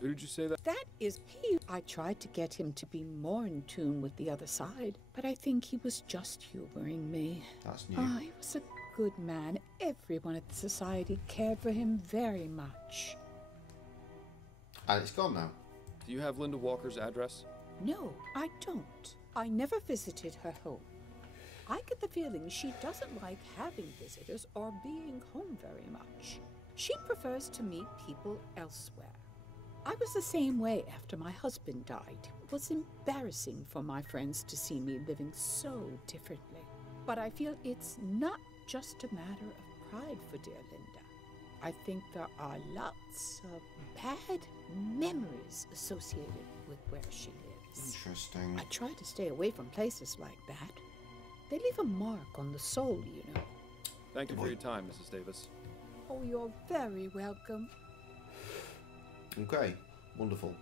Who did you say that? That is he. I tried to get him to be more in tune with the other side, but I think he was just humoring me. That's new. Oh, he was a good man. Everyone at the society cared for him very much. And it's gone now. Do you have Linda Walker's address? No, I don't. I never visited her home. I get the feeling she doesn't like having visitors or being home very much. She prefers to meet people elsewhere. I was the same way after my husband died. It was embarrassing for my friends to see me living so differently. But I feel it's not just a matter of pride for dear Linda. I think there are lots of bad memories associated with where she lives. Interesting. I try to stay away from places like that. They leave a mark on the soul, you know. Thank you for your time, Mrs. Davis. Oh, you're very welcome. Okay, wonderful.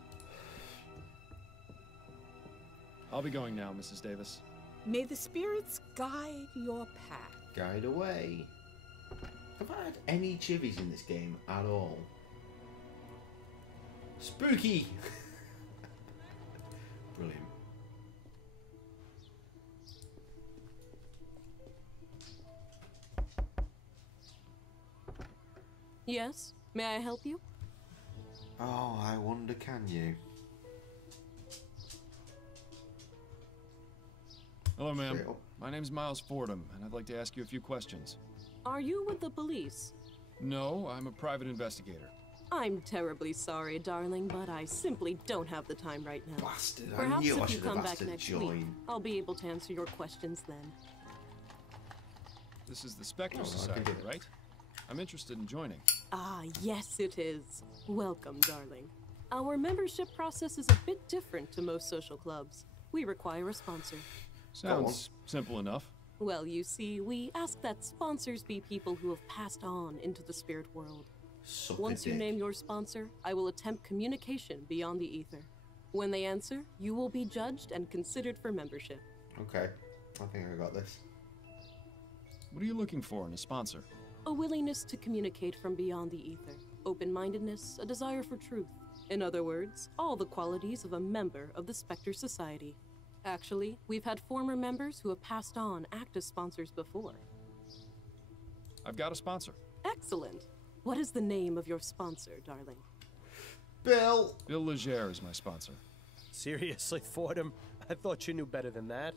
I'll be going now, Mrs. Davis. May the spirits guide your path. Guide away. Have I had any chivies in this game at all? Spooky! Brilliant. Yes? May I help you? Oh, I wonder, can you? Hello, ma'am. Straight up. My name's Miles Fordham, and I'd like to ask you a few questions. Are you with the police? No, I'm a private investigator. I'm terribly sorry, darling, but I simply don't have the time right now. Bastard, I Perhaps knew I if you should have come asked back her to next week, join. I'll be able to answer your questions then. This is the Spectre Oh, I can Society, do it. right? I'm interested in joining. Ah, yes it is. Welcome, darling. Our membership process is a bit different to most social clubs. We require a sponsor. Sounds simple enough. Well, you see, we ask that sponsors be people who have passed on into the spirit world. Suck a Once you dick. name your sponsor, I will attempt communication beyond the ether. When they answer, you will be judged and considered for membership. Okay, I think I got this. What are you looking for in a sponsor? A willingness to communicate from beyond the ether. Open-mindedness, a desire for truth. In other words, all the qualities of a member of the Spectre Society. Actually, we've had former members who have passed on act as sponsors before. I've got a sponsor. Excellent. What is the name of your sponsor, darling? Bill! Bill Legere is my sponsor. Seriously, Fordham? I thought you knew better than that.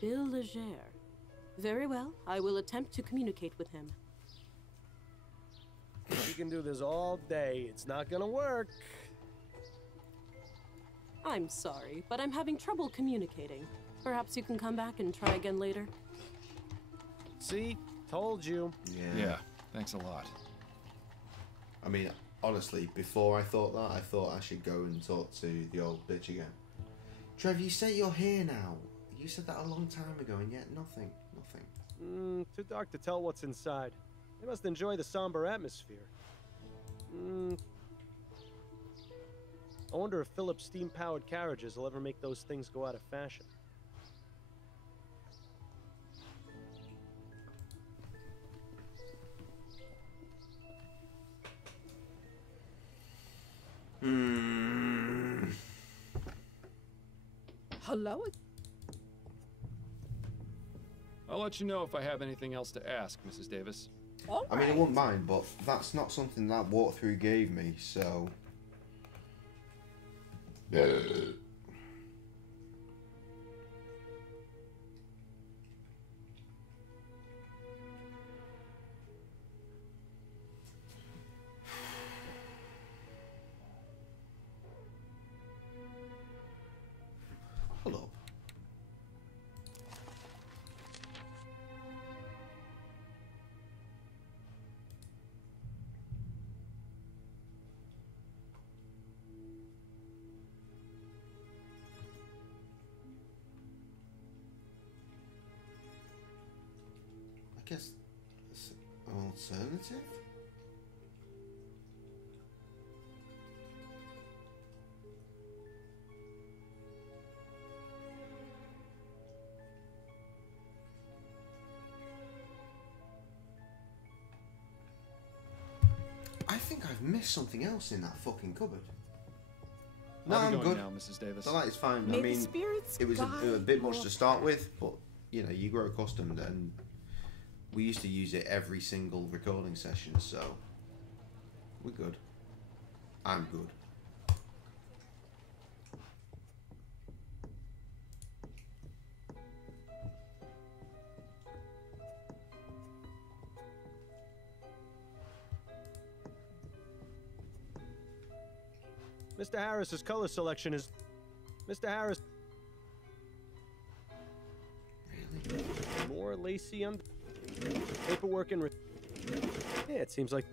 Bill Legere. Very well, I will attempt to communicate with him. You can do this all day. It's not gonna work. I'm sorry, but I'm having trouble communicating. Perhaps you can come back and try again later. See? Told you. Yeah, thanks a lot. I mean, honestly, before I thought that, I thought I should go and talk to the old bitch again. Trev, you say you're here now. You said that a long time ago, and yet nothing. Too dark to tell what's inside. They must enjoy the somber atmosphere. I wonder if Philip's steam-powered carriages will ever make those things go out of fashion. Hello? I'll let you know if I have anything else to ask, Mrs. Davis. I mean, I wouldn't mind, but that's not something that walkthrough gave me, so... Hello. I guess it's an alternative? I think I've missed something else in that fucking cupboard. No, I'll be I'm going good. now, Mrs. Davis. The light is fine. May I the mean, spirits it was a guide bit much your to start with, but you know, you grow accustomed, and we used to use it every single recording session, so we're good. I'm good. Mr. Harris's color selection is... Mr. Harris... Really? More lacy under... Paperwork and... Yeah, it seems like...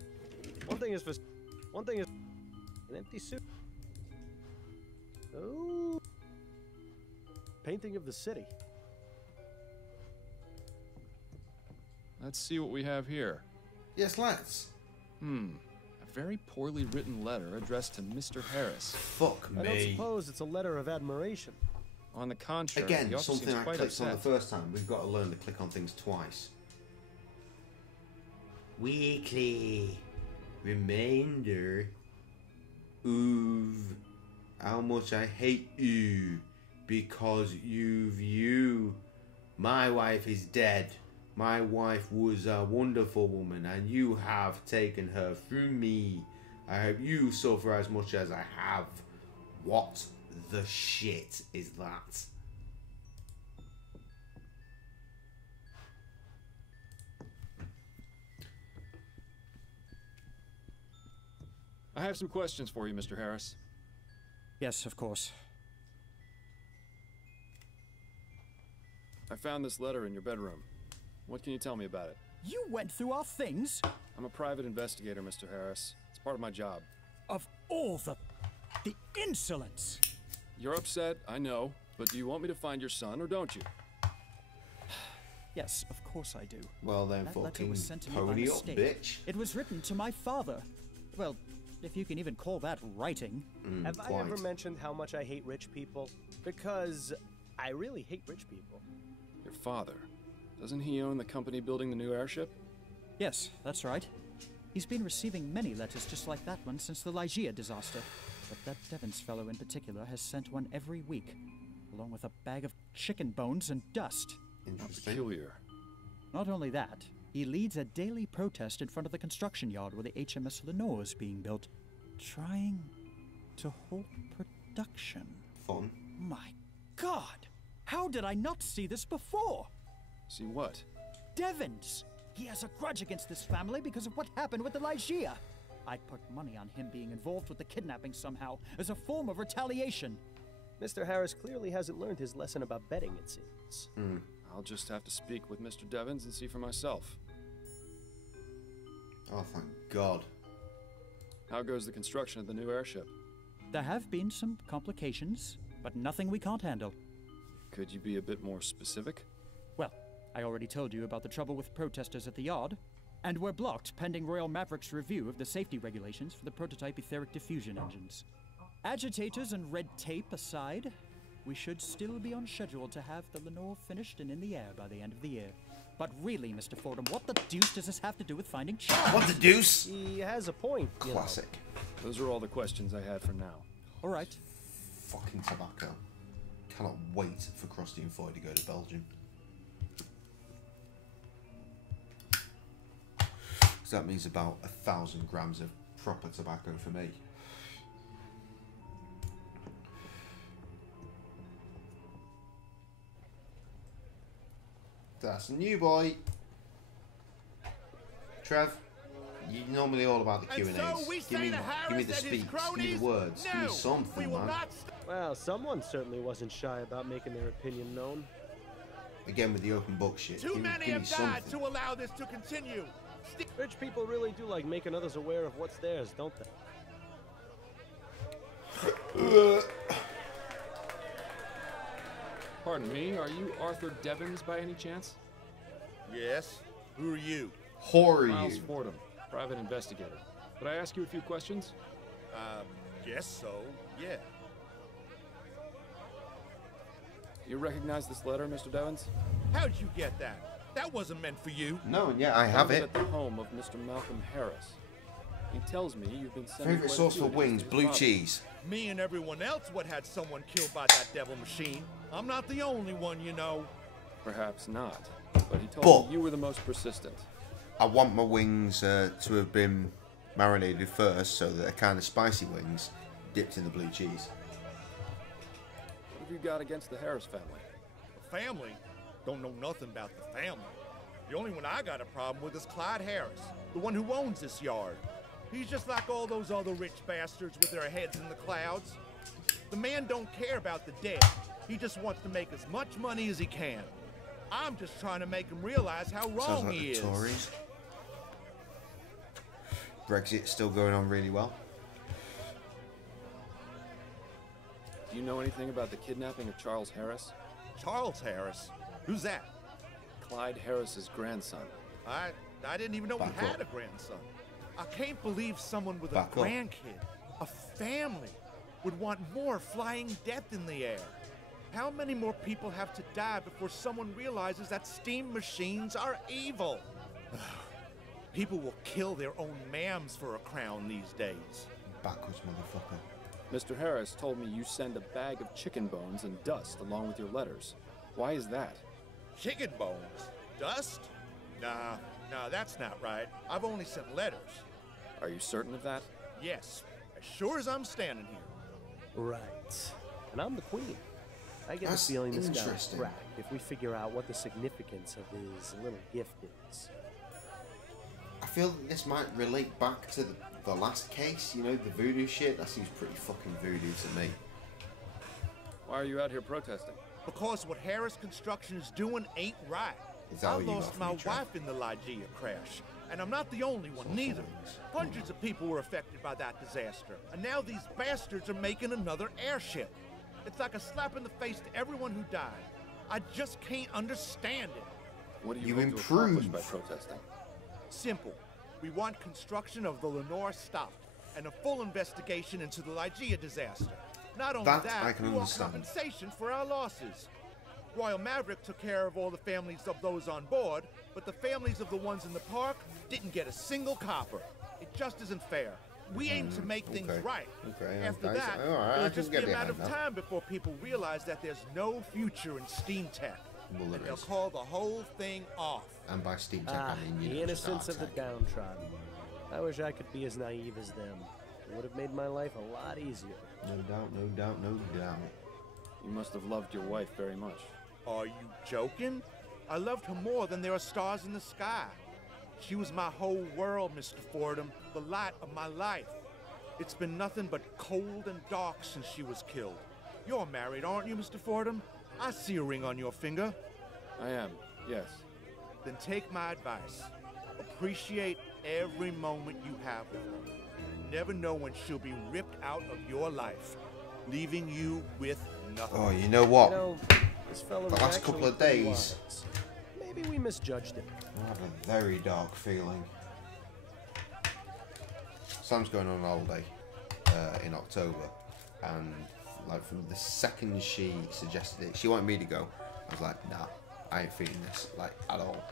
One thing is an empty suit. Oh... Painting of the city. Let's see what we have here. Yes, let's. A very poorly written letter addressed to Mr. Harris. Fuck me. I don't suppose it's a letter of admiration. On the contrary, Again, the officer something seems I quite clicked on the upset. first time. We've got to learn to click on things twice. Weekly reminder of how much I hate you because you. My wife is dead. My wife was a wonderful woman, and you have taken her from me. I hope you suffer as much as I have. What the shit is that? I have some questions for you, Mr. Harris. Yes, of course. I found this letter in your bedroom. What can you tell me about it? You went through our things? I'm a private investigator, Mr. Harris. It's part of my job. Of all the insolence! You're upset, I know, but do you want me to find your son, or don't you? Yes, of course I do. Well then, That letter fucking was sent to me by pony up, mistake. bitch. It was written to my father. Well, if you can even call that writing. Have I ever mentioned how much I hate rich people? Because I really hate rich people. Your father. Doesn't he own the company building the new airship? Yes, that's right. He's been receiving many letters just like that one since the Lygia disaster. But that Devons fellow in particular has sent one every week, along with a bag of chicken bones and dust. Interesting. Peculiar. Not only that, he leads a daily protest in front of the construction yard where the HMS Lenore is being built, trying to halt production. Fun. My God! How did I not see this before? See what? Devons! He has a grudge against this family because of what happened with the Lygia. I'd put money on him being involved with the kidnapping somehow, as a form of retaliation. Mr. Harris clearly hasn't learned his lesson about betting, it seems. I'll just have to speak with Mr. Devons and see for myself. Oh, thank God. How goes the construction of the new airship? There have been some complications, but nothing we can't handle. Could you be a bit more specific? Well, I already told you about the trouble with protesters at the yard, and we're blocked pending Royal Maverick's review of the safety regulations for the prototype etheric diffusion engines. Agitators and red tape aside, we should still be on schedule to have the Lenore finished and in the air by the end of the year. But really, Mr. Fordham, what the deuce does this have to do with finding Charles? What the deuce? He has a point. Classic. Those are all the questions I had for now. All right. Fucking tobacco. Cannot wait for Krusty and Foy to go to Belgium. So that means about 1,000 grams of proper tobacco for me. That's a new boy. Trev, you're normally all about the Q&As. Give me the speaks, give me the words, give me something, man. Well, someone certainly wasn't shy about making their opinion known. Again with the open book shit. Too many give me have died something. to allow this to continue. Rich people really do like making others aware of what's theirs, don't they? Pardon me, are you Arthur Devons by any chance? Yes. Who are you? Who are Miles you? Fordham, private investigator. Could I ask you a few questions? Guess so. Yeah. You recognize this letter, Mr. Devons? How'd you get that? That wasn't meant for you. No, and yeah, I have Found it. At the home of Mr. Malcolm Harris. He tells me you've been sending Favorite sauce for wings, blue cheese. Me and everyone else would had someone killed by that devil machine. I'm not the only one, you know. Perhaps not, but he told me you were the most persistent. I want my wings to have been marinated first, so that they're kind of spicy wings, dipped in the blue cheese. What have you got against the Harris family? The family? Don't know nothing about the family. The only one I got a problem with is Clyde Harris, the one who owns this yard. He's just like all those other rich bastards with their heads in the clouds. The man don't care about the dead. He just wants to make as much money as he can. I'm just trying to make him realize how wrong Sounds like he the is. Tories. Brexit's still going on really well. Do you know anything about the kidnapping of Charles Harris? Charles Harris? Who's that? Clyde Harris's grandson. I didn't even know Back he had up. a grandson. I can't believe someone with Back a up. grandkid, a family, would want more flying death in the air. How many more people have to die before someone realizes that steam machines are evil? People will kill their own mams for a crown these days. Backwards, motherfucker. Mr. Harris told me you send a bag of chicken bones and dust along with your letters. Why is that? Chicken bones? Dust? Nah, that's not right. I've only sent letters. Are you certain of that? Yes, as sure as I'm standing here. Right. And I'm the queen. I get That's the feeling this guy will interesting. crack if we figure out what the significance of his little gift is. I feel that this might relate back to the last case, you know, the voodoo shit. That seems pretty fucking voodoo to me. Why are you out here protesting? Because what Harris Construction is doing ain't right. Is that I what you lost got my from me, Trev? wife in the Lygia crash, and I'm not the only one, neither. Hundreds of people were affected by that disaster, and now these bastards are making another airship. It's like a slap in the face to everyone who died. I just can't understand it. What do You you hope to accomplish improve. by protesting? Simple. We want construction of the Lenore stopped, and a full investigation into the Lygia disaster. Not only That that, I can we want understand. compensation for our losses. Royal Maverick took care of all the families of those on board, but the families of the ones in the park didn't get a single copper. It just isn't fair. We aim to make things okay. right. Okay, After nice. that, All right, I it'll can just be get a matter behind of that. time before people realize that there's no future in steam tech. Well, there and they'll is. call the whole thing off. And by Steam Tech, I mean, you The know, just innocence of the Artec. downtrodden. I wish I could be as naive as them. It would have made my life a lot easier. No doubt, no doubt, no doubt. You must have loved your wife very much. Are you joking? I loved her more than there are stars in the sky. She was my whole world, Mr. Fordham, the light of my life. It's been nothing but cold and dark since she was killed. You're married, aren't you, Mr. Fordham? I see a ring on your finger. I am, yes. Then take my advice. Appreciate every moment you have with her. You never know when she'll be ripped out of your life, leaving you with nothing. Oh, you know what? You know, this fella The was last couple actually of pretty days, wise. Maybe we misjudged him. I have a very dark feeling. Sam's going on holiday in October, and like from the second she suggested it, she wanted me to go. I was like, nah, I ain't feeling this, like, at all.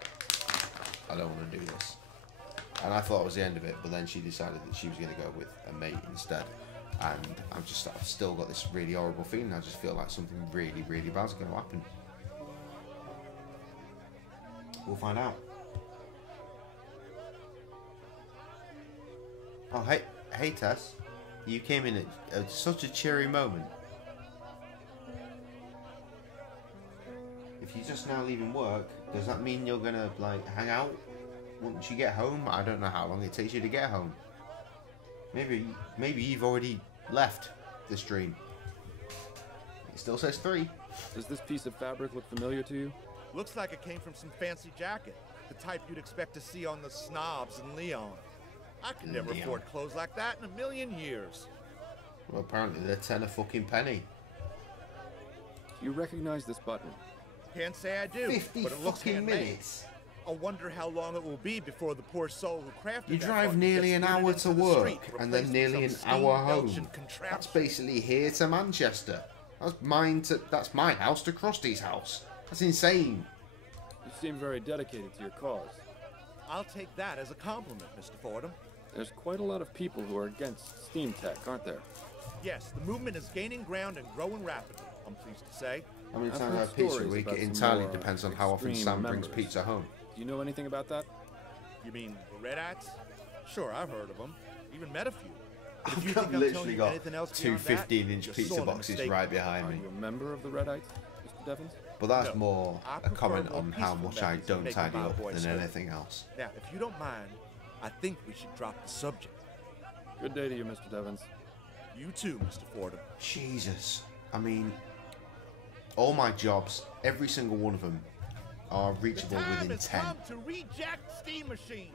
I don't want to do this. And I thought it was the end of it, but then she decided that she was going to go with a mate instead. And I've still got this really horrible feeling. I just feel like something really, really bad's going to happen. We'll find out. Oh, hey Tess. You came in at such a cheery moment. If you're just now leaving work, does that mean you're gonna like hang out once you get home? I don't know how long it takes you to get home. Maybe you've already left the stream. It still says 3. Does this piece of fabric look familiar to you? Looks like it came from some fancy jacket. The type you'd expect to see on the snobs in Leon. I could never afford clothes like that in a million years. Well, apparently they're 10 a fucking penny. Do you recognize this button? Can't say I do, 50 but it looks fucking handmade. minutes. I wonder how long it will be before the poor soul who crafted You that drive button nearly gets an booted hour into to the work street, and then replaced nearly an with some hour steam-belching home. contraption. That's basically here to Manchester. That's my house to Krusty's house. That's insane. You seem very dedicated to your cause. I'll take that as a compliment, Mr. Fordham. There's quite a lot of people who are against steam tech, aren't there? Yes, the movement is gaining ground and growing rapidly, I'm pleased to say. How many I've times I heard have pizza a stories week? about It some entirely more, depends on how often extreme Sam brings members. pizza home. Do you know anything about that? You mean the Redites? Sure, I've heard of them. Even met a few. But if you I've think I'm telling literally you got anything else two beyond that, 15-inch you're pizza sorely boxes mistaken. right behind Are me. you a member of the Redites, Mr. Devons? But that's No, more I a prefer comment more on how peaceful much I methods of don't making tidy my up voice than heard. anything else. Now, if you don't mind, I think we should drop the subject. Good day to you, Mr. Devons. You too, Mr. Fordham. Jesus. I mean, all my jobs, every single one of them, are reachable The time within has 10. come to reject steam machines.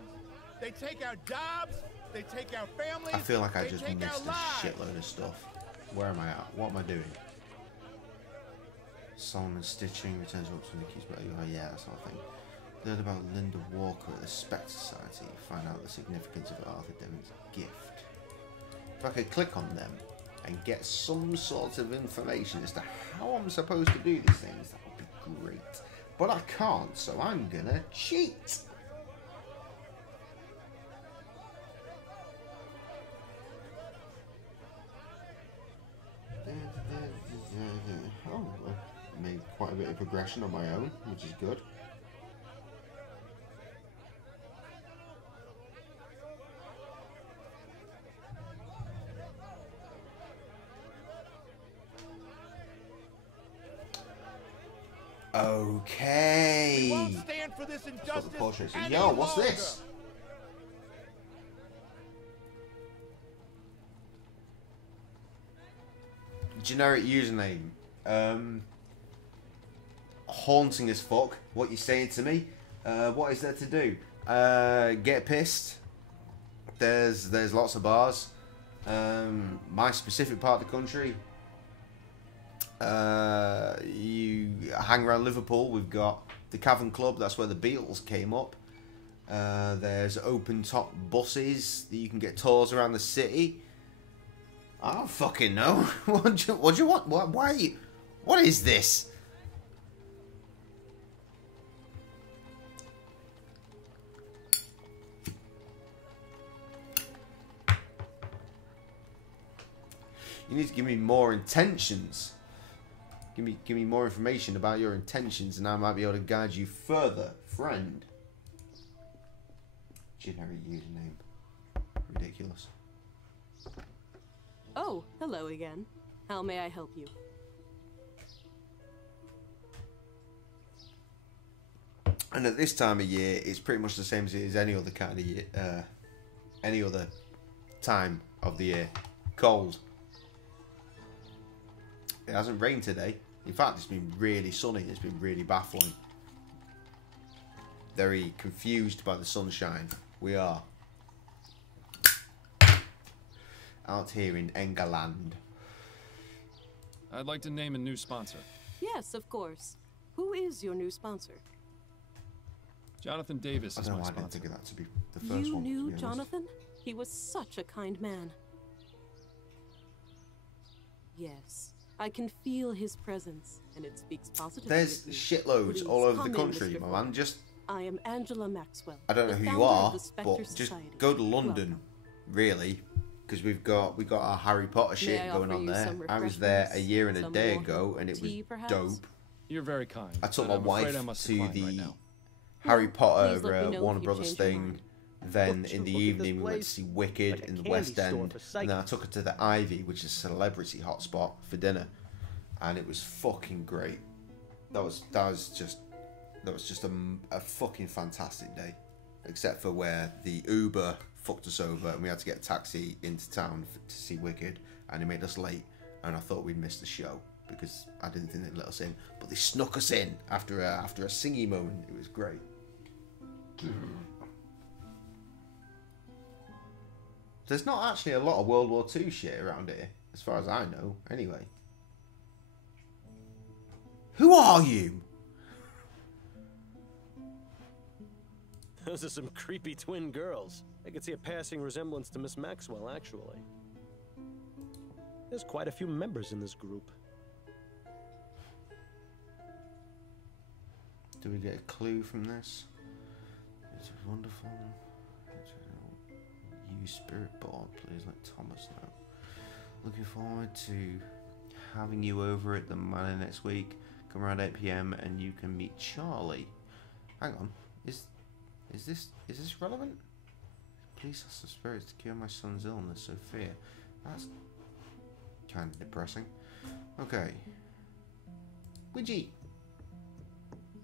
They take our jobs, they take our families. I feel like I they just take missed our a lives. shitload of stuff. Where am I at? What am I doing? Solomon Stitching returns up from the keys. Oh yeah, that sort of thing. Learn about Linda Walker at the Spectre Society. Find out the significance of Arthur Devon's gift. If I could click on them and get some sort of information as to how I'm supposed to do these things, that would be great. But I can't, so I'm gonna cheat. Oh, I made quite a bit of progression on my own, which is good. Okay. We won't stand for this injustice any Yo, what's longer. this? Generic username. Haunting as fuck. What you saying to me? What is there to do? Get pissed. There's lots of bars. My specific part of the country. You hang around Liverpool. We've got the Cavern Club. That's where the Beatles came up. There's open top buses that you can get tours around the city. I don't fucking know. What do you want? Why are you? What is this? You need to give me more intentions. Give me more information about your intentions, and I might be able to guide you further, friend. Generic username. Ridiculous. Oh, hello again. How may I help you? And at this time of year, it's pretty much the same as it is any other kind of year, any other time of the year. Cold. It hasn't rained today. In fact, it's been really sunny. It's been really baffling. Very confused by the sunshine. We are. Out here in England. I'd like to name a new sponsor. Yes, of course. Who is your new sponsor? Jonathan Davis I is don't know my why I didn't sponsor. think of that to be the first You one. to knew be honest. Jonathan? He was such a kind man. Yes, I can feel his presence, and it speaks positively. There's of me. shitloads Please all over come the in, country, Mr. my Ford. man. Just I am Angela Maxwell. I don't know the who you founder of are, the Spectre but just Society. go to London, Welcome. really, because we got our Harry Potter shit May I going offer on you there. some I was there a refreshments? year and a Some day water ago, or and it was tea, perhaps? dope. You're very kind. I took but my I'm afraid I wife must to decline the right now. Harry Potter please let me know Warner if you Brothers change your thing. mind. Then Would in you the look at this evening we went to place? see Wicked Like a in the candy West store End, for and then I psychics. took her to the Ivy, which is a celebrity hotspot, for dinner, and it was fucking great. That was just a fucking fantastic day, except for where the Uber fucked us over and we had to get a taxi into town to see Wicked, and it made us late, and I thought we'd missed the show because I didn't think they'd let us in, but they snuck us in after a singy moment. It was great. There's not actually a lot of World War II shit around here, as far as I know, anyway. Who are you? Those are some creepy twin girls. I could see a passing resemblance to Miss Maxwell, actually. There's quite a few members in this group. Do we get a clue from this? It's wonderful. Use spirit board, please let Thomas know. Looking forward to having you over at the Manor next week. Come around 8 PM and you can meet Charlie. Hang on, is this relevant? Please ask the spirits to cure my son's illness, Sophia. That's kind of depressing. Okay. Ouija.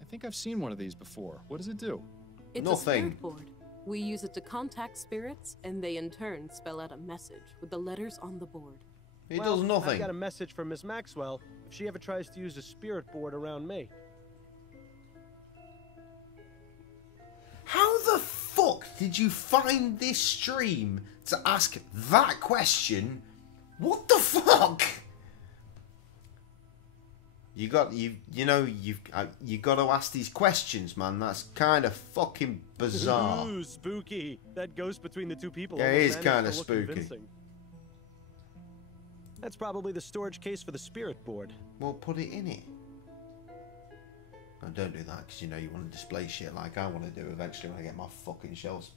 I think I've seen one of these before. What does it do? It's a spirit board. We use it to contact spirits, and they in turn spell out a message with the letters on the board. It does nothing. I've got a message from Miss Maxwell if she ever tries to use a spirit board around me. How the fuck did you find this stream to ask that question? What the fuck? You got to ask these questions, man. That's kind of fucking bizarre. Ooh, spooky. That ghost between the two people. Yeah, it almost is managed kinda to look spooky. convincing. That's probably the storage case for the spirit board. Well, put it in it. No, don't do that, because you want to display shit like I want to do eventually when I get my fucking shelves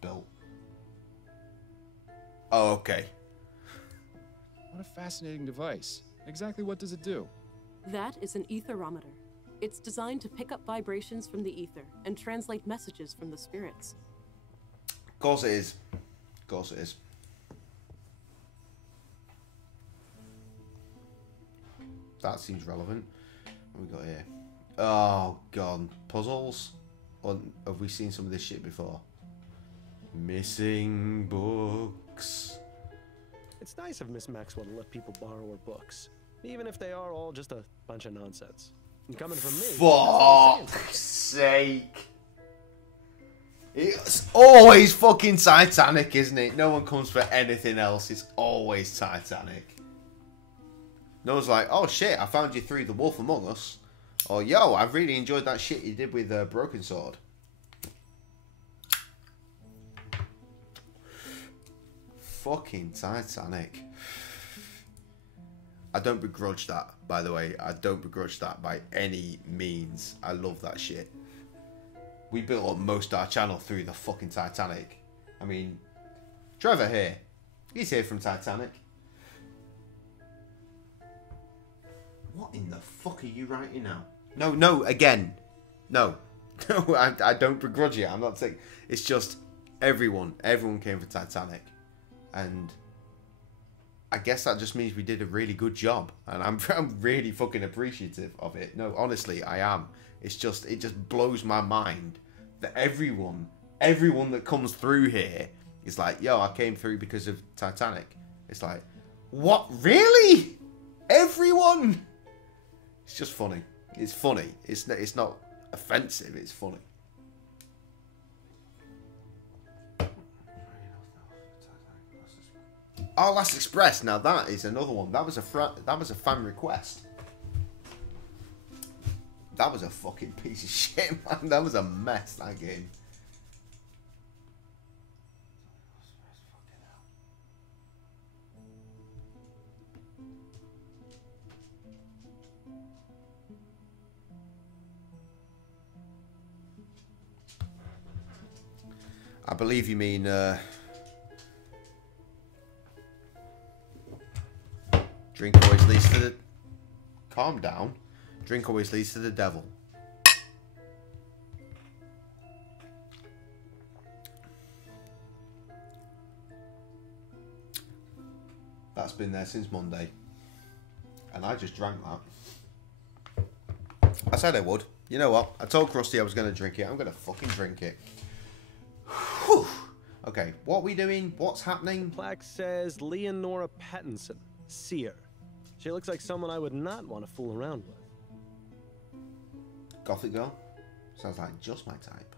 built. Oh, okay. What a fascinating device. Exactly what does it do? That is an etherometer. It's designed to pick up vibrations from the ether and translate messages from the spirits. Of course it is. Of course it is. That seems relevant. What we got here? Oh, God. Puzzles? Or have we seen some of this shit before? Missing books. It's nice of Miss Maxwell to let people borrow her books, even if they are all just a bunch of nonsense. And coming from me, Fuck's sake. It's always fucking Titanic, isn't it? No one comes for anything else. It's always Titanic. No one's like, oh shit, I found you through The Wolf Among Us. Or, yo, I really enjoyed that shit you did with Broken Sword. Fucking Titanic. I don't begrudge that, by the way. I don't begrudge that by any means. I love that shit. We built up most of our channel through the fucking Titanic. I mean, Trevor here. He's here from Titanic. What in the fuck are you writing now? No, again. No. No, I don't begrudge it. I'm not saying... It's just everyone came for Titanic. And I guess that just means we did a really good job. And I'm really fucking appreciative of it. No, honestly, I am. It just blows my mind that everyone that comes through here is like, yo, I came through because of Titanic. It's like, what? Really? Everyone? It's just funny. It's funny. It's not offensive. It's funny. Oh, Last Express. Now that is another one. That was a fan request. That was a fucking piece of shit, man. That was a mess, that game. I believe you mean drink always leads to the... Calm down. Drink always leads to the devil. That's been there since Monday. And I just drank that. I said I would. You know what? I told Krusty I was going to drink it. I'm going to fucking drink it. Whew. Okay, what are we doing? What's happening? Plaque says Leonora Pattinson, seer. She looks like someone I would not want to fool around with. Gothic girl? Sounds like just my type.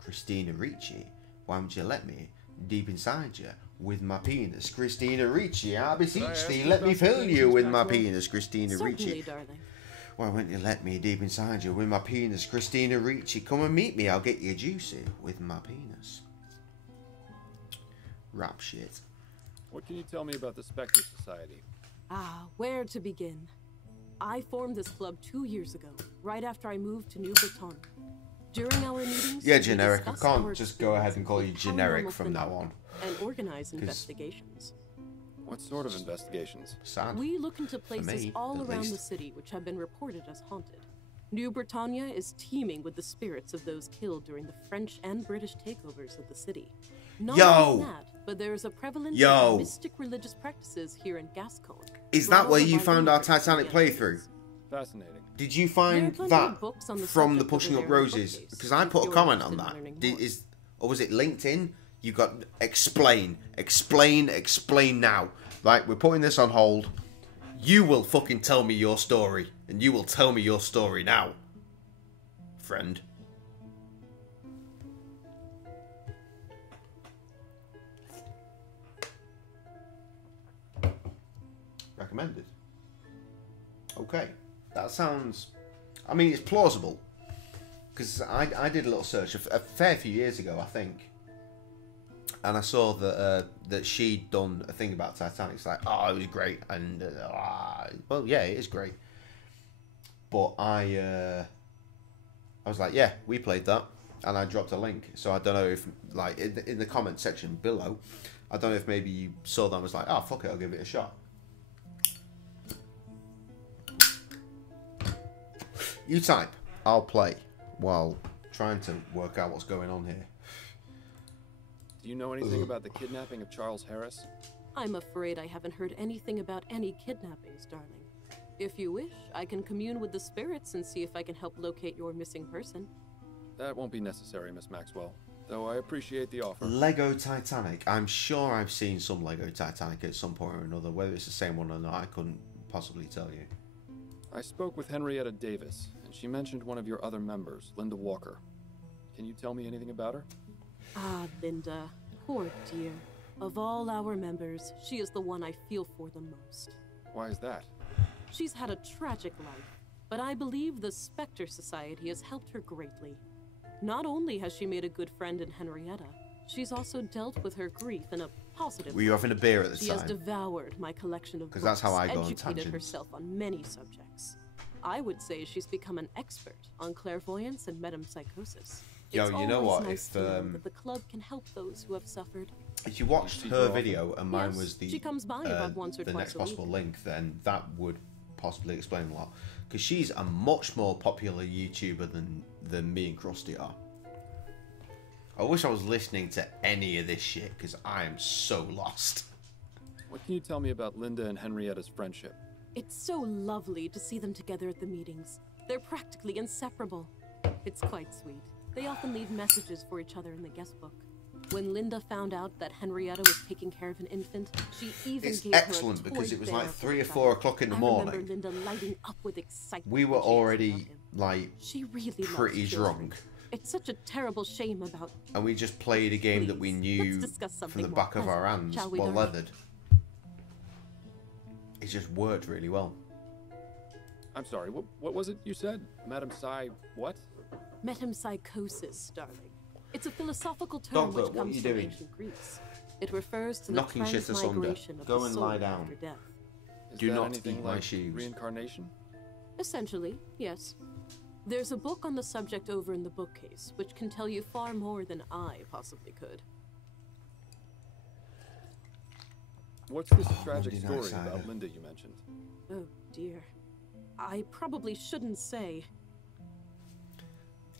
Christina Ricci, why would you let me deep inside you with my penis? Christina Ricci, I beseech thee, let me fill you with my penis, Christina Ricci. Certainly, darling. Why won't you let me deep inside you with my penis, Christina Ricci? Come and meet me, I'll get you juicy with my penis. Rap shit. What can you tell me about the Spectre Society? Ah, where to begin? I formed this club 2 years ago, right after I moved to New Breton. During our meetings, yeah, generic. I can't just go ahead and call you generic from now on. And organize investigations. What sort of investigations? Sad. We look into places me, all at around least. the city which have been reported as haunted. New Britannia is teeming with the spirits of those killed during the French and British takeovers of the city. Not only that, but there is a prevalence of mystic religious practices here in Gascon. Is that where you found our Titanic playthrough? Fascinating. Did you find that from the Pushing Up Roses? Because I put a comment on that. Or was it LinkedIn? You got explain now. Right, we're putting this on hold. You will fucking tell me your story, and you will tell me your story now, friend. Recommended. Okay, that sounds... I mean, it's plausible. Because I did a little search a fair few years ago, I think. And I saw that she'd done a thing about Titanic. It's like, oh, it was great. And, well, yeah, it is great. But I was like, yeah, we played that. And I dropped a link. So I don't know if, like, in the comment section below, I don't know if maybe you saw that and was like, oh, fuck it, I'll give it a shot. You type, I'll play, while trying to work out what's going on here. Do you know anything about the kidnapping of Charles Harris? I'm afraid I haven't heard anything about any kidnappings, darling. If you wish, I can commune with the spirits and see if I can help locate your missing person. That won't be necessary, Miss Maxwell, though I appreciate the offer. Lego Titanic. I'm sure I've seen some Lego Titanic at some point or another. Whether it's the same one or not, I couldn't possibly tell you. I spoke with Henrietta Davis, and she mentioned one of your other members, Linda Walker. Can you tell me anything about her? Ah, Linda. Poor dear. Of all our members, she is the one I feel for the most. Why is that? She's had a tragic life, but I believe the Spectre Society has helped her greatly. Not only has she made a good friend in Henrietta, she's also dealt with her grief in a positive Were you having a beer at the time? She has devoured my collection of books, that's how I go on educated tangents. herself on many subjects. I would say she's become an expert on clairvoyance and metempsychosis. Yo, It's you know always what? Nice If to know that the club can help those who have suffered. If you watched her video and mine Yes, was the she comes by about once or the twice next a week. possible link, then that would possibly explain a lot. Because she's a much more popular YouTuber than me and Krusty are. I wish I was listening to any of this shit because I am so lost. What can you tell me about Linda and Henrietta's friendship? It's so lovely to see them together at the meetings. They're practically inseparable. It's quite sweet. They often leave messages for each other in the guest book. When Linda found out that Henrietta was taking care of an infant, she even It's gave excellent her a because toy it was bear like for 3 or the 4 child. o'clock in the I morning. remember Linda lighting up with excitement. We were when she asked already about him. like She really pretty loves children. drunk. It's such a terrible shame about... And we just played a game that we knew from the back of our hands, well leathered. It just worked really well. I'm sorry, what was it you said? Madam Psy, what? Metempsychosis, darling. It's a philosophical term which comes from ancient Greece. It refers to the transmigration of the soul after death. Do not eat my shoes. Reincarnation? Essentially, yes. There's a book on the subject over in the bookcase, which can tell you far more than I possibly could. What's this tragic story about Linda you mentioned? Oh, dear. I probably shouldn't say.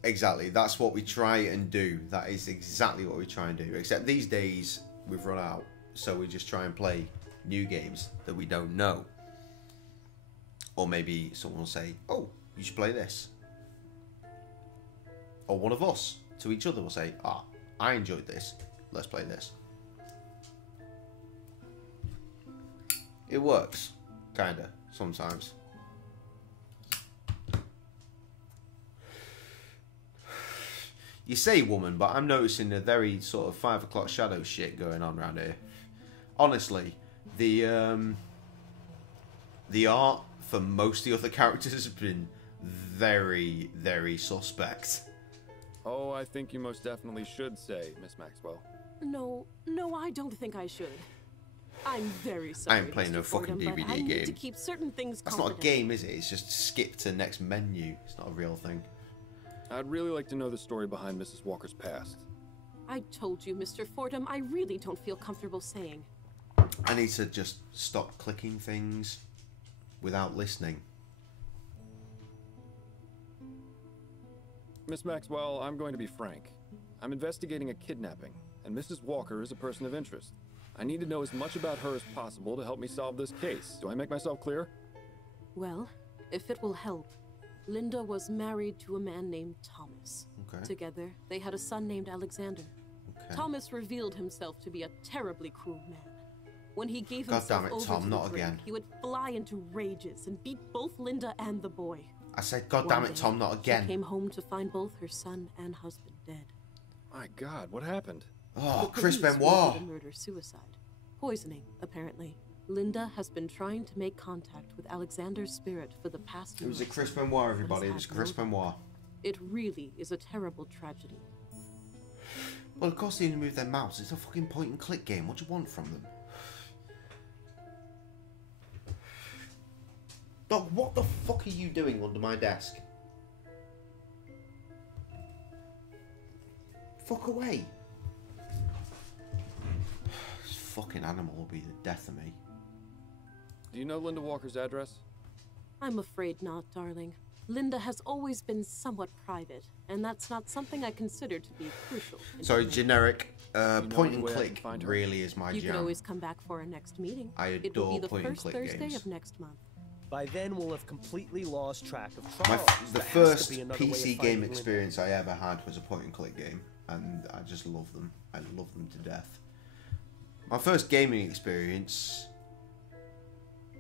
Exactly, that's what we try and do. That is exactly what we try and do. Except these days, we've run out. So we just try and play new games that we don't know. Or maybe someone will say, oh, you should play this. Or one of us to each other will say, ah, I enjoyed this. Let's play this. It works. Kinda. Sometimes. You say woman, but I'm noticing a very sort of 5 o'clock shadow shit going on around here. Honestly, the art for most of the other characters has been very, very suspect. Oh, I think you most definitely should say, Miss Maxwell. No, I don't think I should. I'm very sorry. I ain't playing no fucking DVD I game. need to keep certain things That's not a game, is it? It's just skip to next menu. It's not a real thing. I'd really like to know the story behind Mrs. Walker's past. I told you, Mr. Fordham, I really don't feel comfortable saying. I need to just stop clicking things without listening. Miss Maxwell, I'm going to be frank. I'm investigating a kidnapping, and Mrs. Walker is a person of interest. I need to know as much about her as possible to help me solve this case. Do I make myself clear? Well, if it will help, Linda was married to a man named Thomas. Okay. Together, they had a son named Alexander. Okay. Thomas revealed himself to be a terribly cruel man. When he gave himself over Tom, to not the drink, again. he would fly into rages and beat both Linda and the boy. I said, God damn it, Tom, not again. She came home to find both her son and husband dead. My God, what happened? Oh, Chris Benoit. A murder-suicide. Poisoning, apparently. Linda has been trying to make contact with Alexander's spirit for the past few It was a months, Chris Benoit, everybody. It was Chris Benoit. It really is a terrible tragedy. Well, of course they need to move their mouse. It's a fucking point-and-click game. What do you want from them? Dog, what the fuck are you doing under my desk? Fuck away. This fucking animal will be the death of me. Do you know Linda Walker's address? I'm afraid not, darling. Linda has always been somewhat private, and that's not something I consider to be crucial. Sorry, generic. Point and click really is my You jam. can always come back for our next meeting. I It will adore be the point and first click Thursday games. of next month. By then, we'll have completely lost track of The Charles. There has to first be another way of PC finding game Linda. experience I ever had was a point and click game, and I just love them. I love them to death. My first gaming experience,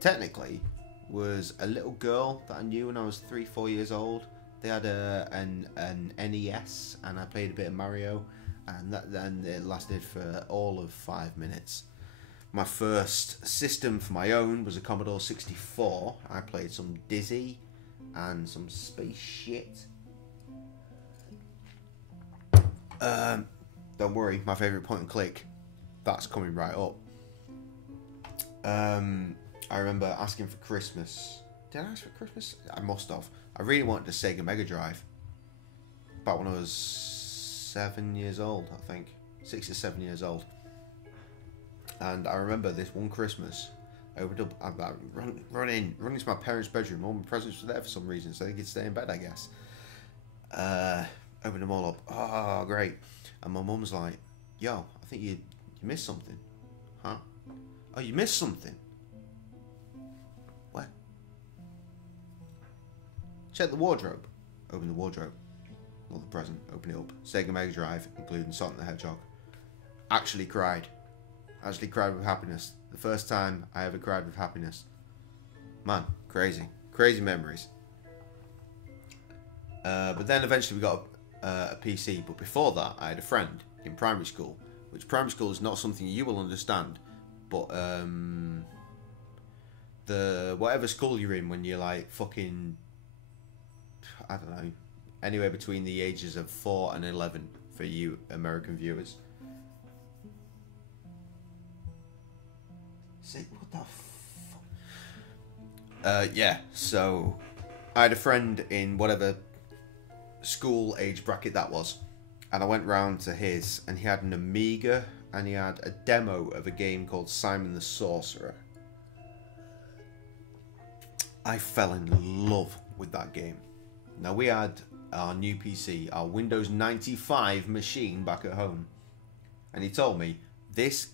technically, was a little girl that I knew when I was 3-4 years old. They had an NES, and I played a bit of Mario, and then it lasted for all of 5 minutes. My first system for my own was a Commodore 64. I played some Dizzy and some space shit. Don't worry, my favourite point and click, that's coming right up. I remember asking for Christmas. Did I ask for Christmas? I must have. I really wanted a Sega Mega Drive. About when I was 7 years old, I think. 6 or 7 years old. And I remember this one Christmas, I opened up, I'm run into my parents' bedroom. All my presents were there for some reason, so they could stay in bed, I guess. Opened them all up. Oh, great. And my mum's like, yo, I think you missed something. Huh? Oh, you missed something? What? Check the wardrobe. Open the wardrobe. Not the present. Open it up. Sega Mega Drive, including Sonic the Hedgehog. Actually cried. Actually cried with happiness. The first time I ever cried with happiness. Man, crazy. Crazy memories. But then eventually we got a PC, but before that I had a friend in primary school, which primary school is not something you will understand, but the whatever school you're in when you're like fucking, I don't know, anywhere between the ages of 4 and 11 for you American viewers. What the fuck? Yeah, so I had a friend in whatever school age bracket that was, and I went round to his, and he had an Amiga, and he had a demo of a game called Simon the Sorcerer. I fell in love with that game. Now, we had our new PC, our Windows 95 machine back at home, and he told me, this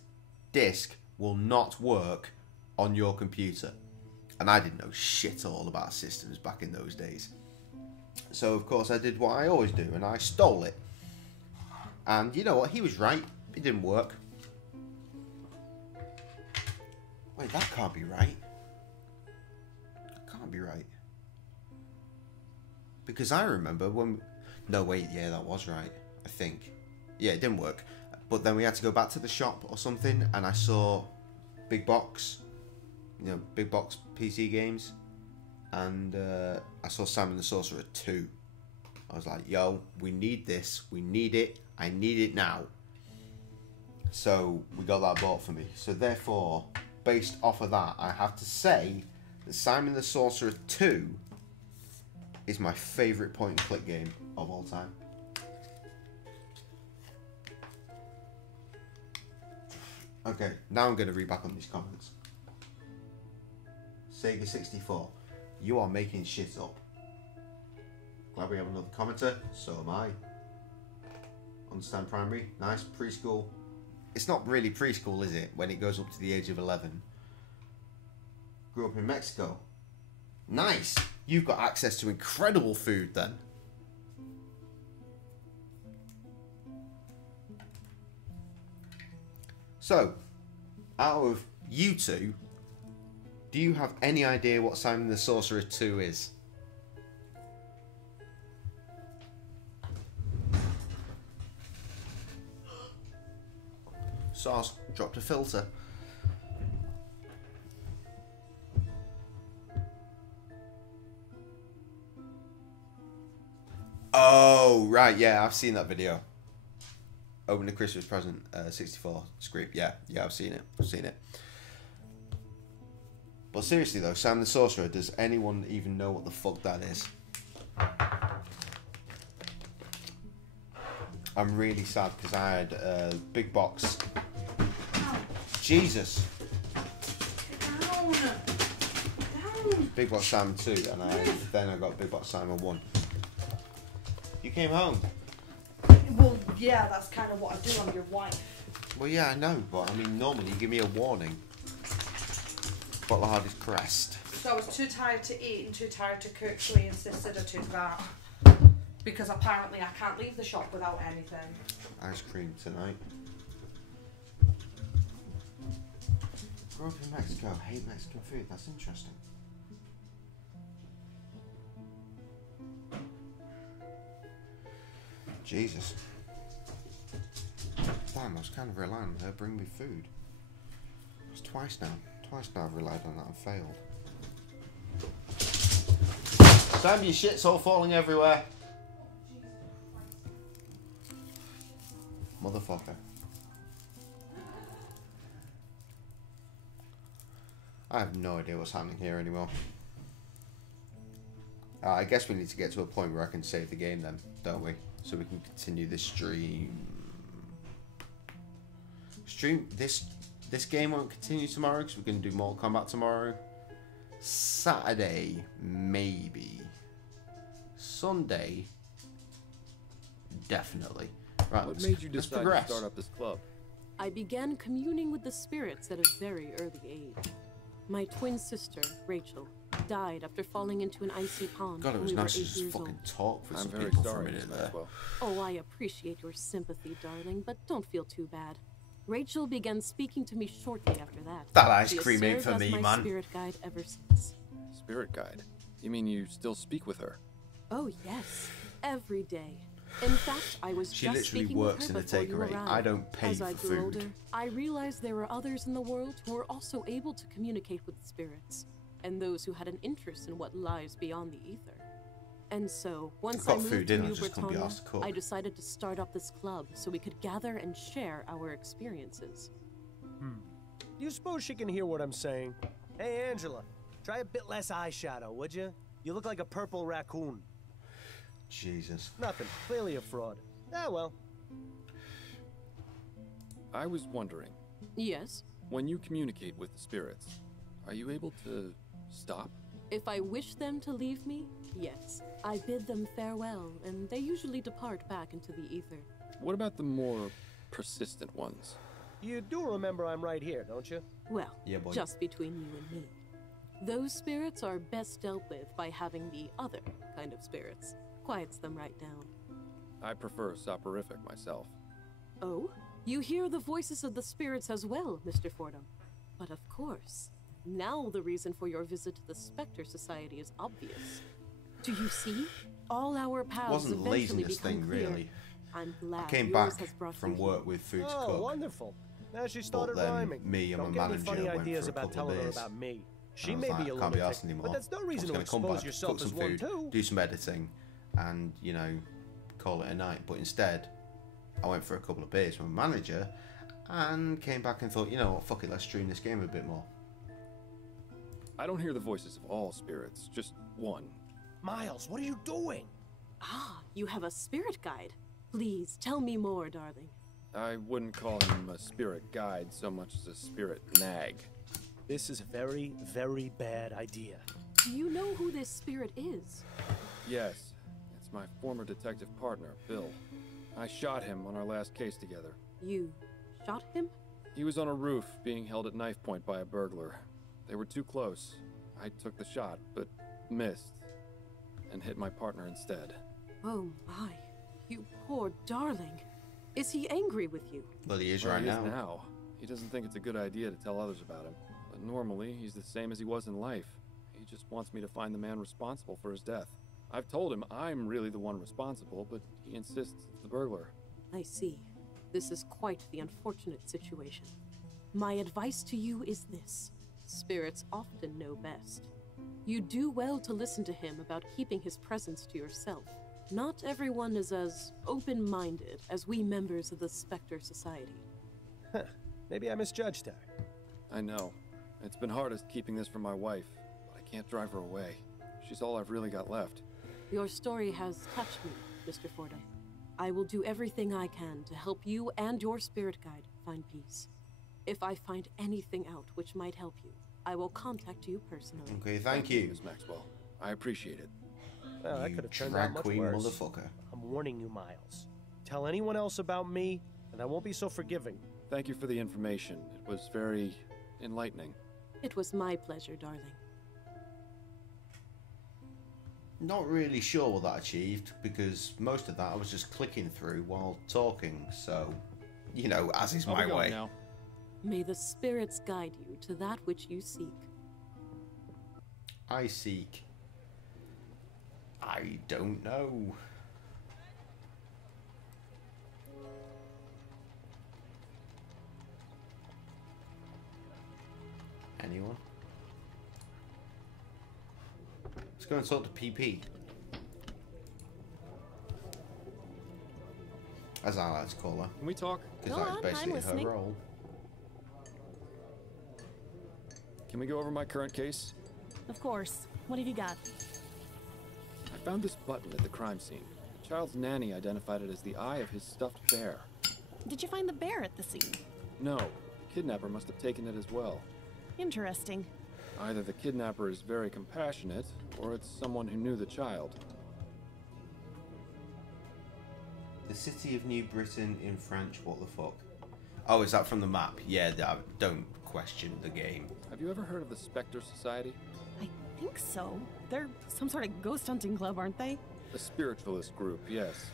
disc will not work on your computer. And I didn't know shit all about systems back in those days. So, of course, I did what I always do, and I stole it. And you know what? He was right. It didn't work. Wait, that can't be right. That can't be right. Because I remember when... No, wait, yeah, that was right, I think. Yeah, it didn't work. But then we had to go back to the shop or something, and I saw big box, you know, big box PC games, and I saw Simon the Sorcerer 2. I was like, yo, we need this, we need it, I need it now. So we got that bought for me. So therefore, based off of that, I have to say that Simon the Sorcerer 2 is my favourite point and click game of all time. Okay, now I'm going to read back on these comments. Sega 64, you are making shit up. Glad we have another commenter, so am I. Understand primary, nice. Preschool, it's not really preschool, is it, when it goes up to the age of 11. Grew up in Mexico. Nice, you've got access to incredible food then. So, out of you two, do you have any idea what Simon the Sorcerer 2 is? Sauce dropped a filter. Oh, right, yeah, I've seen that video. Open a Christmas present, 64 script. Yeah, I've seen it. But seriously though, Simon the Sorcerer, does anyone even know what the fuck that is? I'm really sad because I had a big box. Jesus! Down. Big box Simon 2, and then I got big box Simon 1. You came home. Well, yeah, that's kind of what I do. I'm your wife. Well, yeah, I know, but I mean, normally you give me a warning. Bottle of Hardy's Crest. So I was too tired to eat and too tired to cook, so he insisted I took that. Because apparently I can't leave the shop without anything. Ice cream tonight. Grew up in Mexico, hate Mexican food, that's interesting. Jesus. Damn, I was kind of relying on her bring me food. It's twice now. Twice now I've relied on that and failed. Sam, your shit's all falling everywhere. Motherfucker. I have no idea what's happening here anymore. I guess we need to get to a point where I can save the game then, don't we? So we can continue this stream. This game won't continue tomorrow because we're going to do Mortal Kombat tomorrow. Saturday, maybe. Sunday, definitely. Right, what made you decide to start up this club? I began communing with the spirits at a very early age. My twin sister, Rachel, died after falling into an icy pond. God, it was when we nice were to 8 just years fucking old. talk for I'm some very people for a sorry, minute Miss there. Maxwell. Oh, I appreciate your sympathy, darling, but don't feel too bad. Rachel began speaking to me shortly after that. That ice She has cream ain't served for as me, my man. spirit guide ever since. Spirit guide? You mean you still speak with her? Oh, yes. Every day. In fact, I was She just literally speaking works with her in a before you takeaway. arrived. I don't pay As for I grew food. older, I realized there were others in the world who were also able to communicate with spirits, and those who had an interest in what lies beyond the ether. And so, once I got moved food to in, I New just couldn't be Britannia, asked to cook. I decided to start up this club so we could gather and share our experiences. Do you suppose she can hear what I'm saying? Hey, Angela, try a bit less eyeshadow, would you? You look like a purple raccoon. Jesus. Nothing. Clearly a fraud. Ah, well. I was wondering, Yes? when you communicate with the spirits, are you able to stop? If I wish them to leave me, yes. I bid them farewell, and they usually depart back into the ether. What about the more persistent ones? You do remember I'm right here, don't you? Well, Yeah, boy. just between you and me. Those spirits are best dealt with by having the other kind of spirits. Quiets them right down. I prefer soporific myself. Oh? You hear the voices of the spirits as well, Mr. Fordham. But of course, now the reason for your visit to the Spectre Society is obvious. Do you see? All our paths Wasn't eventually laziness become thing, clear. really. I'm glad I came yours back has brought from you work here. with food to Oh, cook. wonderful. Now she started then rhyming. me and Don't my get any funny manager went ideas for a about couple of telling her beers. about me. She And I was may like, be a I can't be lunatic, asked anymore. but that's no I was reason to gonna come expose back, yourself cook as some one food, too. do some editing, and call it a night. But instead, I went for a couple of beers with my manager, and came back and thought, you know what, fuck it, let's stream this game a bit more. I don't hear the voices of all spirits, just one. Miles, what are you doing? Ah, you have a spirit guide. Please, tell me more, darling. I wouldn't call him a spirit guide so much as a spirit nag. This is a very, very bad idea. Do you know who this spirit is? Yes, it's my former detective partner, Bill. I shot him on our last case together. You shot him? He was on a roof being held at knife point by a burglar. They were too close. I took the shot, but missed, and hit my partner instead. Oh my, you poor darling. Is he angry with you? Well, he is Well, right he is now. now. He doesn't think it's a good idea to tell others about him. But normally, he's the same as he was in life. He just wants me to find the man responsible for his death. I've told him I'm really the one responsible, but he insists it's the burglar. I see. This is quite the unfortunate situation. My advice to you is this. Spirits often know best. You do well to listen to him about keeping his presence to yourself. Not everyone is as open-minded as we members of the Spectre Society. Huh. Maybe I misjudged her. I know. It's been hardest keeping this from my wife, but I can't drive her away. She's all I've really got left. Your story has touched me, Mr. Fordham. I will do everything I can to help you and your spirit guide find peace. If I find anything out which might help you, I will contact you personally. Okay, thank you. Ms. Maxwell. I appreciate it. Well, that You could have turned drag out much queen worse. motherfucker. I'm warning you, Miles. Tell anyone else about me, and I won't be so forgiving. Thank you for the information. It was very enlightening. It was my pleasure, darling. Not really sure what that achieved, because most of that I was just clicking through while talking, so, as is my way. Now. May the spirits guide you to that which you seek. I seek. I don't know. Anyone? Let's go and talk to PP. As I like to call her. Can we talk? Because Go that is on, basically I'm her listening. role. Can we go over my current case? Of course. What have you got? I found this button at the crime scene. The child's nanny identified it as the eye of his stuffed bear. Did you find the bear at the scene? No, the kidnapper must have taken it as well. Interesting. Either the kidnapper is very compassionate, or it's someone who knew the child. The city of New Britain in French, what the fuck? Oh, is that from the map? Yeah, don't question the game. Have you ever heard of the Spectre Society? I think so. They're some sort of ghost hunting club, aren't they? A spiritualist group, yes.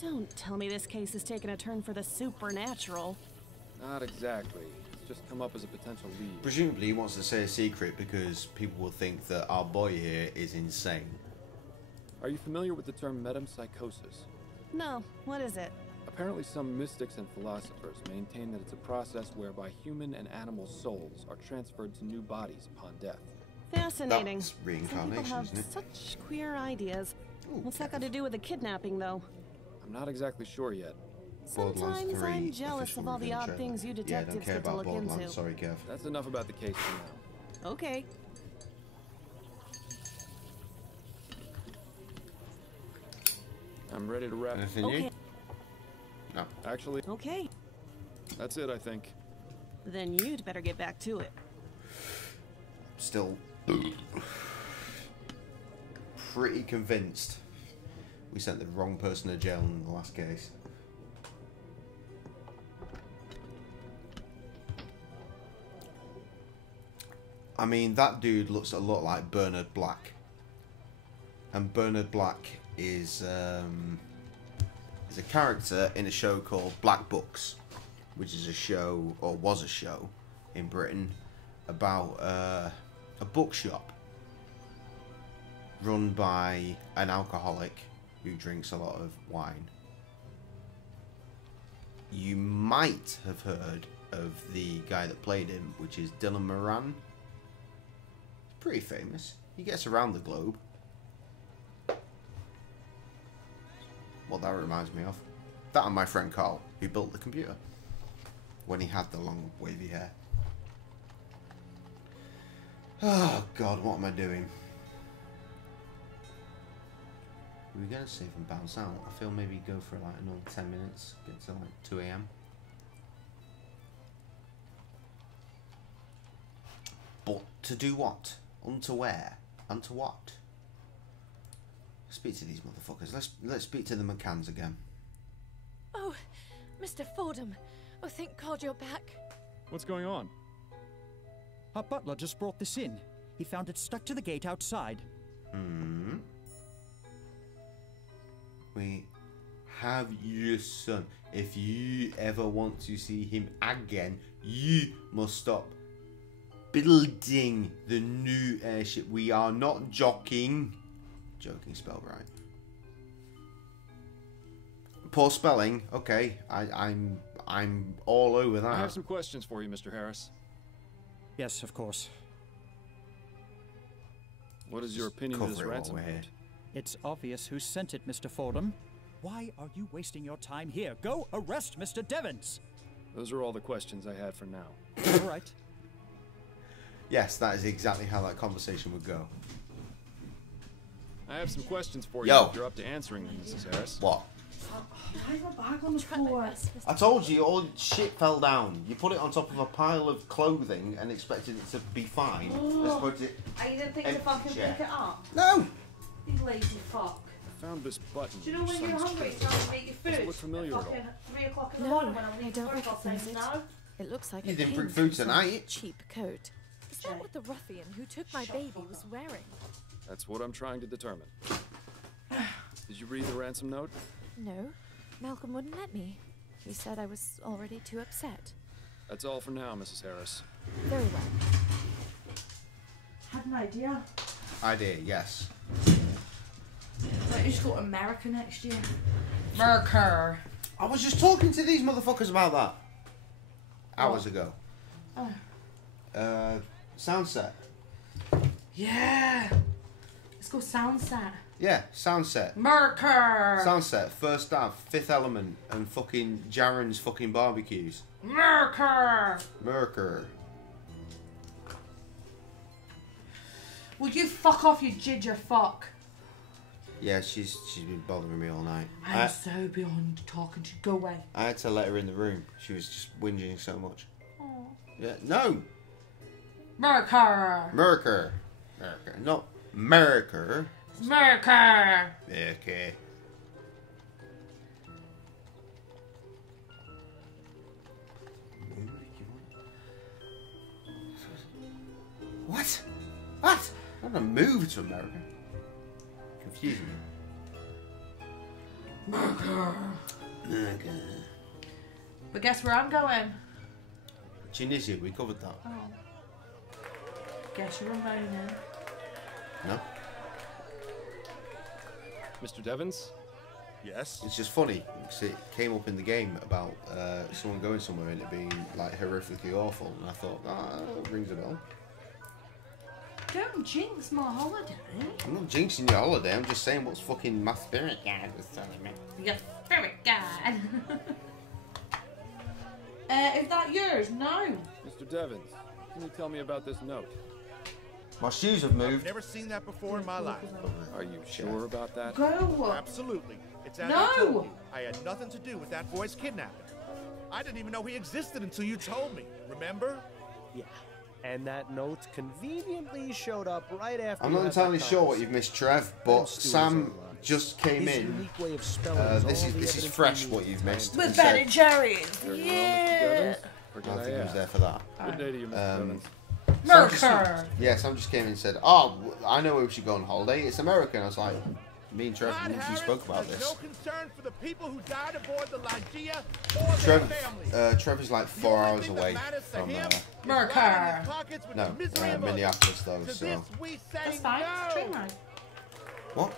Don't tell me this case is taking a turn for the supernatural. Not exactly. It's just come up as a potential lead. Presumably he wants to say a secret because people will think that our boy here is insane. Are you familiar with the term metempsychosis? No, what is it? Apparently some mystics and philosophers maintain that it's a process whereby human and animal souls are transferred to new bodies upon death. Fascinating. That's Some people reincarnation, have isn't it? such queer ideas. What's that got to do with the kidnapping, though? I'm not exactly sure yet. Sometimes 3 I'm jealous official of all the review odd trailer. things you Yeah, detectives don't care get to about look Borderlands. into. Sorry, Kev. That's enough about the case for now. Okay. I'm ready to wrap. Anything Okay. new? No. Actually, Okay. that's it, I think. Then you'd better get back to it. Still pretty convinced we sent the wrong person to jail in the last case. I mean, that dude looks a lot like Bernard Black. And Bernard Black is a character in a show called Black Books, which is a show, or was a show, in Britain about a bookshop run by an alcoholic who drinks a lot of wine. You might have heard of the guy that played him, which is Dylan Moran. Pretty famous. He gets around the globe. What that reminds me of. That and my friend Carl, who built the computer when he had the long wavy hair. Oh god, what am I doing? We're going to save and bounce out. I feel maybe go for like another 10 minutes, get to like 2 AM. But to do what? Unto where? Unto what? Speak to these motherfuckers. Let's speak to the McCanns again. Oh, Mr. Fordham. Oh, thank God you're back. What's going on? Our butler just brought this in. He found it stuck to the gate outside. Hmm. We have your son. If you ever want to see him again, you must stop building the new airship. We are not joking. Joking spelled right. Poor spelling. Okay, I'm all over that. I have some questions for you, Mr. Harris. Yes, of course. What is your opinion of this ransom note? It's obvious who sent it, Mr. Fordham. Why are you wasting your time here? Go arrest Mr. Devons! Those are all the questions I had for now. All right. Yes, that is exactly how that conversation would go. I have some questions for you Yo. if you're up to answering them, Mrs. Harris. What? I have a bag on the floor. I told you, all shit fell down. You put it on top of a pile of clothing and expected it to be fine. Let's put it. I didn't think if I can pick it up. No! You lazy fuck. I found this button. Do you know when you're hungry, it's time to make your food? Does it look familiar at all? Fucking 3 o'clock in the No, morning when I'm I leaving don't work, I'll say recognize it. no. It looks like You it didn't came bring from food some tonight. cheap coat. Is that what the ruffian who took my baby was wearing? That's what I'm trying to determine. Did you read the ransom note? No, Malcolm wouldn't let me. He said I was already too upset. That's all for now, Mrs. Harris. Very well. Had an idea. Idea, yes. Like, you should go to America next year. America. I was just talking to these motherfuckers about that. Hours ago. Oh. Sound set. Yeah. Let's go Soundset. Yeah, sound set. America. Sound set, First Dav, Fifth Element, and fucking Jaren's fucking barbecues. America. Merker. Will you fuck off, you ginger fuck? Yeah, she's been bothering me all night. I'm so beyond talking to you. Go away. I had to let her in the room. She was just whinging so much. Oh. Yeah, no. America. Merker. Merker. Not Merker. America. Okay. What? What? I'm gonna move to America. Confusing me. America. America. But guess where I'm going? Tunisia, we covered that. Oh. Guess you're remaining. No? Mr. Devons? Yes. It's just funny because it came up in the game about someone going somewhere and it being like horrifically awful, and I thought, that rings a bell. Don't jinx my holiday. I'm not jinxing your holiday. I'm just saying what's fucking my spirit guide was telling me. Your spirit guide. Is that yours? No. Mr. Devins, can you tell me about this note? My shoes have moved. I've never seen that before in my life. Are you sure about that? Go. Absolutely. It's as No. I told you. I had nothing to do with that boy's kidnapping. I didn't even know he existed until you told me. Remember? Yeah. And that note conveniently showed up right after. I'm you not had entirely that sure what you've missed, Trev, but Sam just came His in. unique way of spelling This all is the this is evidence fresh we what need you've to missed. With He Ben said- and Jerry's. Very well, Mr. Yeah. Devins. I Or don't did think he I was there ask? for that. Good day to you, Mr. Devins. Merker. Yeah, Sam just came in and said, "Oh, I know where we should go on holiday. It's America." And I was like, "Me and Trev, we spoke about has this." no concern for the people who died aboard the Lygia or Trev, their families. Trevor's like 4 hours away from Merker. no, Minneapolis though. To So this we say That's fine. no. It's train ride. what?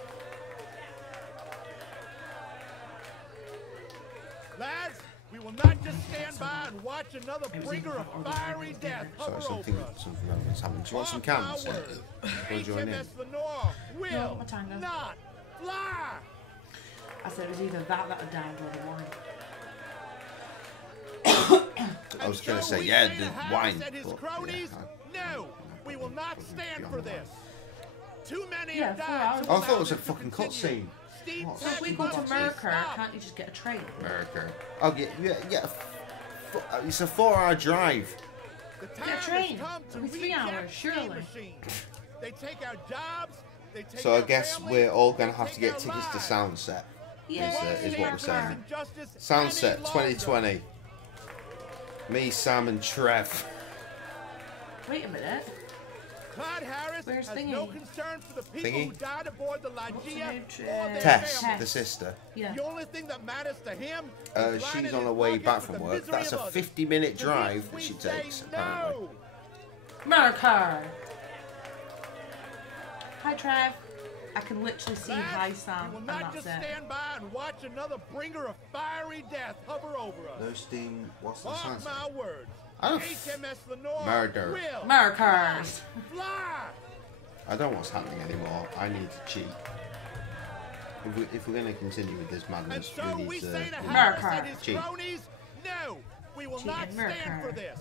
Lads, we will not just stand by and watch another bringer of fiery death Sorry, hover something over us. something else happened. Do you want some cans? Go join in. HMS Lenore will No, my tango. not fly. I said it was either that or down or the wine. I was gonna say we yeah, say the to Harris wine. and his But, cronies, yeah, no, we will not stand for this. Too many Yeah, have 4 died. hours. to I thought it allow was a this to fucking continue. cutscene. Steve What? So if we Tech go to must be Merker, stopped. can't you just get a train? America. Oh yeah. It's a Get4-hour drive. The a time has train. come to It'll be 3 reject hours, steam surely. machines. They take our jobs. They take So I our guess families, we're all gonna they have to take get our tickets to lives. Soundset. Yeah. Is what we're saying. Injustice Soundset any longer. 2020. Me, Sam, and Trev. Wait a minute. Clyde Harris Where's has Thingy? no concern for the people Thingy? who died aboard the What's her Lygia name? or their Tess, families. the sister. Yeah. The only thing that matters to him is She's lining on his her way pockets back with from the work. misery That's a of others. 50-minute To drive this that we she say takes, apparently. no. Merker. Hi, Trev. I can literally see Lads, hi, Sam, we will and not that's just it. stand by and watch another bringer of fiery death hover over us. No steam. What's the Mark sound? my words. I don't HMS Lenore Murder. will Merkers. fly. I don't know what's happening anymore. I need to cheat. If we're going to continue with this And madness, so we we need to say to we Harris Merker. and his Cheat. cronies, no, we will Cheat not and stand Merker. for this.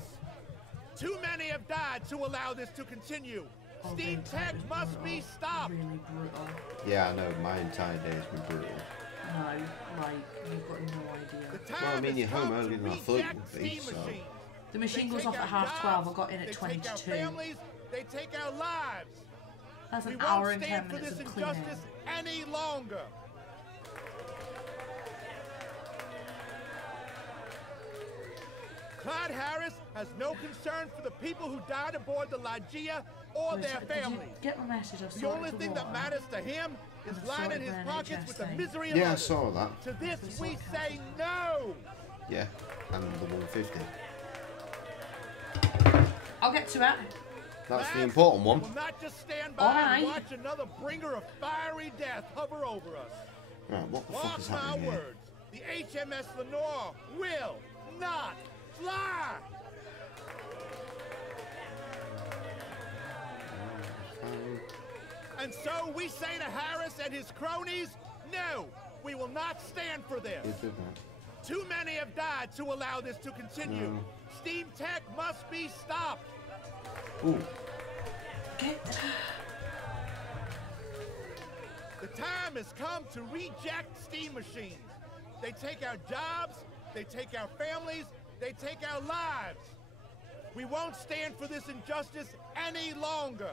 Too many have died to allow this to continue. Oh, Steam the tech entire is must brutal. be stopped. Really brutal. Yeah, I know. My entire day has been brutal. No, like, you've got no idea. The Well, I time mean, has you're home come earlier to than I thought you reject would be, steam so... machines. The machine They goes take off at our 12:30. jobs, I got in at they 22. take our families, they take our lives. That's We an won't hour and 10 stand for minutes this of cleaning. injustice any longer. Clyde Harris has no concern for the people who died aboard the Lygia or Did their you families. get my message? I've The sorted only the thing that water. matters to him is I've lining sorted his my pockets NHS with the thing. misery of Yeah, I others. saw that. To this It's we all say no. Yeah, and the 150. I'll get to it. That's the Lads, important one. we will not just stand by Alright. and watch another bringer of fiery death hover over us. Right, what the fuck Mark is my happening here? words, the HMS Lenore will not fly. And so we say to Harris and his cronies, no, we will not stand for this. You did that. Too many have died to allow this to continue. No. Steam tech must be stopped. Ooh. The time has come to reject steam machines. They take our jobs, they take our families, they take our lives. We won't stand for this injustice any longer.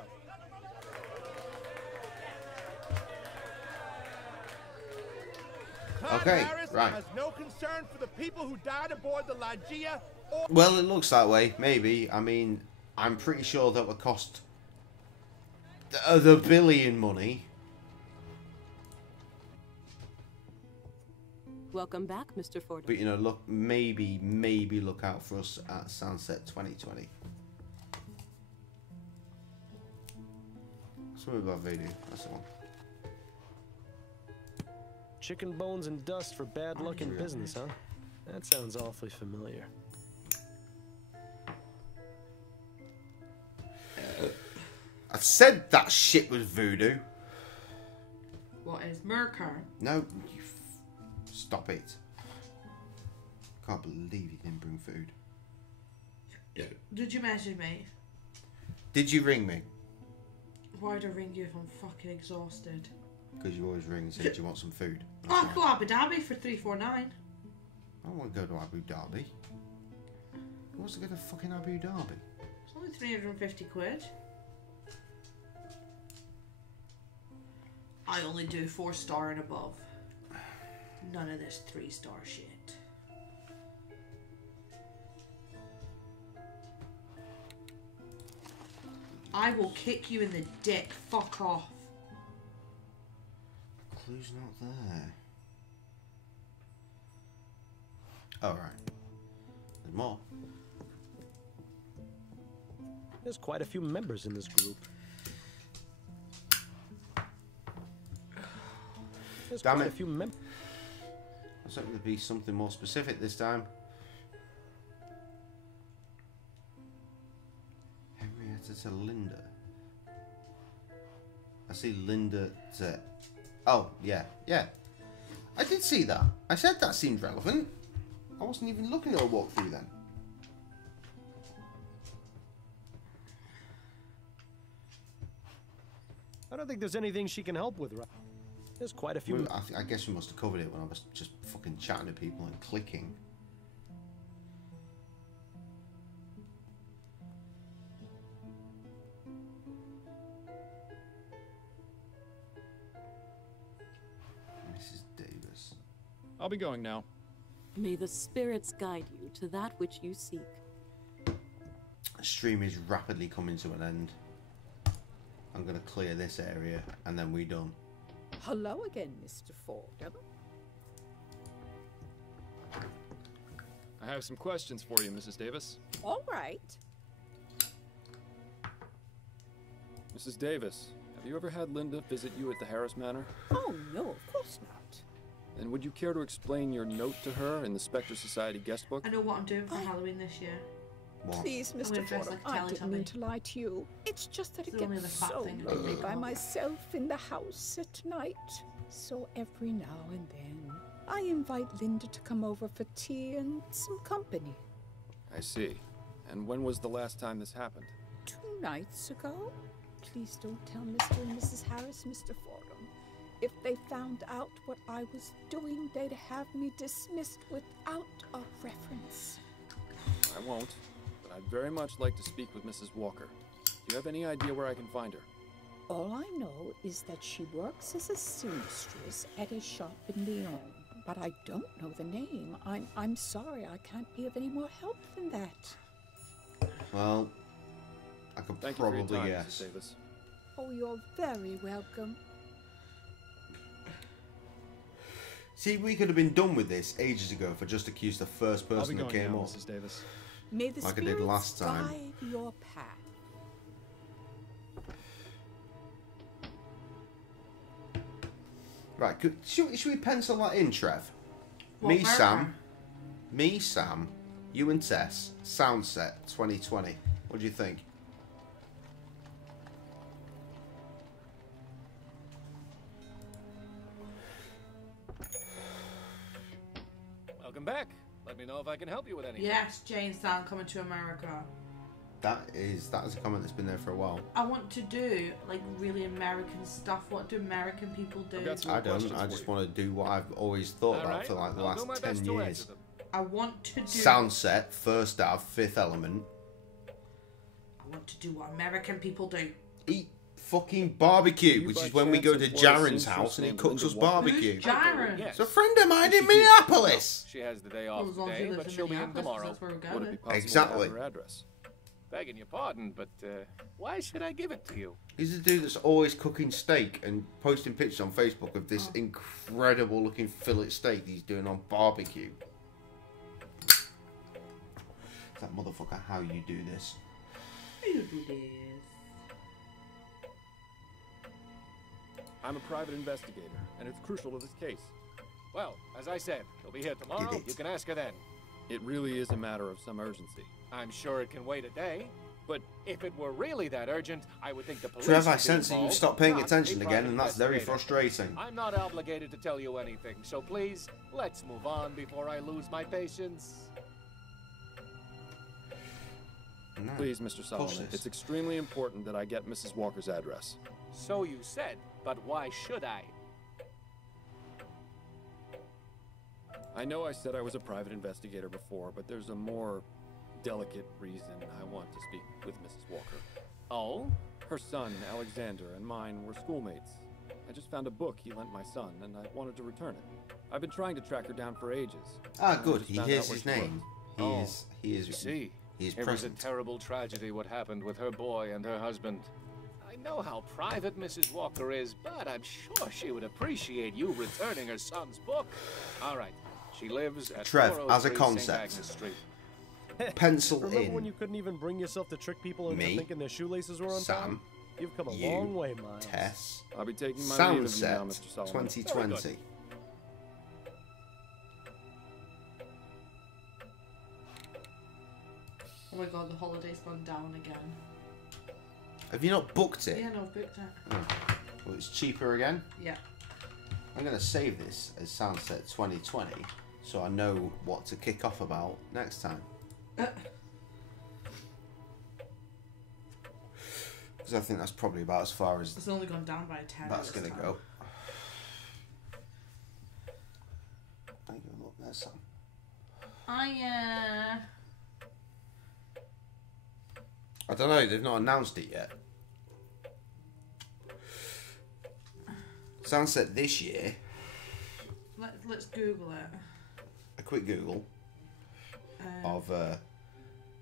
Clyde Okay, Harris right. has no concern for the people who died aboard the Lygia or... Well, it looks that way. Maybe. I mean, I'm pretty sure that would cost the billion money. Welcome back, Mr. Fordham. But, you know, look, maybe look out for us at Sunset 2020. Something about voodoo. That's the one. chicken bones and dust for bad luck in business, huh? That sounds awfully familiar. I've said that shit was voodoo. What is Merker? No, you stop it. Can't believe you didn't bring food. Did you message me? Did you ring me? Why'd I ring you if I'm fucking exhausted? Because you always ring and say, do you want some food? Oh, I'll go Abu Dhabi for 349. I don't want to go to Abu Dhabi. Who wants to go to fucking Abu Dhabi? It's only 350 quid. I only do 4-star and above. None of this 3-star shit. I will kick you in the dick. Fuck off. Clue's not there. Alright. There's more. There's quite a few members in this group. There's Damn quite it. a few members. I was hoping to be something more specific this time. Henrietta to Linda. I see Linda to... Oh, yeah. I did see that. I said that seemed relevant. I wasn't even looking at a walkthrough then. I don't think there's anything she can help with, right? There's quite a few. Well, I guess we must have covered it when I was just fucking chatting to people and clicking. Mrs. Davis. I'll be going now. May the spirits guide you to that which you seek. The stream is rapidly coming to an end. I'm going to clear this area and then we're done. Hello again, Mr. Fordham. I have some questions for you, Mrs. Davis. All right. Mrs. Davis, have you ever had Linda visit you at the Harris Manor? Oh, no, of course not. Then would you care to explain your note to her in the Spectre Society guest book? I know what I'm doing for Halloween this year. What? Please, I'm Mr. gonna dress Fordham, like I didn't Teletubby. mean to lie to you. It's just that It's it only gets the fat so thing. lonely by myself in the house at night. So every now and then, I invite Linda to come over for tea and some company. I see. And when was the last time this happened? 2 nights ago. Please don't tell Mr. and Mrs. Harris, Mr. Fordham. If they found out what I was doing, they'd have me dismissed without a reference. I won't, but I'd very much like to speak with Mrs. Walker. Do you have any idea where I can find her? All I know is that she works as a seamstress at a shop in Lyon, but I don't know the name. I'm sorry, I can't be of any more help than that. Well, I could Thank you for probably your time, guess. Mrs. Davis. Oh, you're very welcome. See, we could have been done with this ages ago if I just accused the first I'll be person that going came now, up. Mrs. Davis. May the Like I did spirits last time. guide your path. Right, should we pencil that in, Trev? What, Me, Merker? Sam, you and Tess, sound set 2020. What do you think? Welcome back. Let me know if I can help you with anything. Yes, Janestown coming to America. That is a comment that's been there for a while. I want to do like really American stuff. What do American people do? I don't. I just want to do what I've always thought about for like the I'll do my last best 10 to years. answer them. I want to do. Sound set, first Av, Fifth Element. I want to do what American people do. Eat fucking barbecue, You which by is when we chance go to employ a Jaren's seamstress house and he named cooks Linda us Walker? barbecue. Who's Jaren? Yes. It's a friend of mine in She did. Minneapolis. She has the day off Well, as long as today, you live but in she'll be in Minneapolis, tomorrow. that's where we're Would going. it be possible Exactly. to have her address? Begging your pardon, but why should I give it to you? He's the dude that's always cooking steak and posting pictures on Facebook of this incredible looking fillet steak he's doing on barbecue. That motherfucker, how you do this? You do this. I'm a private investigator, and it's crucial to this case. Well, as I said, he'll be here tomorrow. You can ask her then. It really is a matter of some urgency. I'm sure it can wait a day. But if it were really that urgent, I would think the police Trev, I would be sense that you've involved, stopped paying not attention a again, and private that's very investigator. frustrating. I'm not obligated to tell you anything, so please, let's move on before I lose my patience. No. Please, Mr. Solomon, it's extremely important that I get Mrs. Walker's address. So you said, but why should I? I know I said I was a private investigator before, but there's a more delicate reason I want to speak with Mrs. Walker. Oh? Her son, Alexander, and mine were schoolmates. I just found a book he lent my son, and I wanted to return it. I've been trying to track her down for ages. Ah, and I good. just He found hears out where his she name. worked. He is. See, He's it was a present. terrible tragedy what happened with her boy and her husband. I know how private Mrs. Walker is, but I'm sure she would appreciate you returning her son's book. All right, she lives at Trev, as a 403 concept. St. Agnes Street. Pencil Remember in. when you couldn't even bring yourself to trick people into Me, thinking their shoelaces were untied? Sam, You've come a you, long way, Miles. Tess. I'll be taking my leave of you now, Soundset Mr. Solomon. 2020. Oh my god, the holiday's gone down again. Have you not booked it? Yeah, no, I've booked it. Oh. Well, it's cheaper again. Yeah. I'm going to save this as Soundset 2020 so I know what to kick off about next time. Because I think that's probably about as far as It's only gone down by 10. that's this going to time. go. Thank you. Look, there's some. I don't know, they've not announced it yet. Soundset this year, let's Google it. a quick Google of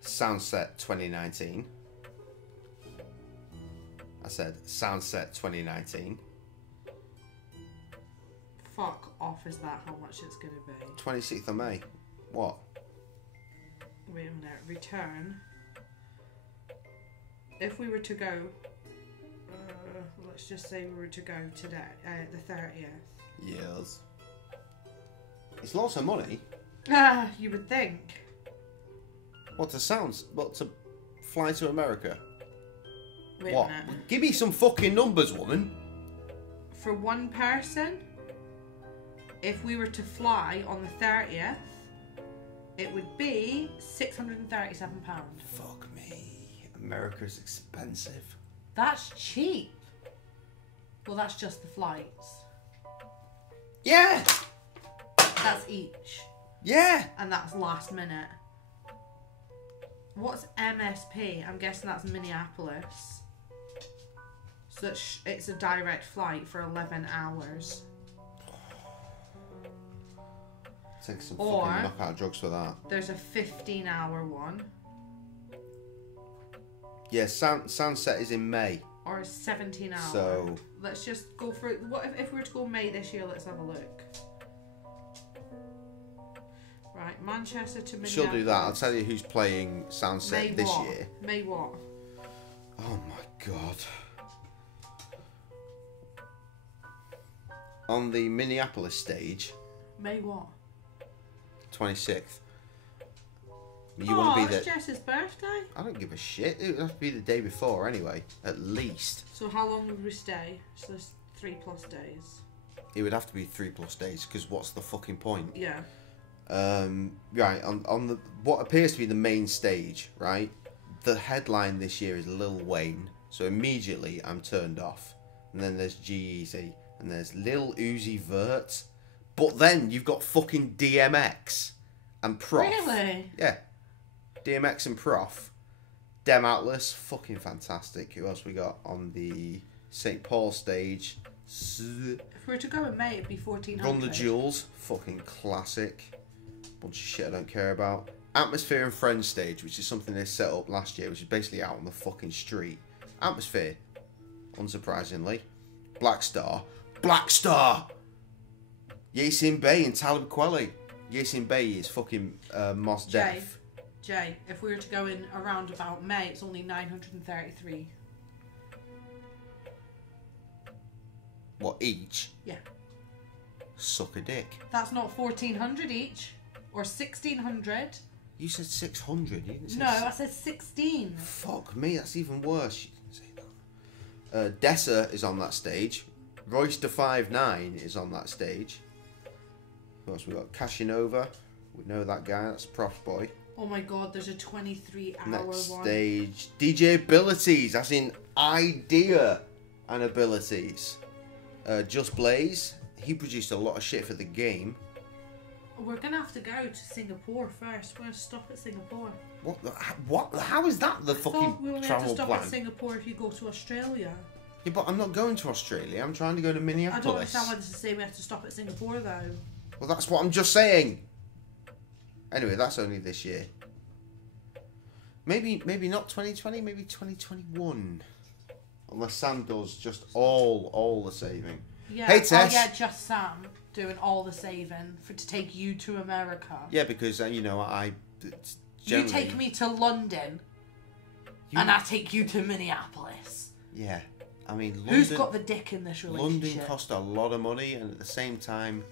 Soundset 2019. I said Soundset 2019. Fuck off, is that how much it's gonna be? 26th of May. What? Wait a minute. Return. If we were to go, let's just say we were to go today, the 30th. Yes. It's lots of money. Ah, you would think. What to fly to America? Wait What? a minute. Give me some fucking numbers, woman. For one person, if we were to fly on the 30th, it would be £637. Fuck me. America's expensive. That's cheap. Well, that's just the flights. Yeah. That's each. Yeah. And that's last minute. What's MSP? I'm guessing that's Minneapolis. So it's a direct flight for 11 hours. Take some Or- fucking knockout drugs for that. There's a 15-hour one. Yeah, Soundset is in May. Or a 17-hour. So- Let's just go for... What if we were to go May this year? Let's have a look. Right, Manchester to Minneapolis. She'll do that. I'll tell you who's playing Soundset May this what? year. May what? Oh my god. On the Minneapolis stage, May what? 26th. You Oh, want to be it's there? Jess's birthday. I don't give a shit. It would have to be the day before anyway, at least. So how long would we stay? So there's 3+ days. It would have to be 3+ days, because what's the fucking point? Yeah. Right, on the what appears to be the main stage, right? The headline this year is Lil Wayne, so immediately I'm turned off. And then there's G-Eazy, and there's Lil Uzi Vert, but then you've got fucking DMX and Prof. Really? Yeah, DMX and Prof. Dem Atlas, fucking fantastic. Who else we got on the St. Paul stage? If we were to go in May, it'd be 1400. Run the Jewels, fucking classic. Bunch of shit I don't care about. Atmosphere and Friends stage, which is something they set up last year, which is basically out on the fucking street. Atmosphere, unsurprisingly. Black Star. Yasin Bey and Talib Kweli. Yasin Bey is fucking Mos Def. Jay, if we were to go in around about May, it's only 933. What, each? Yeah. Suck a dick. That's not 1,400 each. Or 1,600. You said 600. You didn't say No, I said 16. Fuck me, that's even worse. You didn't say that. Dessa is on that stage. Royster 59 is on that stage. Of course, we got Cashinova. We know that guy. That's Prof Boy. Oh my god, there's a 23-hour Next one. stage, DJ abilities, as in idea and abilities. Just Blaze. He produced a lot of shit for the game. We're gonna have to go to Singapore first. We're gonna stop at Singapore. What? What? How is that the I thought fucking we were going to travel stop plan? at Singapore if you go to Australia. Yeah, but I'm not going to Australia. I'm trying to go to I Minneapolis. don't understand why this is saying we have to stop at Singapore though. Well, that's what I'm just saying. Anyway, that's only this year. Maybe not 2020. Maybe 2021. Unless Sam does just all the saving. Yeah. Hey Tess. Oh yeah, just Sam doing all the saving to take you to America. Yeah, because you know You take me to London, and I take you to Minneapolis. Yeah, I mean, London, Who's got the dick in this relationship? London cost a lot of money, and at the same time.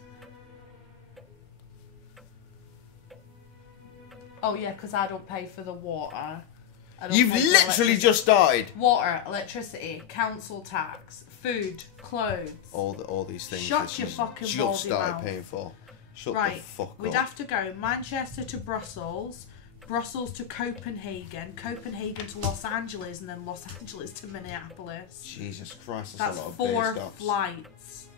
Oh yeah, because I don't pay for the water. You've literally just started. Water, electricity, council tax, food, clothes. All these things. Shut that your she's fucking just moldy started mouth. paying for. Shut Right, the fuck we'd up. have to go Manchester to Brussels, Brussels to Copenhagen, Copenhagen to Los Angeles, and then Los Angeles to Minneapolis. Jesus Christ, That's a lot of 4 beer stops. flights.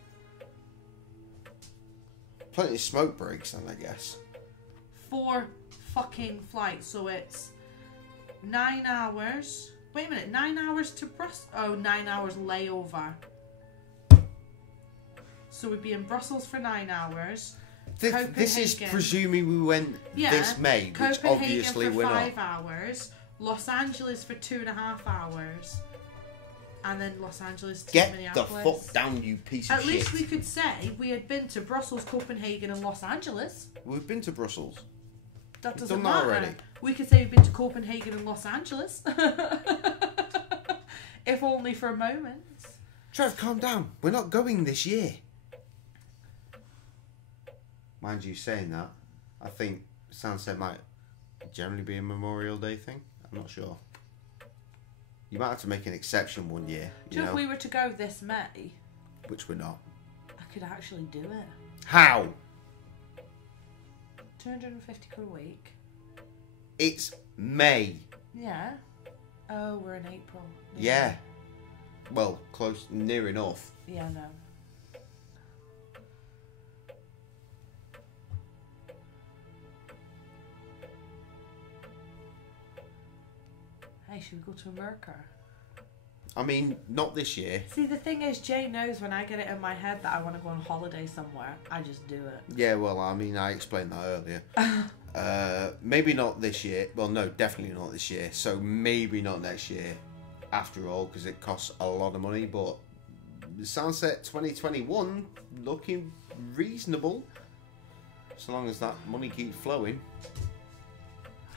Plenty of smoke breaks, then I guess. 4 fucking flights, so it's 9 hours. Wait a minute, 9 hours to Brussels. Oh, 9 hours layover. So we'd be in Brussels for 9 hours. This is presuming we went this May, which Copenhagen obviously for we're 5 not. hours. Los Angeles for 2.5 hours. And then Los Angeles to Get the Minneapolis. fuck down, you piece of At shit. least we could say we had been to Brussels, Copenhagen, and Los Angeles. We've been to Brussels. That We've doesn't done that matter. already. We could say we've been to Copenhagen and Los Angeles. If only for a moment. Trev, calm down. We're not going this year. Mind you saying that, I think Sunset might generally be a Memorial Day thing. I'm not sure. You might have to make an exception one year. Do you know if we were to go this May, Which we're not. I could actually do it. How? 250 quid a week. It's May. Yeah. Oh, we're in April. Yeah. Well, close, near enough. Yeah, no. Hey, should we go to America? I mean, not this year. See, the thing is, Jay knows when I get it in my head that I want to go on holiday somewhere, I just do it. Yeah, well, I mean, I explained that earlier. Maybe not this year. Well, no, definitely not this year. So maybe not next year, after all, because it costs a lot of money. But Sunset 2021 looking reasonable, so long as that money keeps flowing.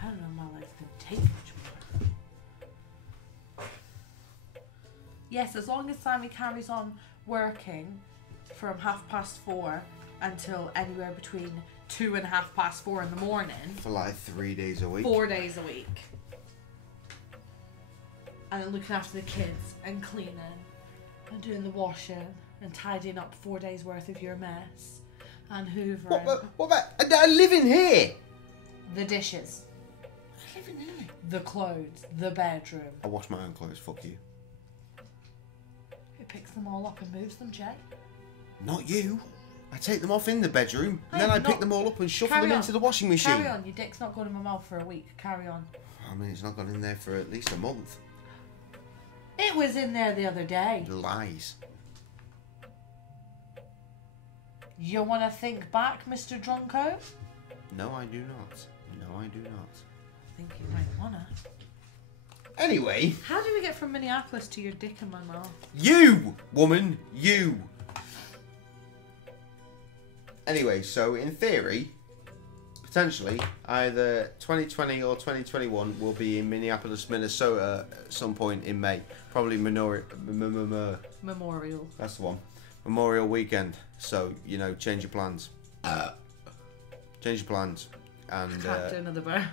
I don't know if my life can take much more. Yes, as long as Sammy carries on working from 4:30 until anywhere between 2 and 4:30 in the morning. For like 3 days a week. 4 days a week. And then looking after the kids and cleaning and doing the washing and tidying up 4 days worth of your mess and hoovering. What about? I live in here. The dishes. I live in here. The clothes. The bedroom. I wash my own clothes. Fuck you. Who picks them all up and moves them, Jay? Not you. I take them off in the bedroom, and Hey, then I not- pick them all up and shuffle Carry them on. into the washing machine. Carry on. Your dick's not going in my mouth for a week. Carry on. I mean, it's not gone in there for at least a month. It was in there the other day. Lies. You want to think back, Mr. Drunko? No, I do not. No, I do not. I think you might want to. Anyway, How do we get from Minneapolis to your dick in my mouth? you, woman, you. Anyway, so in theory, potentially, either 2020 or 2021 will be in Minneapolis, Minnesota at some point in May. Probably Memorial. That's the one. Memorial weekend. So, you know, change your plans. Change your plans. And Can't do another bar.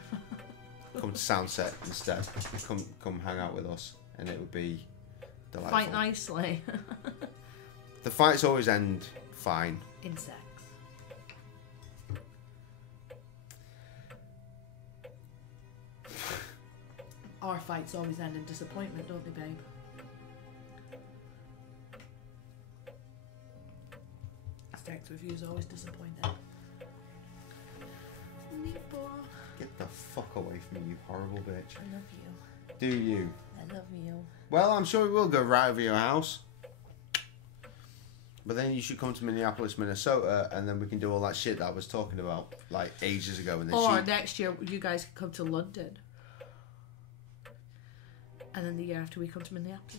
come to Soundset instead. Come hang out with us. And it would be delightful. Fight nicely. The fights always end fine. In sex. Our fights always end in disappointment, don't they, babe? Sex with you is always disappointing. Get the fuck away from me, you horrible bitch. I love you. Do you? I love you. Well, I'm sure we will go right over your house. But then you should come to Minneapolis, Minnesota, and then we can do all that shit that I was talking about, like, ages ago. And then Or next year, you guys can come to London. And then the year after, we come to Minneapolis.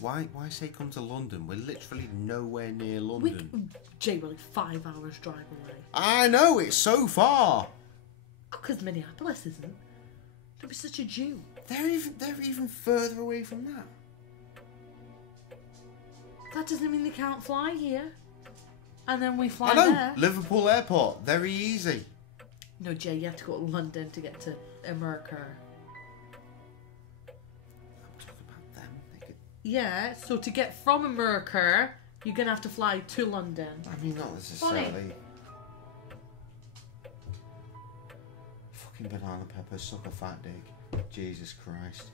Why say come to London? We're literally nowhere near London. Jay, we're like 5 hours drive away. I know, it's so far. Because Minneapolis isn't. Don't be such a Jew. They're even further away from that. That doesn't mean they can't fly here. And then we fly I know, there. Liverpool Airport, very easy. No, Jay, you have to go to London to get to America. Yeah, so to get from America, you're going to have to fly to London. I mean, not necessarily. Funny. Fucking banana pepper, suck a fat dick. Jesus Christ.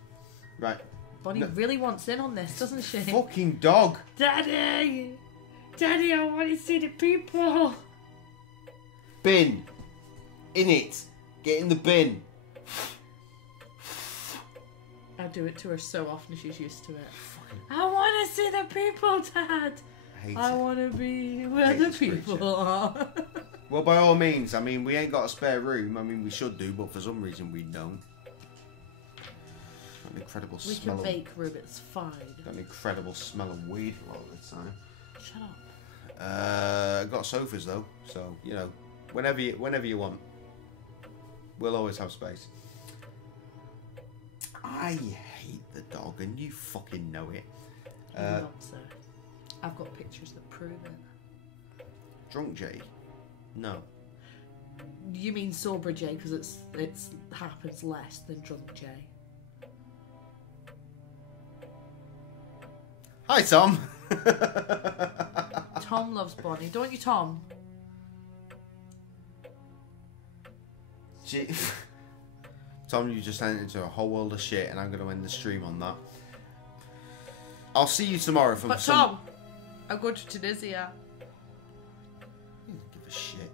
Right. Bonnie really wants in on this, doesn't she? Fucking dog. Daddy! Daddy, I want to see the people! Bin. In it. Get in the bin. I do it to her so often, she's used to it. I want to see the people, Dad! I want to be where the people are. Well, by all means, I mean, we ain't got a spare room. I mean, we should do, but for some reason we don't. Got an incredible We smell can of... bake, Rube, it's fine. Got an incredible smell of weed a lot of the time. Shut up. Got sofas though, so you know, whenever you want, we'll always have space. I hate the dog, and you fucking know it. He loves her. I've got pictures that prove it. Drunk Jay? No. You mean sober Jay, because it's happens less than drunk Jay. Hi, Tom. Tom loves Bonnie, don't you, Tom? Tom, you just entered into a whole world of shit, and I'm going to end the stream on that. I'll see you tomorrow from But Tom, I'm going to Tunisia. Give a shit.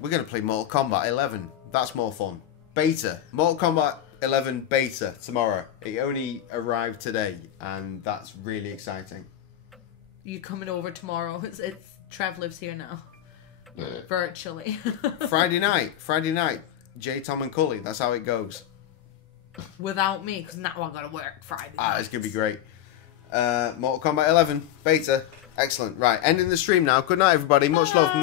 We're going to play Mortal Kombat 11. That's more fun. Beta. Mortal Kombat 11 beta tomorrow. It only arrived today, and that's really exciting. You coming over tomorrow? It's Trev lives here now. Virtually. Friday night. Jay, Tom and Cully. That's how it goes. Without me, because now I'm going to work Friday. It's going to be great. Mortal Kombat 11 beta. Excellent. Right, ending the stream now. Good night, everybody. Much love.